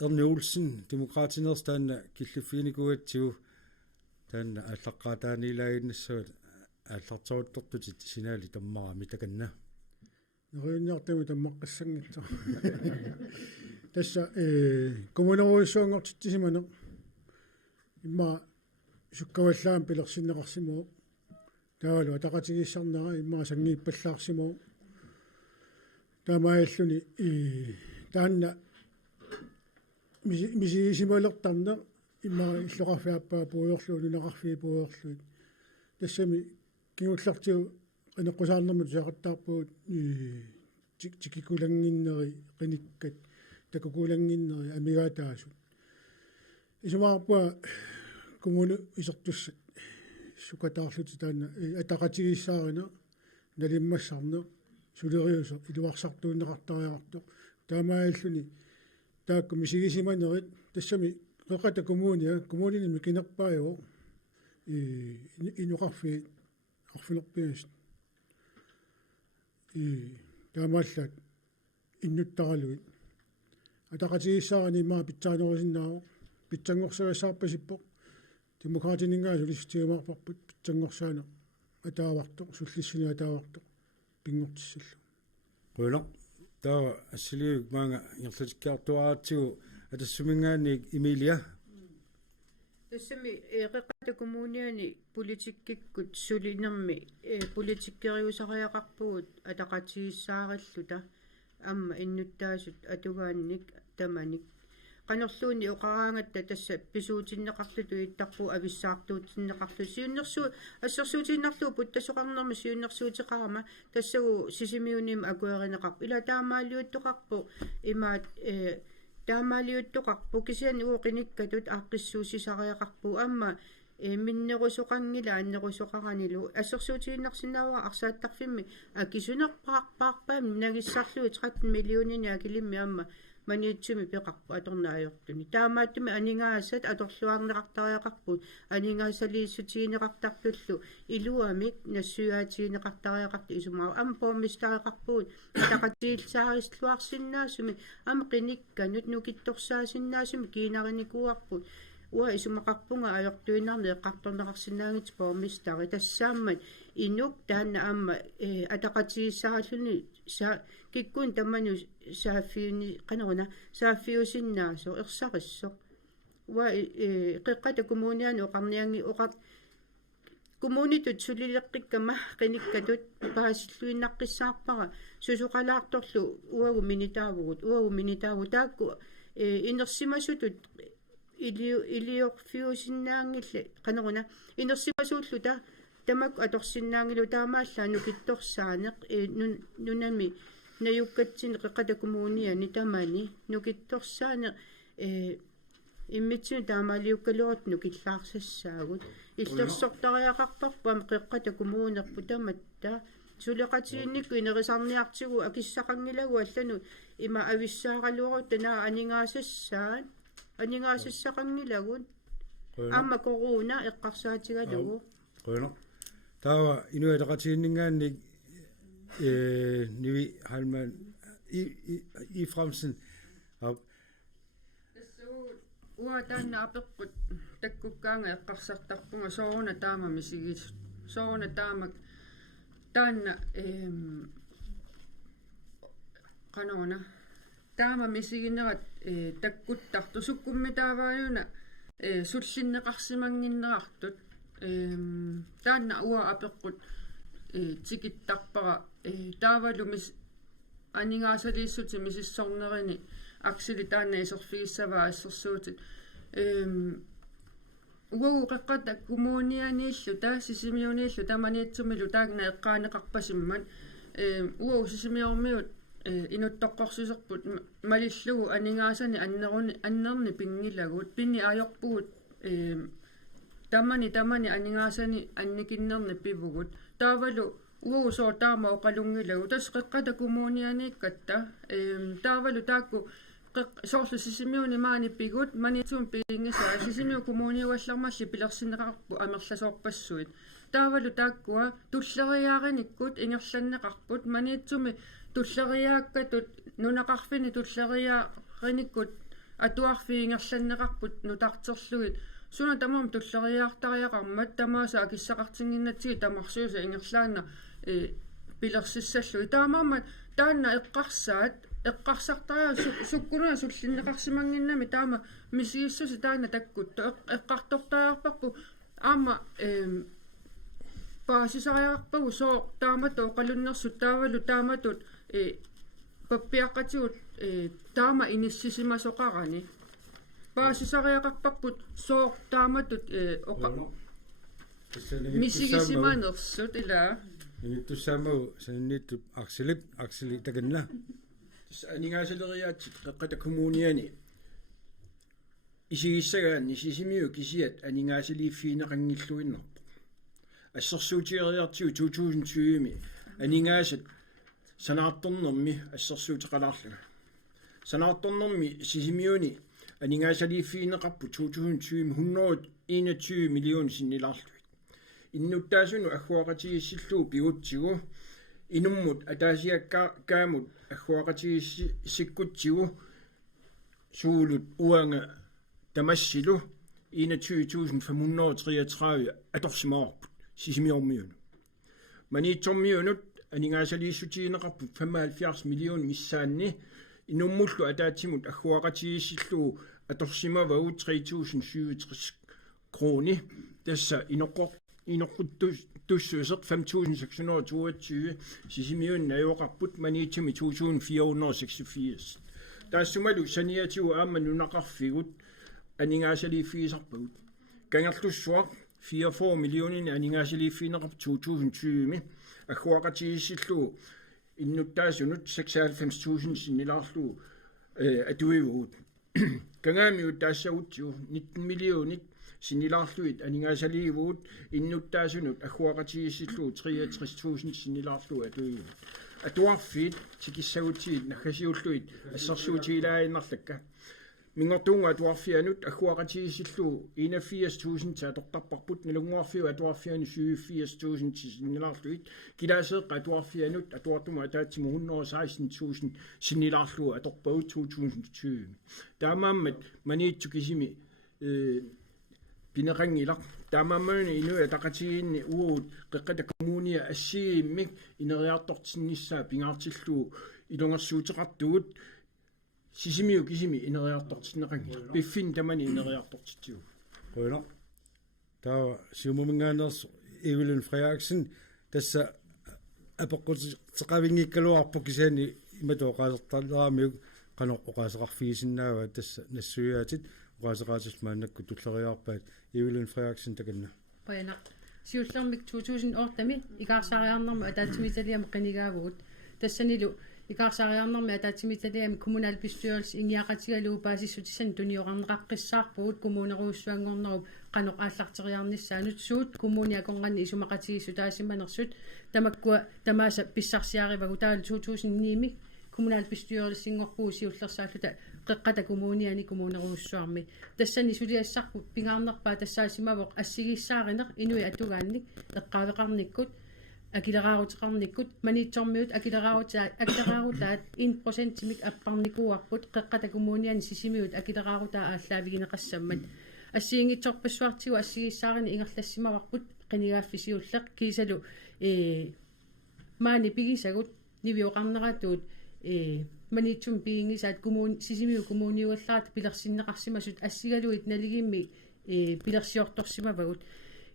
Ernie Olsen demokratineers taanna killiffiinikuatsigu taanna ааllaqqaataaniilaaginnassават ааллартавуттортут синаали таммарами таканна неринниартами таммаққассангитсо тасса коммунеруйссуунгортитсимане имма суккаваллаам пилерсиннеқарсимуу таавалу атақатигиссарнера имма сангииппаллаарсимуу таамааллуни таанна мисигисималертарна имма иллоқарфиаппаа пуйорлуу нунеқарфии пуйорлуит тассами кигуллартиу анеққусаарнэрмут сеқартаарпуут тикикулангиннери қиниккат такукулангиннери амигаатаасу исумаарпуа коммуни исертуссат сукатаарлути таана атақатигиссаарина налиммассарне сулериусо илуарсартууннеқартариарто таамааллуни таакку мисигисиманерит тассами қеқата коммунини микинерпаайо инуқарфи арфилерпиас таамааллаат иннуттаралуит атақатигиссаарани маа питсаанерусиннаава питсангорсагассаарпасиппо демократинингаа сулистигимаарпарпут питсангорсаана атааварто суллиссуни атааварто пингортиссаллу qula taa assiliuk maanga ngirlatikkaartuaraatigu atassumingaanik Emilia тассами эқеқата коммуниани политиккиккут сулинерми политиккериусариақарпугут атақатигиссаариллута амма иннуттаасут атугаанник таманик qanорлууни оқараангатта тасса писуутиннеқарлуту иттарпу ависсаартуутиннеқарлу сиуннерсуу ассерсуутиннарлуу путтасоқарнерми сиуннерсуутеқарама тассагу сисимиуним акуеринеқарпу ила таамаалиуттоқарпу имаат таамаалиуттоқарпу кисиани уоқиниккатут ааққиссуусисариақарпу амма миннерусоқангила аннерусоқаранилу ассерсуутиннарсинаава арсааттарфимми акисунерпаақпаақпаам нагиссарлуи 13 миллионини акилимми амма маниитсуми пеқарпу аторнаajortuni таамааттуми анингаасат аторлуарнеқартариақарпут анингаасалииссутигинеқартартуллу илуамик нассуаатигинеқартариақарту исумаа ам поммистариқарпуут тақатиилсаарислуарсиннаасуми ам қиникканут нукитторсаасиннаасуми кинариникуарпут уа исумақарпунга аёртуинарне эққарторнеқарсинаангит поммистари тассааммат инук таанна амма атақатигиссаараллуни киккун тамману сааффиуни канаруна сааффиусиннаасо ерсариссо уа қеққата коммуниани оқарнианги оқар коммунитут сулилеққиккама қиниккатут паасиллуиннаққиссаарпара сусоқалаарторлу уагу минитааву таакку инерсимасутут илиорфиусиннаангилла канаруна инерсимасууллута тамак аторсиннаангилу таамааллаану китторсаанеқ нунами наюккатсин қеқата коммуниани тамани нукитторсаане иммитсин таамаалиуккалуарт нукиллаарсассаагут иллерсортариақарпарпам қеққата коммуунерпу таматта сулеқатиинникку инерисарниартигу акиссақангилагу аллану има ависсааралуарут тана анингаасассақангилагун амма коруна эққарсаатигалугу qula tawa inuataqatiinningaannik nivi halman i fremsen op уа таанна апеққут таккуккаанга эққарсартарпунга соорна таама мисигит соорна таамак таанна канона таама мисигинерат таккуттарту суккуммитаавааюна суллиннеқарсимангиннерартут таанна уа апеққут тикиттарпара таавалумис анингаасалииссути мисиссорнерини аксили таанна исерфигиссаваа ассерсуутит угу қеққата коммунианииллу таа сисимиунииллу таманиитсумилу таагна эққаанеқарпасиммат угу сисимиормиут инуттоққорсусерпут малиллугу анингаасани аннерни пингилагут пинни аёрпугут тамани анингаасани анникиннерни пивугут таавалу угу соо таама оқалунгилагу тас қеққата коммунианииккатта таавалу таакку соорлу сисимиуни маани пигут манитсуум пиингисаа сисимиу коммуниуаллармалли пилерсинеқарпу амерласоорпассуит таавалу тааккуа туллериаариниккут ингерланнеқарпут манитсуми туллериааккатут нунақарфини туллериаариниккут атуарфиингерланнеқарпут нутартерлугит суна тамам туллериаартариақармат тамааса акиссақартингиннатсиги тамарсууса ингерлаана пилерсиссаллуи таамаамат таанна эққарсаат эққарсартараа суккуна суллиннеқарсимангиннами таама мисигиссуси таана таккутто эққартортариарпарпу аама паасисариарпагу соо таамато оқалуннерсут таавалу тааматут паппиаққатигут таама иниссисимасоқарани паасисариақарпарпут соо тааматут оқа мисигисиманерсут илаа инитуссаамау саниннитту аксили таканна анингаасалериаатсит қеққата коммуниани исигиссагаани сисимиу кисиат анингаасалииффиинеқангиллуиннерпо ассерсуутиериартигу 2020ми анингаасат санаарторнерми ассерсуутеқалаарлуга санаарторнерми сисимиуни анингаасалииффиинеқарпу 2020 121 миллион синнилаарлуит иннуттаасуну аггуақатигиссиллуу пигутсигу инуммут атаасиаккаамут аггуақатигиссиккутсигу суулут уанга тамассилу 21533 аторсимаарпут сисимиормиуну маниитсормиунут анингаасалииссутигинеқарпут 75 миллион миссаанни инуммуллу атаатсимут аггуақатигиссиллуу аторсимавагу 3067 kroни тасса иноққуттуссуусеқ 5622 сисимиун наёқарпут маниитсими 2486 таассумалу саниатигу аама нунақарфигут анингаасалииффигисарпагут кангерлуссуақ 44 миллионин анингаасалииффинеқарп 2020 аггуақатигиссиллуу иннуттаасунут 96000 синнилаарлуу атуивуут кангаамиут таассагутсиу 19 миллионит синнилаарлуит анингаасаливуут иннуттаасунут аггуақатигиссиллуу 63000 синнилаарлуу атуивуут атуарфиит тикиссагутсиит наггасиуллуит ассерсуутигилааиннарлакка мингортуунга атуарфианут аггуақатигиссиллуу 84000 таатортарпарпут налунгуарфиу атуарфиану 84000 синнилаарлуит килаасеэққа атуарфианут атуартума атаатсиму 116000 синнилаарлуу аторпагут 2020 таамааммат маниитсукисими пинерангилақ таамааммани инуя тақатигиинни уут қеққата коммуния ассигиммик инериартортинниссаа пингаартиллуу илунгерсуутеқартугут сисимиу кисими инериартортиннеқангила пиффин тамани инериартортитсиу қойно таа сиумумингаанерс Evelyn Frederiksen тасса апеққутеқавингиккалуарпу кисаани иматоқаасертааларамиу каноққоқаасеқарфигисиннаава тасса нассуяатит оqaасеқаатиллмааннакку туллериарпаат Evelyn Frederiksen таканна қойно сиуллермик 2008 икаарсариарнэрму атаатсимиталиам қинигаавгут тассанилу икаарсариарнэрми атаатсимиталиами коммуналбистуерс ингиақатигалуу паасиссутиссан туниоқарнеқаққиссаарпугут коммунеруussуангорнеруп қаноқ ааллартириарниссаанут суут коммуниаконганни исумақатигиссу таасиманерсут тамаккуа тамааса писсарсиаривагу таал 2009ми коммуналбистуерлиссингорпуу сиуллерсааллута қеққата коммуниани коммунеруussуарми тассани сулиассарпут пингаарнерпаа тассаасимавоқ ассигиссааринеқ инуи атугаанник эққаавеқарниккут акилераарутеқарниккут маниитсормиут акилераарутаат 1%мик аппарникууарпут қеққата коммуниани сисимиут акилераарутаа ааллаавигинеқассаммат ассиингитсорпассуартигу ассигиссаарини ингерлассимаварпут қинигааффисиуллеқ кисалу маани пигисагут нивиоқарнератуут маниитсум пиингисаат коммуни сисимиу коммуниуаллаат пилерсиннеқарсимасут ассигалуит налигимми пилерсиорторсимавагут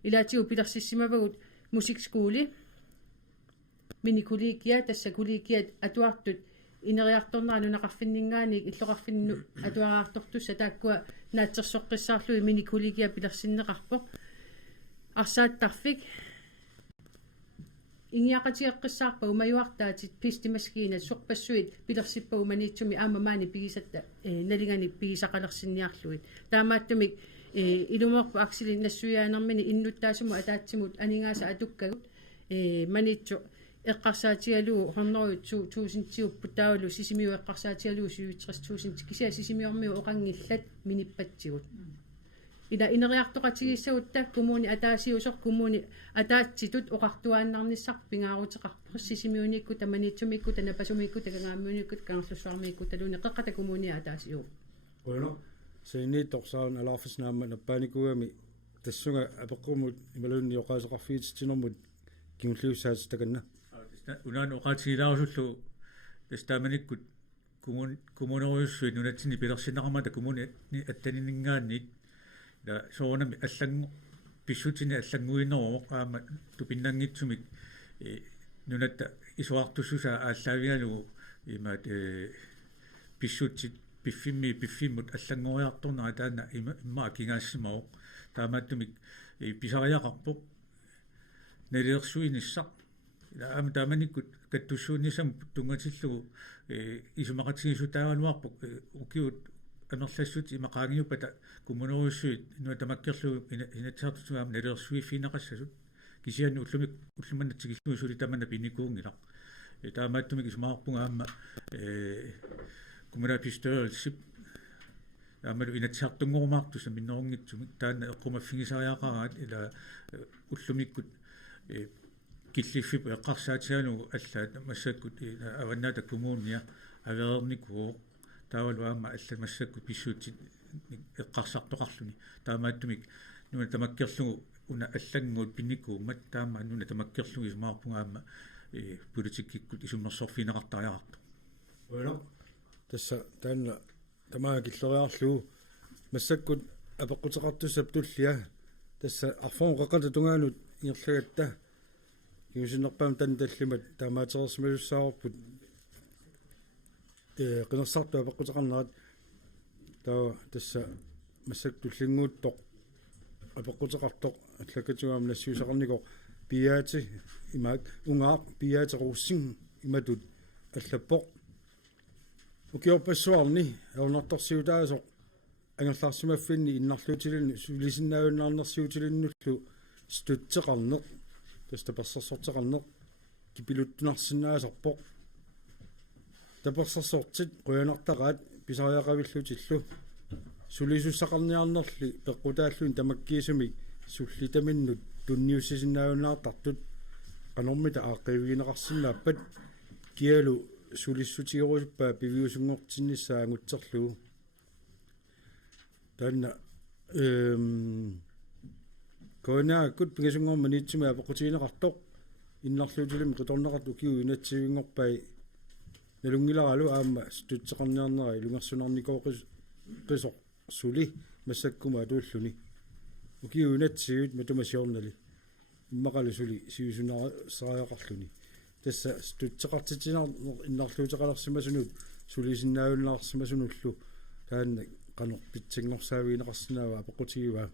илаатигу пилерсиссимавагут мусикскуули миникуликиа тасса куликиат атуартут инериарторнаану нақарфиннингааник иллоқарфинну атуараартортусса тааккуа наатсерсоққиссаарлуи миникуликиа пилерсиннеқарпо арсааттарфик ингиақатиаққиссаарпагу маюартаатит пистимаскиина сорпассуит пилерсиппагу маниитсуми аамамаани пигисатта налигани пигисақалерсинниарлуит таамааттумик илуморпу аксили нассуяанермини иннуттаасуму атаатсимут анингааса атуккагут маниитсу эққарсаатигалуу хорнору 2000-тиуппут таалу сисимиу эққарсаатигалуу 73000 кися сисимиормиу оқангиллат миниппатсигут ила инериартоқатигиссагутта коммуни атаасиусор коммуни атаатситут оқартуааннарниссар пингаарутеқарпу сисимиуникку таманиитсумикку танапасумикку такангааммуникку кангерлуссуармикку талуни қеққата коммуни атаасиу қойно сини торсаан алаарфиснаама наппааникуами тассунга апеққумут ималуунни оқаасеқарфиитсинэрмут кимуллиуссаат таканна унаан оқаатигилаарусуллу тастааманиккут коммунеруйуссуи нунатсини пилерсинеқармата коммуни аттанинингаанник да соонами аллангу писсутини аллангуинеруоқ аама тупиннангитсумик нунатта исуартуссуса ааллаавигалугу имаат писсутсит пиффиммут аллангориарторнера таана имма кингаассимаоқ таамааттумик писариақарпоқ налиерсуиниссақ аама тааманиккут каттуссууннисам тунгатиллугу исумақатигисутаагалуарпоқ укиут анерлассут имақаангиуппата коммунеруйуссуит нуа тамаккерлугу инатсаартусугаама налиерсуиффинеқассасут кисиани уллуманнатсигиллуи сули тамана пиникуунгилақ таамааттумик исумаарпунга аама коммунапистуерсип амалу инатсиартунгорумаартуса миннерунгитсумик таана эққумаффигисариақараат ила уллумиккут киллиффип эққарсаатиганугу аллаат массаккут аваннаата коммуния аверерникуу таавалуаама алла массаккут писсуутит эққарсартоқарлуни таамааттумик нуна тамаккерлугу уна аллангуут пинникууммат таама нуна тамаккерлугу исмаарпунгаама политиккиккут исуммерсорфинеқартариақарту Bueno, tässä tänne tämä killoriarluu massakut apaqutaqartussap tullia tässä arfoon qaqatatungaanut inerlagatta yuusinnerpaam tan tallimat taamaaterersmalussaarupput qinersartu apaqutaqarnerat taa tässä massak tullinguuttoq apaqutaqartoq allakatugaam nassiusaqarnikoq piaati imaak ungaaq piaateruussin imatut allappoq ukiorpassuarni aunartarsiutaasoq angerlarsimaffinni innarluutilunni sulisinnaaunnarnersiutilunnullu stutteqarneq tastapersersorteqarneq kipiluttunarsinnaasarpoq tapersersortit quyanartaqaat pisariaqavillutillu sulisussaqarniarnerli peqqutaalluin tamakkiisumi sullitaminnut tunniussisinnaaunaartartut qanormita aaqqivigineqarsinnaappat kialu sulissutigirusuppaa piviusungortinnissaangutserluu tanna koinaakut pingasungorma niitsumi apaqutigineqartoq innarluutilumi qitorneqart ukiu inatsiviingorpai nalungilaralu aamma stutseqarniarnera ilungersunarnikooqis qisoq suli massakkuma atuulluni ukiu inatsigut matumasiornali immaqalu suli siusunarasaajaqarluni tässä stutseqartitinar innarluuteqalersimasunut sulisinnaaunnаарsimasunullu taanna qanorpitsingorsaavigneqarsinnaava apaqutigiva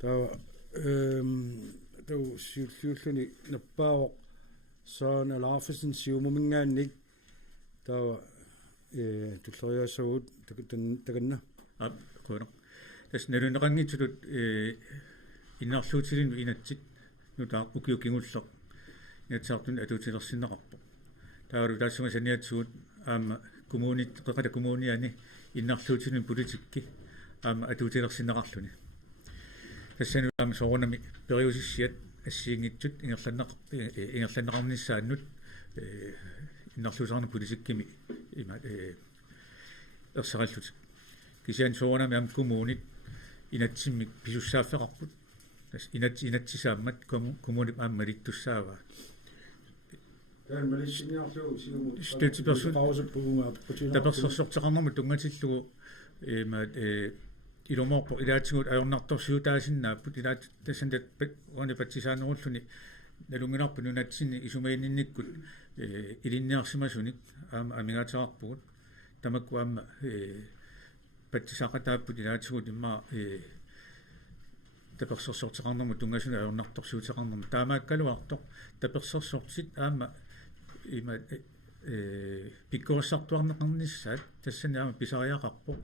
taava tau siulliulluni nappaavoq saana laafisen siumumingaannik taava tulleriaassagut takanna qono tässä neruneqangitsulut innarluutilinu inatsit nutaa ukiukingulleq нятсаартун атуутилерсиннеқарпо таару таассума саниатсуут аама коммунит қеқата коммуниани иннарлуутилун политикки аама атуутилерсиннеқарлуни тассану аама соорунами периусиссиат ассиингитсут ингерланнеқарниссааннут иннарлуусаарна политиккими има ерсераллут кисиан соорунами аама коммунит инатсиммик писуссааффеқарпут тас инатсисааммат коммунит аама малиттуссаава таперсерсортеқарнэрму тунгатиллугу имаат илумоорпо илаатсигут аёрнарторсиутаасиннааппут илаат тассандат уани патсисаанеруллуни налунгинарпу нунатсинни исумаиннинниккут илинниарсимасуник аама амигаатерарпугут тамакку аама патсисаақатааппут илаатсигут иммаа таперсерсортеқарнэрму тунгасуна аёрнарторсиутеқарнэрму таамааккалуартоқ таперсерсортит аама има пиккуассартуарнеқарниссаат тассани аама писариақарпоқ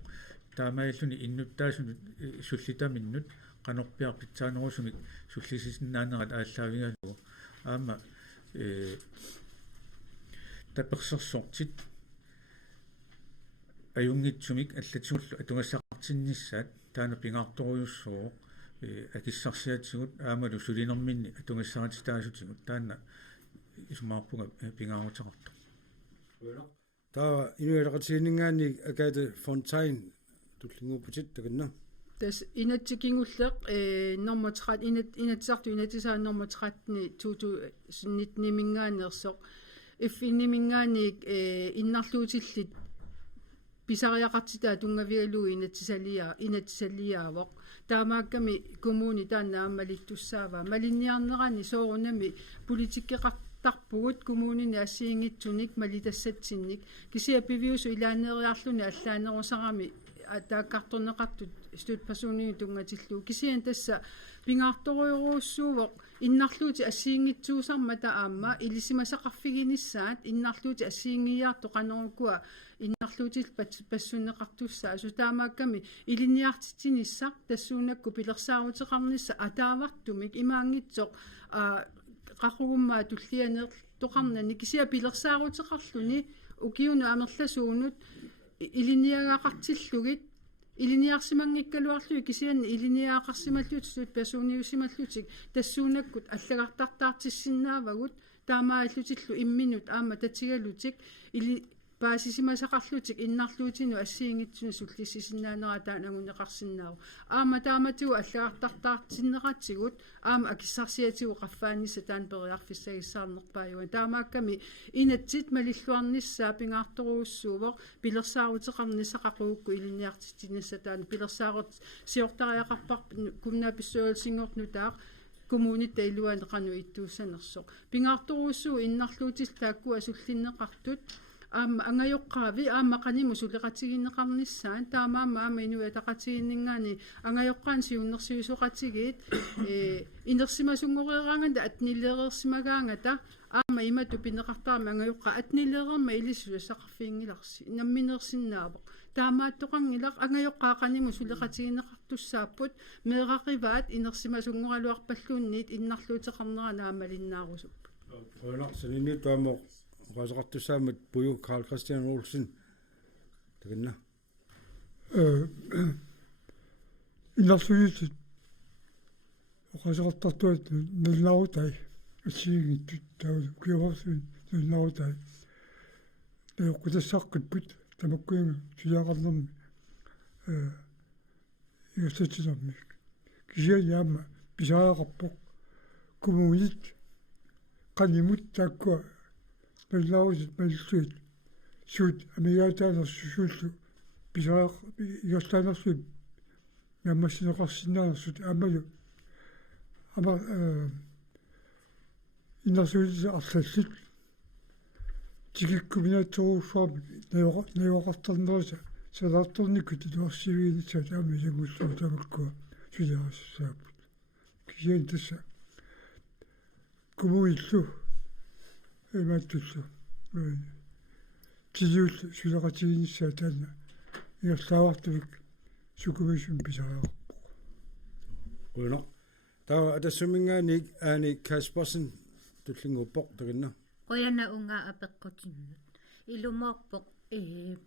таамаиллуни иннуттаасуни суллитаминнут канорпиарпитсаанерусумик суллисисиннаанерат ааллаавигалугу аама таперсерсортит аюнгитсумик аллатсууллу атунгассақартинниссаат таана пингаарторуйуссоо акиссарсиатсигут аамалу сулинерминни атунгассаратитаасутигут таана исмаарпунга пингаарутеқарту таа инуилеқатигиннгаани акаата фонтайн туллингуупутит таканна тас инатсикингуллеқ норматрат инатсарту инатисааннорматратни туту синнитнимингаанерсоқ иффиннимингааник иннарлуутиллит писариақартитаа тунгавигалуу инатсалиаавоқ таамаакками коммуни тааннааммалиттуссаава малинниарнерани соорунами политиккеқартарпугут коммунини ассиингитсуник малитассатсинник кисиа пивиусу илаанериарлуни аллаанерусарами тааккарторнеқартут стут персонини тунгатиллуу кисиан тасса пингаарторуйоруussуувоқ иннарлуути ассиингитсуусарма таама илисимасақарфигинissaат иннарлуути ассиингиаарту қанерукуа иннарлуутил пассунеқартуссаа сутаамаакками илиниартитинissaq тассуунакку пилерсаарутеқарнisса атаавартумик имаангитсоқ қақугуммаа туллианер тоқарнани кисиа пилерсаарутеқарлуни укиуну амерласуунут илиниагаақартиллугит илиниарсимангиккалуарлуи кисиан илиниаақарсималлут суут персониусималлутик тассуунаккут аллагартартаартиссиннаавагут таамааллутиллу имминут аама татигалутик или паасисимасақарлутик иннарлуутину ассиингитсуна суллиссисиннаанераа нагунеқарсинаау аама тааматигу аллагартартаартиннеқатсигут аама акиссарсиатигу қаффаанисса таан периарфиссагиссаарнерпааюа таамаакками инатсит малиллуарниссаа пингаарторууссуувоқ пилерсаарутеқарнисақақуукку илиниартитиннасса таан пилерсаарут сиортариақарпар кумнааписсуалсингортнутаақ коммунитта илуанеқану иттууссанерсоқ пингаарторууссуу иннарлуутил тааккуа суллиннеқартут аама ангайоққаави аама қаниму сулеқатигиннеқарниссаан таамаама аама инуя тақатигиннингаани ангайоққаан сиуннерсиусоқатигиит инерсимасунгорераанганда атнилеерерсимагаангата аама имату пинеқартаама ангайоққа атнилеерерма илиссуассақарфиингиларси намминерсиннаавоқ таамааттоқангилақ ангайоққаа қаниму сулеқатигиннеқартуссааппут меэқақиваат инерсимасунгоралуарпаллуунниит иннарлуутеқарнера наамалиннаарусуп Sanini tuamo qasaqartussaamut puyu Carl Christian Olsen takinna иннарсуит qasaqartartuat nallautai ассигиттут таа киорсуит нallautai эққутассаққиппут тамаккуинга сиақарлерми иусатсилэрми кисианиама писаақарпоқ коммунит qaнимут тааккуа нallausit маллуит суут амигаатаанерсусууллу писаақ иорстаанерсуит яммассинеқарсинаарсут амалу ама иннарсуит арлаллут тигиккуминаатсоруусуарми наёқартарнеруса салаарторникут илуарсивиинитсаат аами лагуллуу тамаккуа сулиарассаапут кисиан тасса коммуиллу эмааттуллу тилиул сулеқатигиниссаа таана иерлаавартувик сукумисум писариарпо уна таа атассумингааник аани Касперсен туллингуппоқ такинна Qoyana unga apeqqutinnut ilumorpoq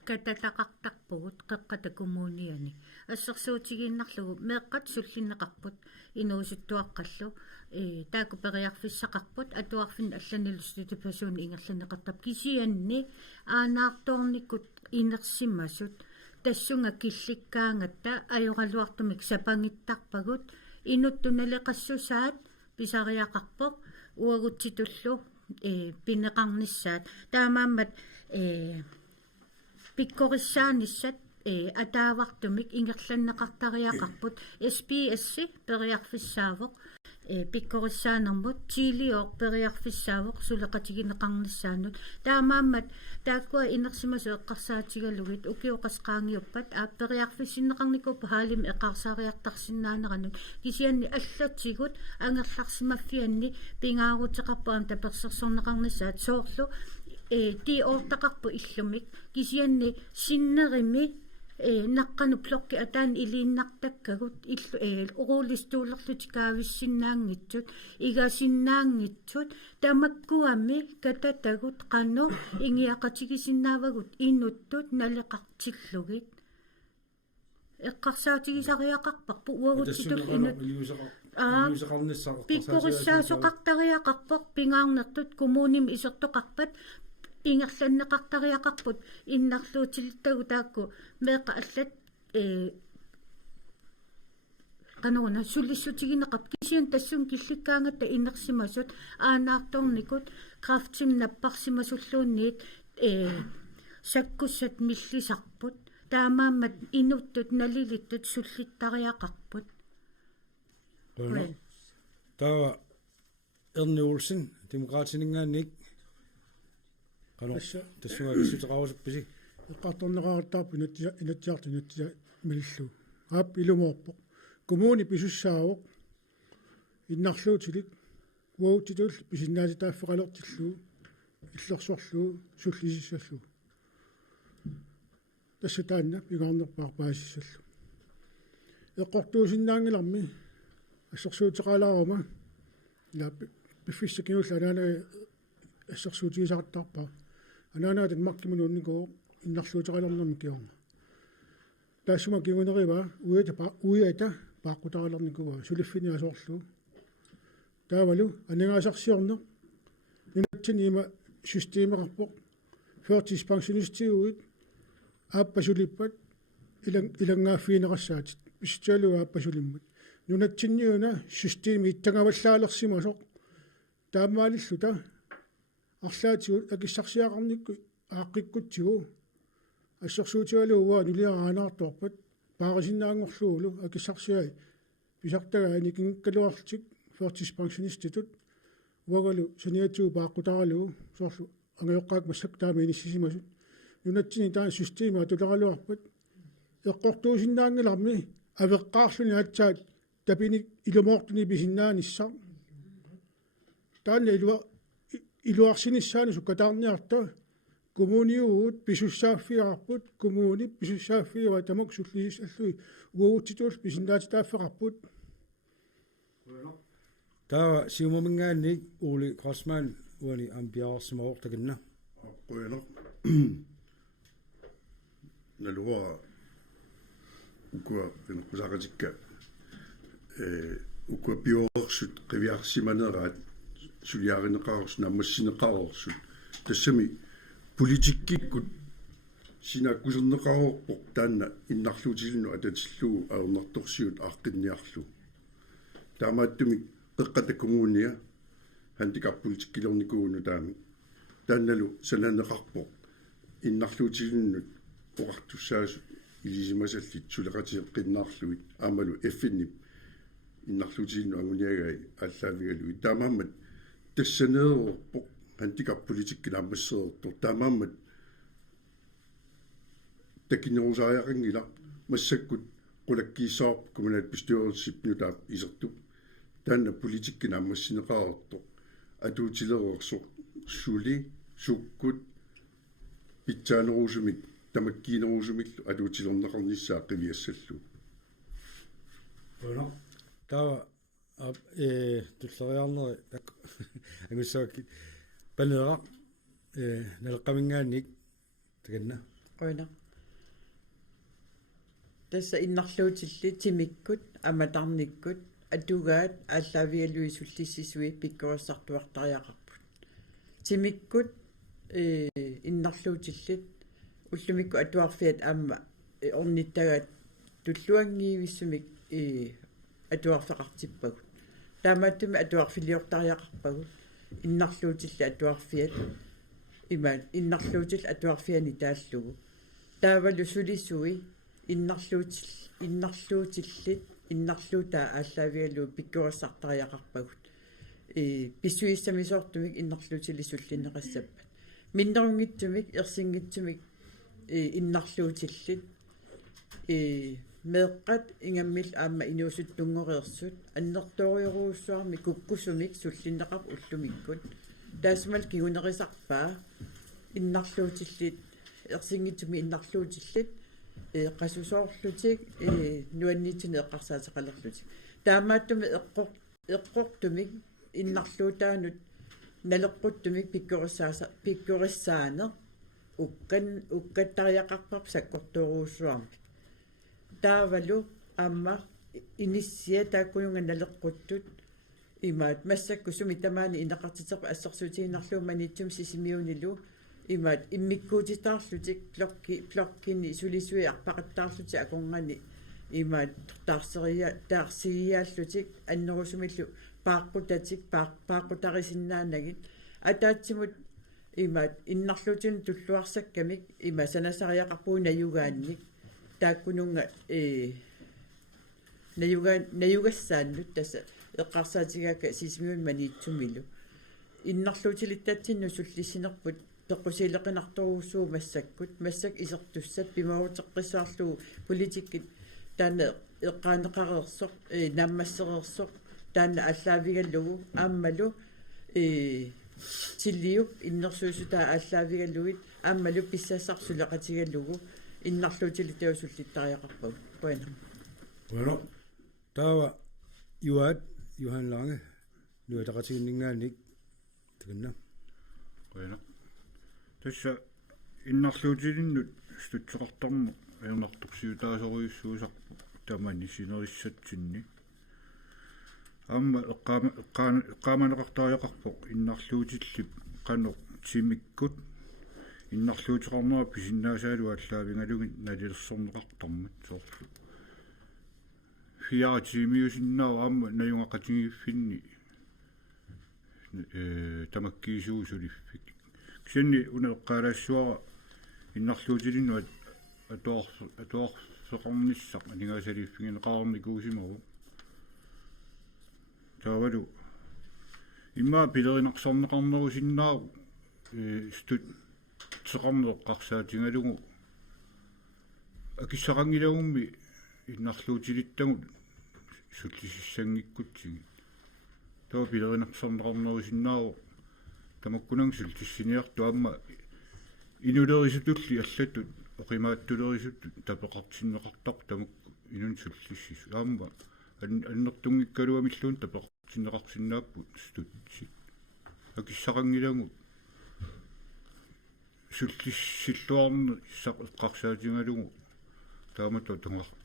katataqartarpugut qeqqatakummuuniani assersuutigiinnarlugu meeqqat sullinneqarput inuusuttuaqqallu taaku periarfissaqarput atuarfin allanilustute person ingerlaneqartap kisianni aanaartoornikut inersimmasut tassunga killikkaangatta ajoraluartumik sapangittarpagut inuttunaleqassusaat pisariaqarpoq uagutsitullu пинеқарнissaat таамааммат пиккорissaanissaat атаавартумик ингерланнеқартариақарпут SPS периарфиссаавоқ пиккорissaanermut тилиор периарфиссаавоқ сулеқатигинеқарнissaанут таамааммат тааккуа инерсимасу эққарсаатигалугит укиоқасқаангиуппат периарфиссиннеқарникуп хаалим эққарсаариартарсинаанеранут кисианни аллатсигут ангерларсимаффианни пингаарутеқарпаам таперсерсорнеқарнissaат соорлу ти ортақарпу иллумик кисианни синнерими наққану плокки атаан илииннартаккагут урулистуулерлутикаависсиннаангитсут игасиннаангитсут тамаккуами кататагут қано ингиақатигисиннаавагут инуттут налеқартиллугит эққарсаатигисариақарпарпу уагутситул инут пиккориссаасоқартариақарпоқ пингаарнертут коммуним исертоқарпат ингерланнеқартариақарпут иннарлуутиллтагу таакку меэқа аллат канона суллиссутигинеқап кисиан тассун килликкаангатта иннерсимасут аанаарторникут крафтим наппарсимасуллуунниит саккуссат миллисарпут таамааммат инуттут налилиттут суллиттариақарпут таа Ernie Olsen демократинингаанник qano тассуагиссутеқарусупписи эққарторнеқараттаарпу инатсиарту малиллу аап илумоорпо коммуни писуссаавоқ иннарлуутилик уаутитул писиннаати тааффеқалертиллуу иллерсорлуу суллисиссаллу тассатаанна пигаарнерпаар паасиссаллу эққортуусиннаангиларми ассерсуутеқалаарама ла пиффиссакиулла анаана ассерсуутигисартарпаа анаанаа тан маккимунуунникоо иннарлуутеқалернэрми киорна таасума кигунерива уиата пааққутаралерникува сулиффиниасоорлу таавалу анингаасарсиорнеқ нунатсинима системеқарпоқ førtidspensionistиуит ааппасулиппат илангааффиинеқассаатит пистиалуа ааппасулиммат нунатсинниуна системи иттагаваллаалерсимасоқ таамаалиллута арлаатигут акиссарсиақарникку ааққиккутсигу ассерсуутигалууа нулиараанаарторпат паарисиннаангорлуулу акиссарсиай писартагаани кингккалуарлтик førtidspensionistitut уагалу саниатсуу пааққутаралуу соорлу ангиоққаак массак таами иниссисимасут нунатсини таан система тулералуарпат эққортуусиннаангиларми авеққаарлуни атсаат тапиник илумоортуни писиннааниссаа таанна илуарсиниссаани суккатаарниарта коммуниуут писуссааффиарпут коммуни писуссааффиуа тамак суллисаллуи уутитул писиннаатитааффеқарпут таа сиумамингаанник уули кросман уани ампиаарсимаортакинна qoyana nalua ukua kusaqatikka ukua piorsuut qiviarsimaneraat suliarineqarus nammassineqarorsut tassami politikkikut sinakkuserneqarorpoq taanna innarluutilinu atatilluu aernartorsiut aaqinniarlu taamaattumik qeqqatakunguunia handicappolitikkilornikuunu taami таанналу сананеқарпоқ иннарлуутилиннут оқартуссаасут илисимасаллит сулеқатиеққиннаарлуит аамалу эффиннип иннарлуутилинну агуниагай ааллаавигалуи таамааммат тассанеерпоқ хантикапполитиккина аммассеэртор таамааммат такинерусааяқангила массаккут қулаккиссаарп коммунаат пистуерсипнутаап исертуп таанна политиккина аммассинеқарерто атуутилерерсоқ сули суккут питсаанерусумик тамаккиинерусумиллу алуутилернеқарниссаа қивиассаллу bueno таа туллериарнери агуссаак панера налеққамингаанник таканна қойна тасса иннарлуутилли тимиккут аматарниккут атугаат ааллаавиалуи суллиссисуи пиккуассартуартариақарпут тимиккут иннарлуутиллит уллумикку атуарфиат аама орниттагаат туллуангиивиссумик атуарфеқартиппагут таамааттуми атуарфилиортариақарпагут иннарлуутилла атуарфиат имаат иннарлуутил атуарфиани тааллугу таавалу сулисуи иннарлуутиллит иннарлуутаа ааллаавиалуу пиккуассартариақарпагут писсуиссамисоортумик иннарлуутилисуллинеқассаппат миннерунгитсумик ерсингитсумик иннарлуутиллит меэққат ингаммил аама инуусуттунгориерсут аннерториоруussуарми куккусумик суллинеқап уллумиккут таасмал кигунерисарпаа иннарлуутиллит ерсингитсуми иннарлуутиллит qassusoorlutик nuanniitini eqqarsaatiqalerlutik taamaattumi eqqortumik innarluutaanut naleqquttumik pikkurissaane ukkattariaqarpap sakkortuuruussuarmi taavalu aamma inissia taakkununga naleqquttut imaat massakkusumi tamaani inaqartiteq assersuutiginnarluumaniitsum sisimiunilu имаат иммиккуутитаарлутик плоккини сулисуи арпақаттаарлути акунгани имаат таарсигиааллутик аннерусумиллу пааққутатик пааққутарисиннаанагит атаатсимут имаат иннарлутин туллуарсаккамик има санасариақарпуу наюгаанник тааккунунга наюгассааннут таса эққарсаатигака сисмиун маниитсумилу иннарлутилиттатсинну суллисинерпут пеққусилеқинарторуусуу массак исертуссат пимаутеққиссаарлугу политиккит таана эққаанеқареерсоқ наммассереерсоқ таана аллаавигаллугу ааммалу тиллиуп иннерсуусутаа аллаавигаллугит ааммалу писсаассарсулеқатигаллугу иннарлуутилиттаусуллиттариақарпагу поена bueno тава Johan Lange нуатақатигиннгаанник таканна поена тасса иннарлуутилиннут стутсеқарторну ернартуксиутаасоруйуссуусарпу тамани синерissatsinни qaamaneqartariaqarpo innarluutillip qanu timmikkut innarluutiqarnera pisinnaasaalu allaavingalugin nalillersorneqartarmat soorlu fiaatimiusinnaa aamma najungaqatigiffinni tamakkiisuusuliffik kisanni uneqqaalaassuara innarluutilinnu atuarfeqarnissaq aningaasaliiffingin qaarnikuusimaru taavalu immaa pilerinaqsarneqarnerusinnaaru stut seqarneqqarsaatigalugu akissaqangilagummi innarluutilittagut sullisissangikkutсиги тоо pilerinaqsarneqarnerusinnaaru tamakkunang sultissiniartu аама инулерисутулли аллатут оқимааттулерисуттут тапеқартиннеқартақ тамакку инун суллиссису аама аннертунгиккалуамиллуун тапеқартиннеқарсинааппут стутси акиссақангилагу суллиссиллуарне исақ эққарсаатингалугу таамату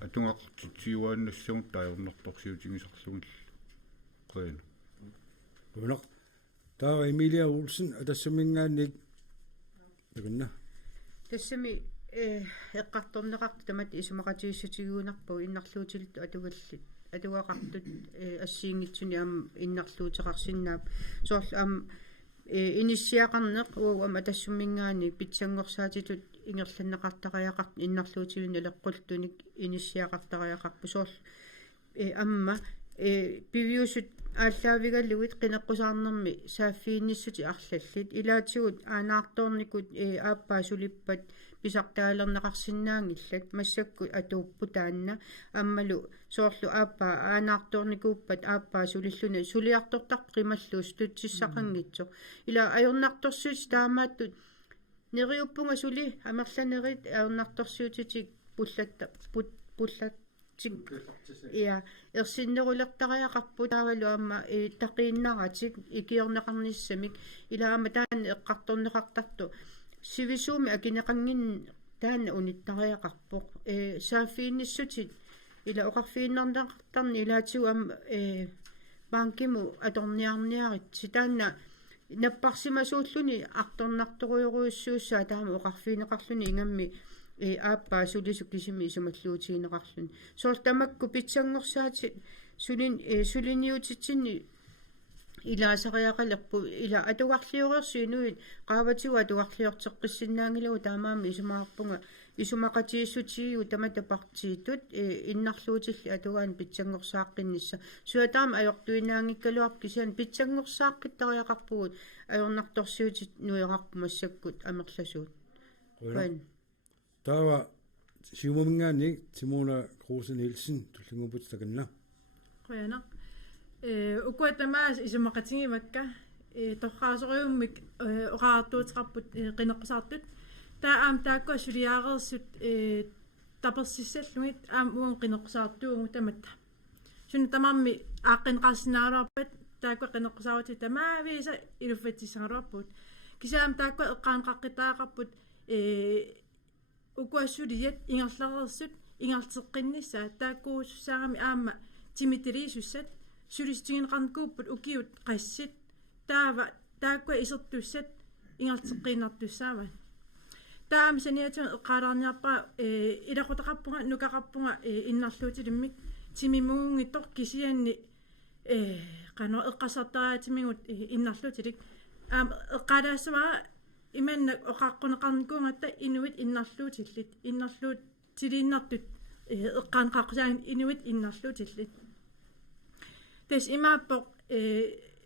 атунгақартитсиуааннассагут таайорнэрторсиутигисарлугил қояна унақ таава Эмилия Олсен атассумингаанник такунна тассами эққарторнеқарту тамат исумақатииссутигуунарпу иннарлуутилту атугаллит атуақартут ассиингитсуни аама иннарлуутеқарсиннаап соорлу аама иниссиақарнеқ уама тассумингаани питсангорсаатитут ингерланнеқартариақарт иннарлуутилуни леққултуник иниссиақартариақарпу соорлу амма пивиусут ааллаавигаллугит қинеққусаарнерми сааффиинниссути арлаллит илаатигут аанаарторникут ааппаа сулиппат писартаалернеқарсинаангиллат массакку атууппу таанна аммалу соорлу ааппаа аанаарторникууппат ааппаа сулиллуни сулиартортар қималлуус тутсиссақангитсо ила ajornartorsuut таамааттут нериуппунга сули амерланерит ajornartorsuutитик пуллатта пуллат я ерсиннерулертариақарпу таавалу аама тақииннаратик икиорнеқарниссамик илаама таан эққарторнеқартарту сивисууми акинеқангин таана униттариақарпоқ сааффиинниссутит ила оқарфииннернеқартарни илаатигу аама банкиму аторниарниарит ситаанна наппарсимасууллуни арторнарторуйоруйуссууссаа таама оқарфиинеқарлуни ингамми ааппаа сулисуккисими исумаллуутигинеқарлуни соортамакку питсангорсаати сулиниутитсинни илаасариақалерпу ила атугарлиуреерсуинуит qaavatigu атугарлиортеққиссиннаангилагу таамаами исумаарпунга исумақатииссутигиу таматапартиитут иннарлуутилли атугаан питсангорсааққиннисса суатаама ajortuinaangikkaluarp кисиан питсангорсааққиттариақарпугут ajornartorsiutit нуеқарпу массаккут амерласуут таава сиумамингаани Тимона Крuse Nielsen туллингупут таканна қояна укуатамаас исумақатингивакка торраасориуммик ораартуутеқарпут қинеққусаартут таа аам тааккуа сулиаарерсут таперсиссаллугит аам уун қинеққусаартуугу таматта суна тамамми ааққинеқарсинааруарпат тааккуа қинеққусаавати тамаависа илуффатсисангаруарпут кисаам тааккуа эққаанеқаққитаақарпут укуассулият ингерларерсут ингартеққиннисса тааккууссаарами аама тимитерисуссат сулистигинеқарникууппут укиут qassит таава тааккуа исертуссат ингартеққиннартуссаава таама саниатун эққалаарниарпа илақутеқарпунга нукақарпунга иннарлуутилиммик тимимуунгиттор кисианни qano эққасартараатимигут иннарлуутилик аама эққалаассаваа иманна оқаққунеқарникунгатта инуит иннарлуутиллит иннарлуут тилииннартут эққаанеқаққусаан инуит иннарлуутиллит тэс имааппо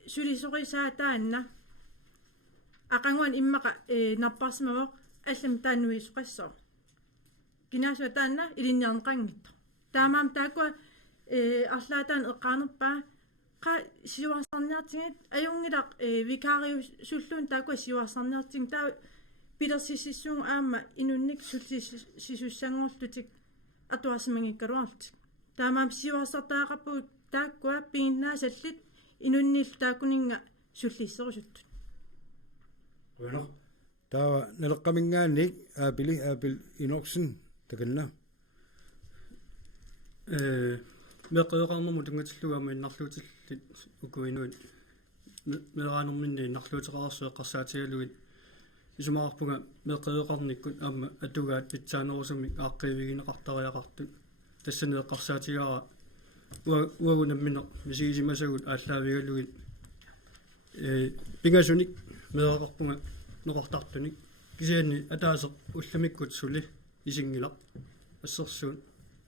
сулисорисаа таанна ақангуан иммақа наппарсимавоқ аллам таануисоқассоо кинаасуа таанна илинниарнеқангитто таамаам таакуа арлаатаан эққаанерпаа qa siuarsarniartingit ajungilaq vikarius sulluun taakua siuarsarniarting taa pilersississuun aama inunnik sullisissussangorlutik atuarsimangikkaluartik taamaam siuarsartaaqappu taakkua piinnaasallit inunnill taakuninga sullisserusuttut bueno taava naleqqamingaannik aapil inoksen takanna меқеэқарнэрму тунгатиллугама иннарлуутиллит укуинуит мераанерминни иннарлуутеқарсуэ қарсаатигалуит исумаарпунга меқеэқарниккут аама атугаат питсаанерусумик ааққивигинеқартариақарту тассанеэққарсаатигара уагунамминеқ мисигисимасагут ааллаавигалуит пингасуник меэқарпунга ноқартартуник кисиани атаасеқ улламиккут сули исингилақ ассерсуун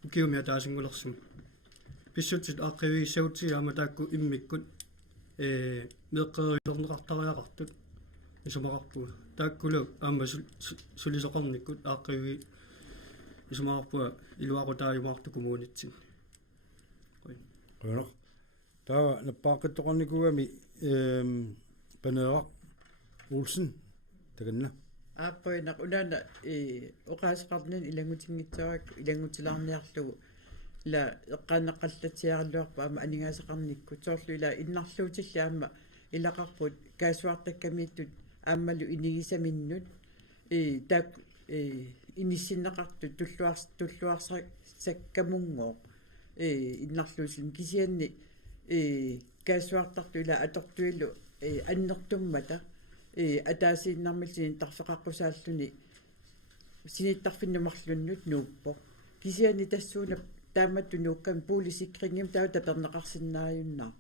укиуми атаасингулерсума писсутит ааққивигиссагутсигаама таакку иммиккут меққеэрилернеқартариақартут исумақарпуга тааккулу аама сулисоқарниккут ааққивиги исумақарпуга илуақутааюмаарту коммуунитсин qulaq tawa nappaaqattoqarnikuami paneeraq Olsen taganna ааппоинақ унаана оқаасеқарнин илангутингитсарак илангутилаарниарлугу ила эққаанеққаллатиараллуарпа аама анигаасеқарникку тоорлу ила иннарлуутилла аама илақарпут каасуартаккамииттут ааммалу инигисаминнут таак иниссиннеқарту туллуарсак саккамунгоо иннарлуусин кисианни каасуартарту ила атортуилу аннертуммата атаасииннармилсин тарфеқаққусааллуни синиттарфиннумарлуннут нууппо кисиани тассууна тааматту нууккам пулисиккрингим таа тапернеқарсиннааюннаарпо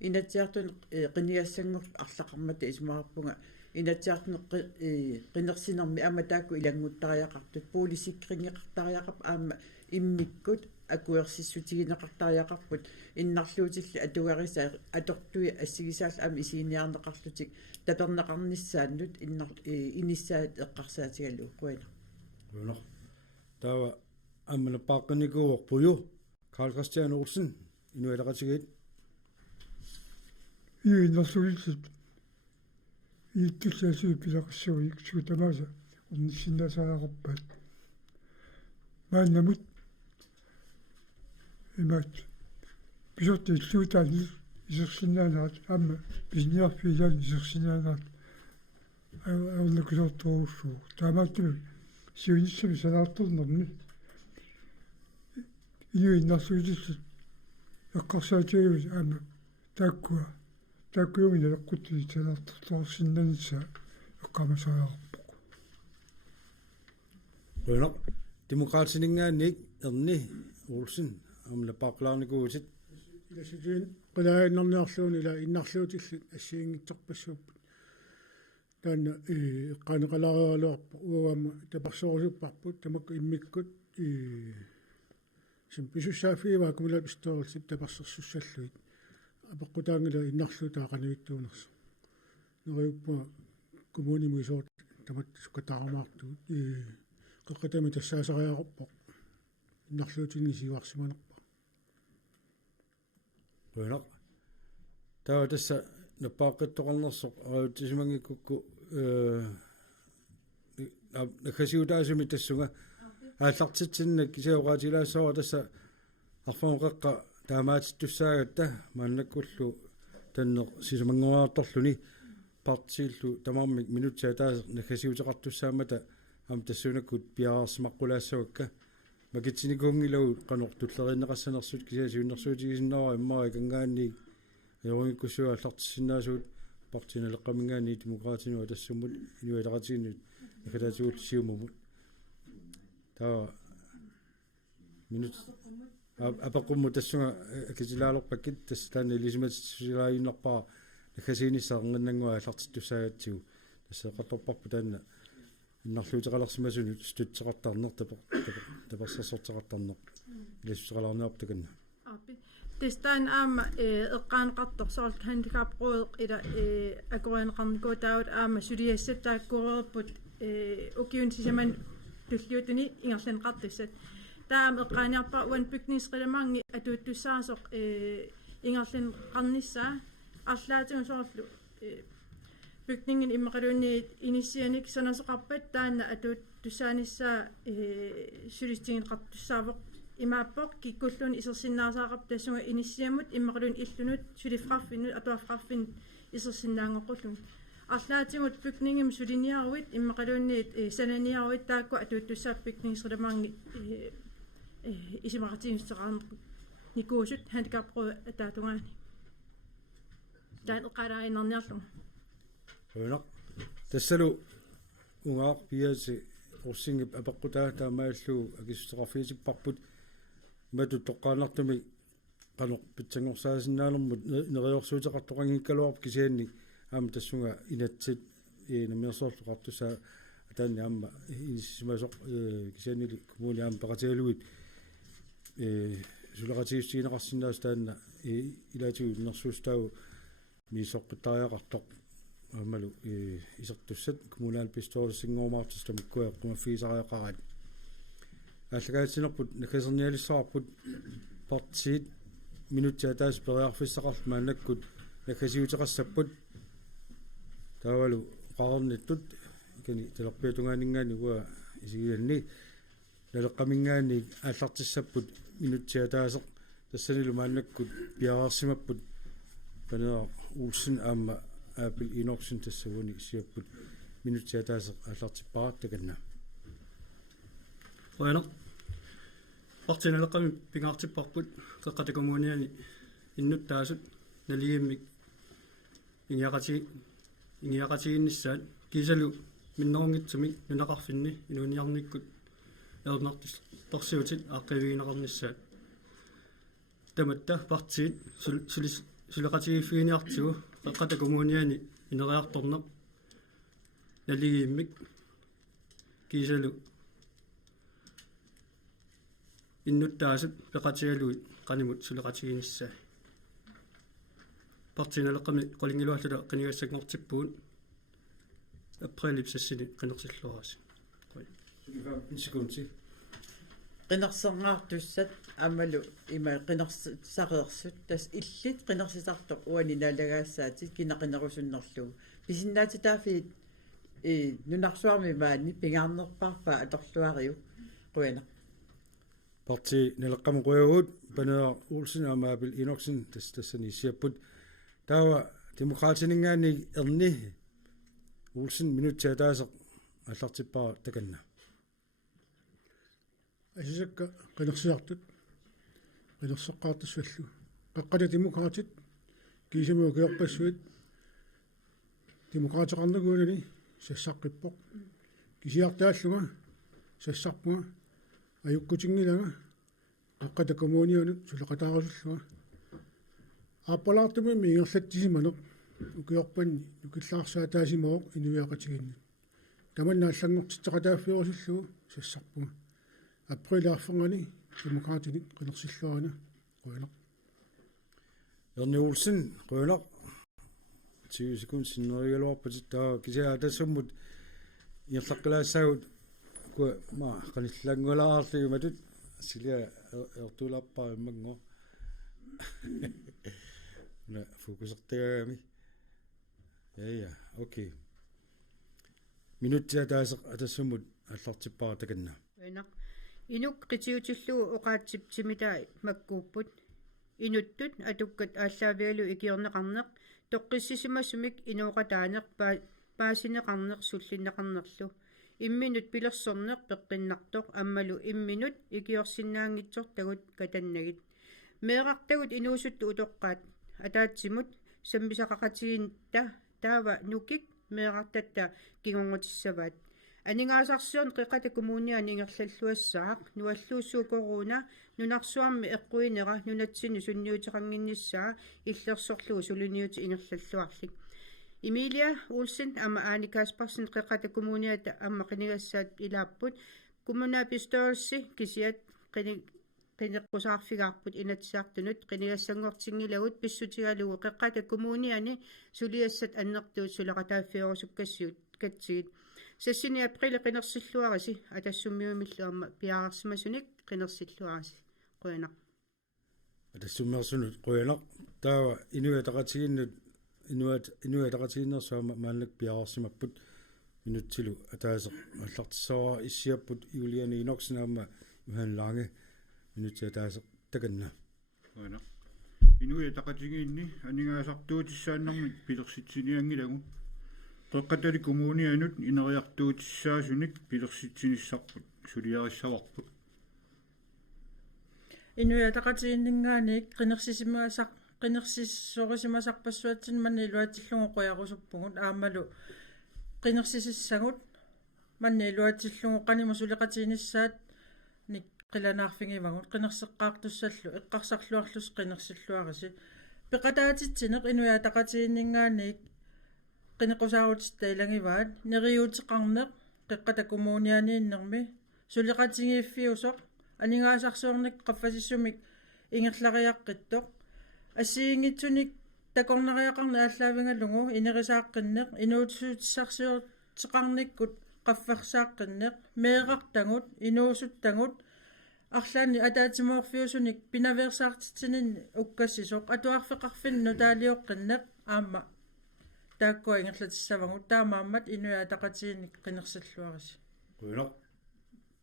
инатсиартун қиниассангур арлақармата исмаарпунга инатсиартун қинерсинерми аама таакку илангуттариақартут пулисиккрингеқартариақап аама иммиккут акуерсиссутигинеқартариақарпут иннарлуутилли атугариса атортуи ассигисаалла аама исииниарнеқарлутик тапернеқарниссааннут иниссаат эққарсаатигалу куина qulaq tawa aamna paaqqanikuuorpuju Carl Christian Olsen inualaqatigit иннарлуутилл ииттуллаасуи пилақассуик сутамааса унниссиннасаараппат мааннамут имат писорти иллуутаани исерсинаанаат аама писниарфилаан исерсинаанаат ауллакусортуруссуу таамааттуми сиуниссами санаарторнерми инуиннарсуутиллу эққарсаатиагус аама тааккуумина эққутти санаарторторсиннанисса эққамасаарпоқ qulaq demokraatsiningaanik erni Olsen amla paqlaarnikuutit иласутуин qilaainnerniarluuni ила иннарлуутиллут ассиингитсорпассууппут таана эққанеқалариалуарпа уама тапарсорусуппарпут тамакку иммиккут симписуссаафигива кумила пистоорсип тапарсерсуссаллуит апаққутаангила иннарлуутаақанавиттуунерсу нериуппа коммунимуисоорт тамат суккатаарамаарту қеққатами тассаасариақарпоқ иннарлуутингисиварсиманерпа qulaq tawa tassa nappaaqattoqarnersoq autisimangikkukku nakasiutaasumi tassunga ааллартитсиннак кисиоqaатилаассава тасса арфаоqeqqa таамаатиттуссаагатта мааннаккуллу танне сисумангуаарторлуни партииллу тамаармик минутсаа таа накасиутеқартуссаамата ам тассунаккут пиаарсимаққулаассавакка макитсиникуунгилагу канортуллериннеқассанерсут кисиасиуннэрсуутигисиннера иммари кангаанни аёргиккуссуа аллартиссиннаасуут партиналеққамингаани демократинуа тассуммут инуалеқатигиннут накалаатигут сиумумут таа минут апаққумму тассунга акисилаалерпаккит тасс таана илисиматсилаайиннарпаа накасииниссаарнганнангуа аллартиттуссаагатсигу тассеқарторпарпу таана иннарлуутеқалерсимасунут стутсеқартаарнер таперсерсортеқартаарнер илассутеқалаарниарп таканна тестан аама эққаанеқартор соорл хандикапруеқ ила акурианеқарникуутаавут аама сулиассаттааккуреерпут укиун сисаман туллиутуни ингерланеқартиссат таама эққааниарпа уан бygningsreglementet атууттуссаасоқ ингерланеқарниссаа арлаатигу соорлу bygningen иммақалуунни инисианик санасоқарпат таана атууттуссааниссаа сулистигинеқартуссаавоқ имааппоқ киккуллуни исерсиннаасаақап тассунга инисиамут иммақалуун иллунут сулиффарфиннут атуаффарфин исерсиннаангоққуллун арлаатигут bygningen сулиниаруит иммақалуунни сананиаруит таакку атууттуссаа bygningsreglementet исимақатигиссеқарнеқ никуусут хандикапро таатунгаани таан эққалааринерниарлу Уна тассалу унгаақ пиаси орсингип апеққутаа таамааллуу агиссеқарфиисиппарпут мату тоққаанартуми qanoq pitsangorsaasinnaanэрmut neriorsuutеқартоқангиккалуарп кисианни аама тассунга инатсит намиерсоорлуқартусаа атаанни аама иниссимасоқ кисианнили коммуни аама пеқатигалуит сулеқатиуссиинеқарсинаас таанна илаатигу нерсуустаагу мисоққиттариақартоқ аамалу исертуссат коммунаал пистоорсингоомаартус тамиккуа қумаффиисариақарат аллагаатсинерпут накасерниалиссаарпут партиит минутсаа таас периарфиссақарт маанаккут накасиутеқассаппут таавалу qaarnittut ikani talerpiatungaaningaani uа isigianni naleqqamingaani aallartissapput minutsia taaseq tassanilu maannakkut piaraarsimapput panera uulsin aamma Apple Inoxin tassavuni isiapput minutsia taaseq aallartipparat takanna Bueno Partinaleqqami pingaartipparput qeqqatakomuuniani innuttaasut naligimmik ingiaqatiginnissaat kiisalu minnerungitsumi nunaqarfinni inuuniarnikkut ernertis torsiutit aaqqavigineqarnissaat tamatta partiit suleqatigiiffiiniartigu qeqqatakomuuniani ineriartorneq naligimmik kiisalu иннуттаасут пеқатигалуит канимут сулеқатигинissаа партиналеққами қолингилуаллула қинигассагнортиппуут априлипсассини қинерсиллуарас секунди qinерсернгаартуссат аммалу има qinерсақеерсут тас иллит qinерсисартоқ уани налагаассаатит кинақинерусуннерлугу писиннаатитааффит нунарсуарми маани пингаарнерпарпа аторлуариу қуяна parti naleqqam quyagut panera Olsen aama Apple Inoxin tassani siapput taawa demokraatiningaani erni Olsen minutsia taaseq аллартиппара таканна асисакка qinерсиартут qinерсеққаартассаллу қаққата демократит кисимиу киорпассуит демократиқарнагуунани сассаққиппоқ кисиартааллуга сассарпуга аюккутингилага аққата коммуниунут сулеқатаарусуллуга ааппалаартуми мингерлаттисиманеқ укиорпанни нукиллаарсаа таасимаоқ инуиақатигинни таманнааллангортиттеқатааффиорусуллугу сассарпуга априлаарфангани демократини қинерсиллуарана қуилеқ Erni Olsen qуилеқ 20 sekund sinerigaluarpatit taa kisia tassumut iерлаққилаассаагут куа ма qanillangulaarligu matut silia ertularpaa immango na fokusertagami ja okay minuttia taaseq atassumut аллартиппара таканна Венақ инук qitiutilluu oqaatsiptimitaa makkuupput inuttut atukkat ааллаавигалу икиорнеқарнеқ тоққиссисимассумик инуоқатаанеқ паасинеқарнеқ суллинеқарнерлу имминут пилерсорнеқ пеққиннартоқ аммалу имминут икиорсинаангитсор тагут катаннагит меэқартагут инуусутту утоққаат атаатсимут саммисақақатигинта таава нукик меэқартатта кигонгутиссаваат анингаасарсиорн қиқата коммуниани ингерллаллуассаақ нуаллууссуукоруна нунарсуарми эққуинера нунатсини сунниутеқангинниссаа иллерсорлугу сулуниути ингерллаллуарлик Emilia Olsen ama Anni Kaspersen qeqata kommuniata amma qinigassaat ilaapпут kommuna pistolsi kisiat qiniqqusаарfigaarput inatsiartunut qinigassangortingilagut pissutigalugu qeqata kommuniani suliassat annertuut suleqataaffiorusukkassiut katsigit sassini april qinersilluarasi atassummiumillu amma piaarsimasunik qinersilluarasi quyanaq atassummersunut quyanaq taawa inuataqatiginnut inuataqatiginnersuama maannak piaarsimapput minutsilu ataaseq аллартиссаваа иссиаппут Juliane Inoxin аама Johan Lange minutsia taaseq takanna Bueno inuataqatiginni aningaasartuutissaannarmit pilersitsiniangilagu qeqqatali kommunianut ineriartuutissaasunit pilersitsinissarput suliarissavарput инуятақатигиннгаани qinnersissorismasarpassuatsin manni iluatillungu qoyarusuppugut aammalu qinnersisissagut manni iluatillungu qanima suliqatiginissaat nik qilanaarfingivagut qinnerseqqaartussallu eqqarsarluarlus qinnersilluarisi peqataatitsineq inuyataqatiginningaani qinnequsaarutit tailangivaat neriuutiqarneq qeqqata kommunianiinnermi suliqatigiiffiusoq aningaasarsuornik qaffasissumik ingерлariaqqittoq ассиингитсуник такорнериақарна ааллаавингаллугу инерисааққиннеқ инуутсуутиссарсиортеқарниккут qaffерсааққиннеқ меэқартангут инуусуттангут арлаани атаатимоорфиусуник пинаверсаартитсинин уккассисоқ атуарфеқарфинну таалиоққиннеқ аама тааккуа ингерлатиссавагут таамааммат инуяатақатиинник қинерсаллуарис уила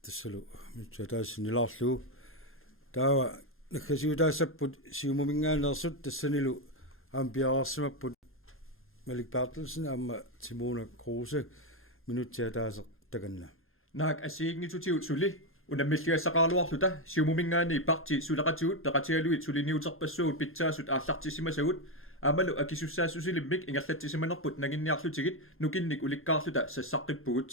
тассалу митсатаассинилаарлуу таава наккасиутаассаппут сиумумингаанерсут тассанилу ампиараарсимаппут Malik Bertelsen аама Simona Kruse минутсиатаасеқ таканна наак асиигнитуутиут сули унаммиллиассақаарлуарлута сиумумингаани парти сулеқатигут тақатиалуит сулиниутарпассуут питсаасут ааллартисимасагут аамалу акисуссаассусилиммик ингерлатсисиманерпут нагинниарлутигит нукинник уликкаарлута сассаққиппугут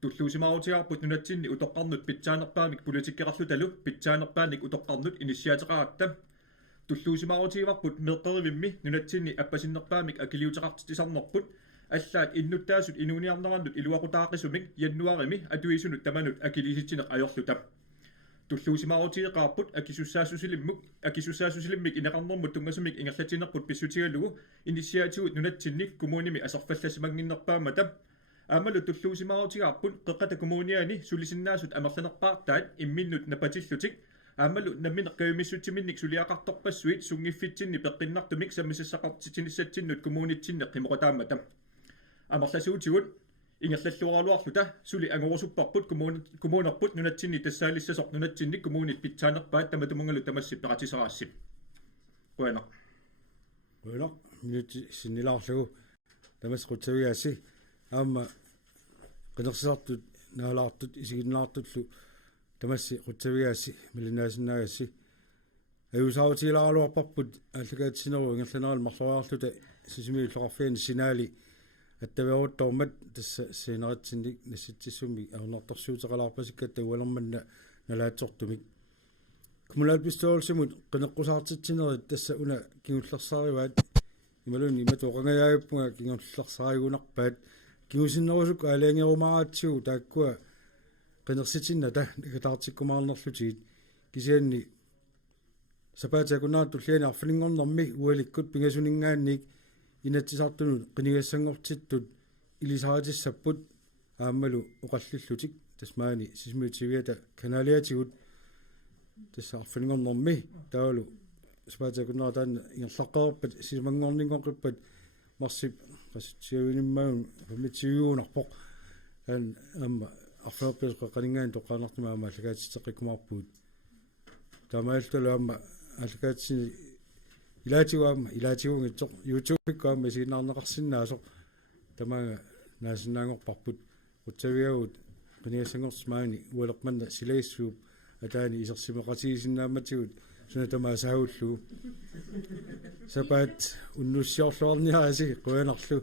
туллуусимаарутиарпут нунатсинни утоққарнут питсаанерпаамик политиккеқарлуталу питсаанерпааник утоққарнут инисиатеқаратта туллуусимаарутииварпут меққеривимми нунатсинни аппасиннерпаамик акилиутеқартисарнерпут аллаат иннуттаасут инуниарнерannут илуақутаақисумик яннуарими атуисунут таманут акилиситсинеқ аёрлута туллуусимаарутиеқарпут акисуссаассусилиммик инеқарнэрмут тунгасумик ингерлатинерпут писсутигалугу инисиативут нунатсинник коммуними асарфалласимангиннерпаамата аамалу туллуусимаарутигарпут қеққата коммуниани сулисиннаасут амерланерпаартаат имминнут напатиллутик аамалу намминеққаюмиссутсиминник сулиақарторпассуит сунгиффитсинни пеққиннартумик саммисассақартитсиниссатсиннут коммунитсинне қимоқатаамата амерласуутигут ингерлаллуаралуарлута сули ангорусуппарпут коммунерпут нунатсинни тассаалиссасоқ нунатсинник коммунит питсаанерпаат таматумангалу тамассиппеқатисараассип уана минути синнилаарлугу тамасқутсавиаси аама qinерсисартут наалаартут исигиннаартуллу тамасси qutsaviaassi милинаасиннаагасси аюсаутилаалуарпарпут аллагаатсинеру ингерланерал марлуаарлута сисимиуллеқарфиани синаали аттаверуттормат тасса синератсинник насситсиссуми арнерторсуутеқалаарпасикка тауалерманна налаатсортумик кумулаат пистоолсимут qinеққусаартитсинерит тасса уна кигуллерсаариваат ималуни иматоқангаяаппунга кигуллерсааригунарпаат кигусиннерусук аалиангерумараатсигу тааккуа qinnersitsinna ta ikataartikkumaarnerlutiit kisianni sapaatakunaat tulliani arfalingornermi ualikkut pingasuningaannik inatsisartunut qinigassangortittut ilisaatissapput aammalu uqallullutik tasmaani sismiutiviata kanaliatigut tassa arfalingornermi taalu sapaatakunaat taanna ingerlaqqerpat sisimangorningoqippat marsip qassiuinimmaun pamitsiuunarpoq an amma арфеопписқа канингаан тоққанартимаама аллагаатитеққикумарпуут тамаалталаама аллагаатсини илаатигунгитсоқ YouTube-иккаама синаарнеқарсинаасоқ тамаага наасиннаангорпарпут утсавиагут qinigassangorsimaani уалерманна силаиссууп атаани исерсимеқатигисиннааматигут суна тамаасаагуллуу сапаат уннуссиорлуарниааси қуянарлу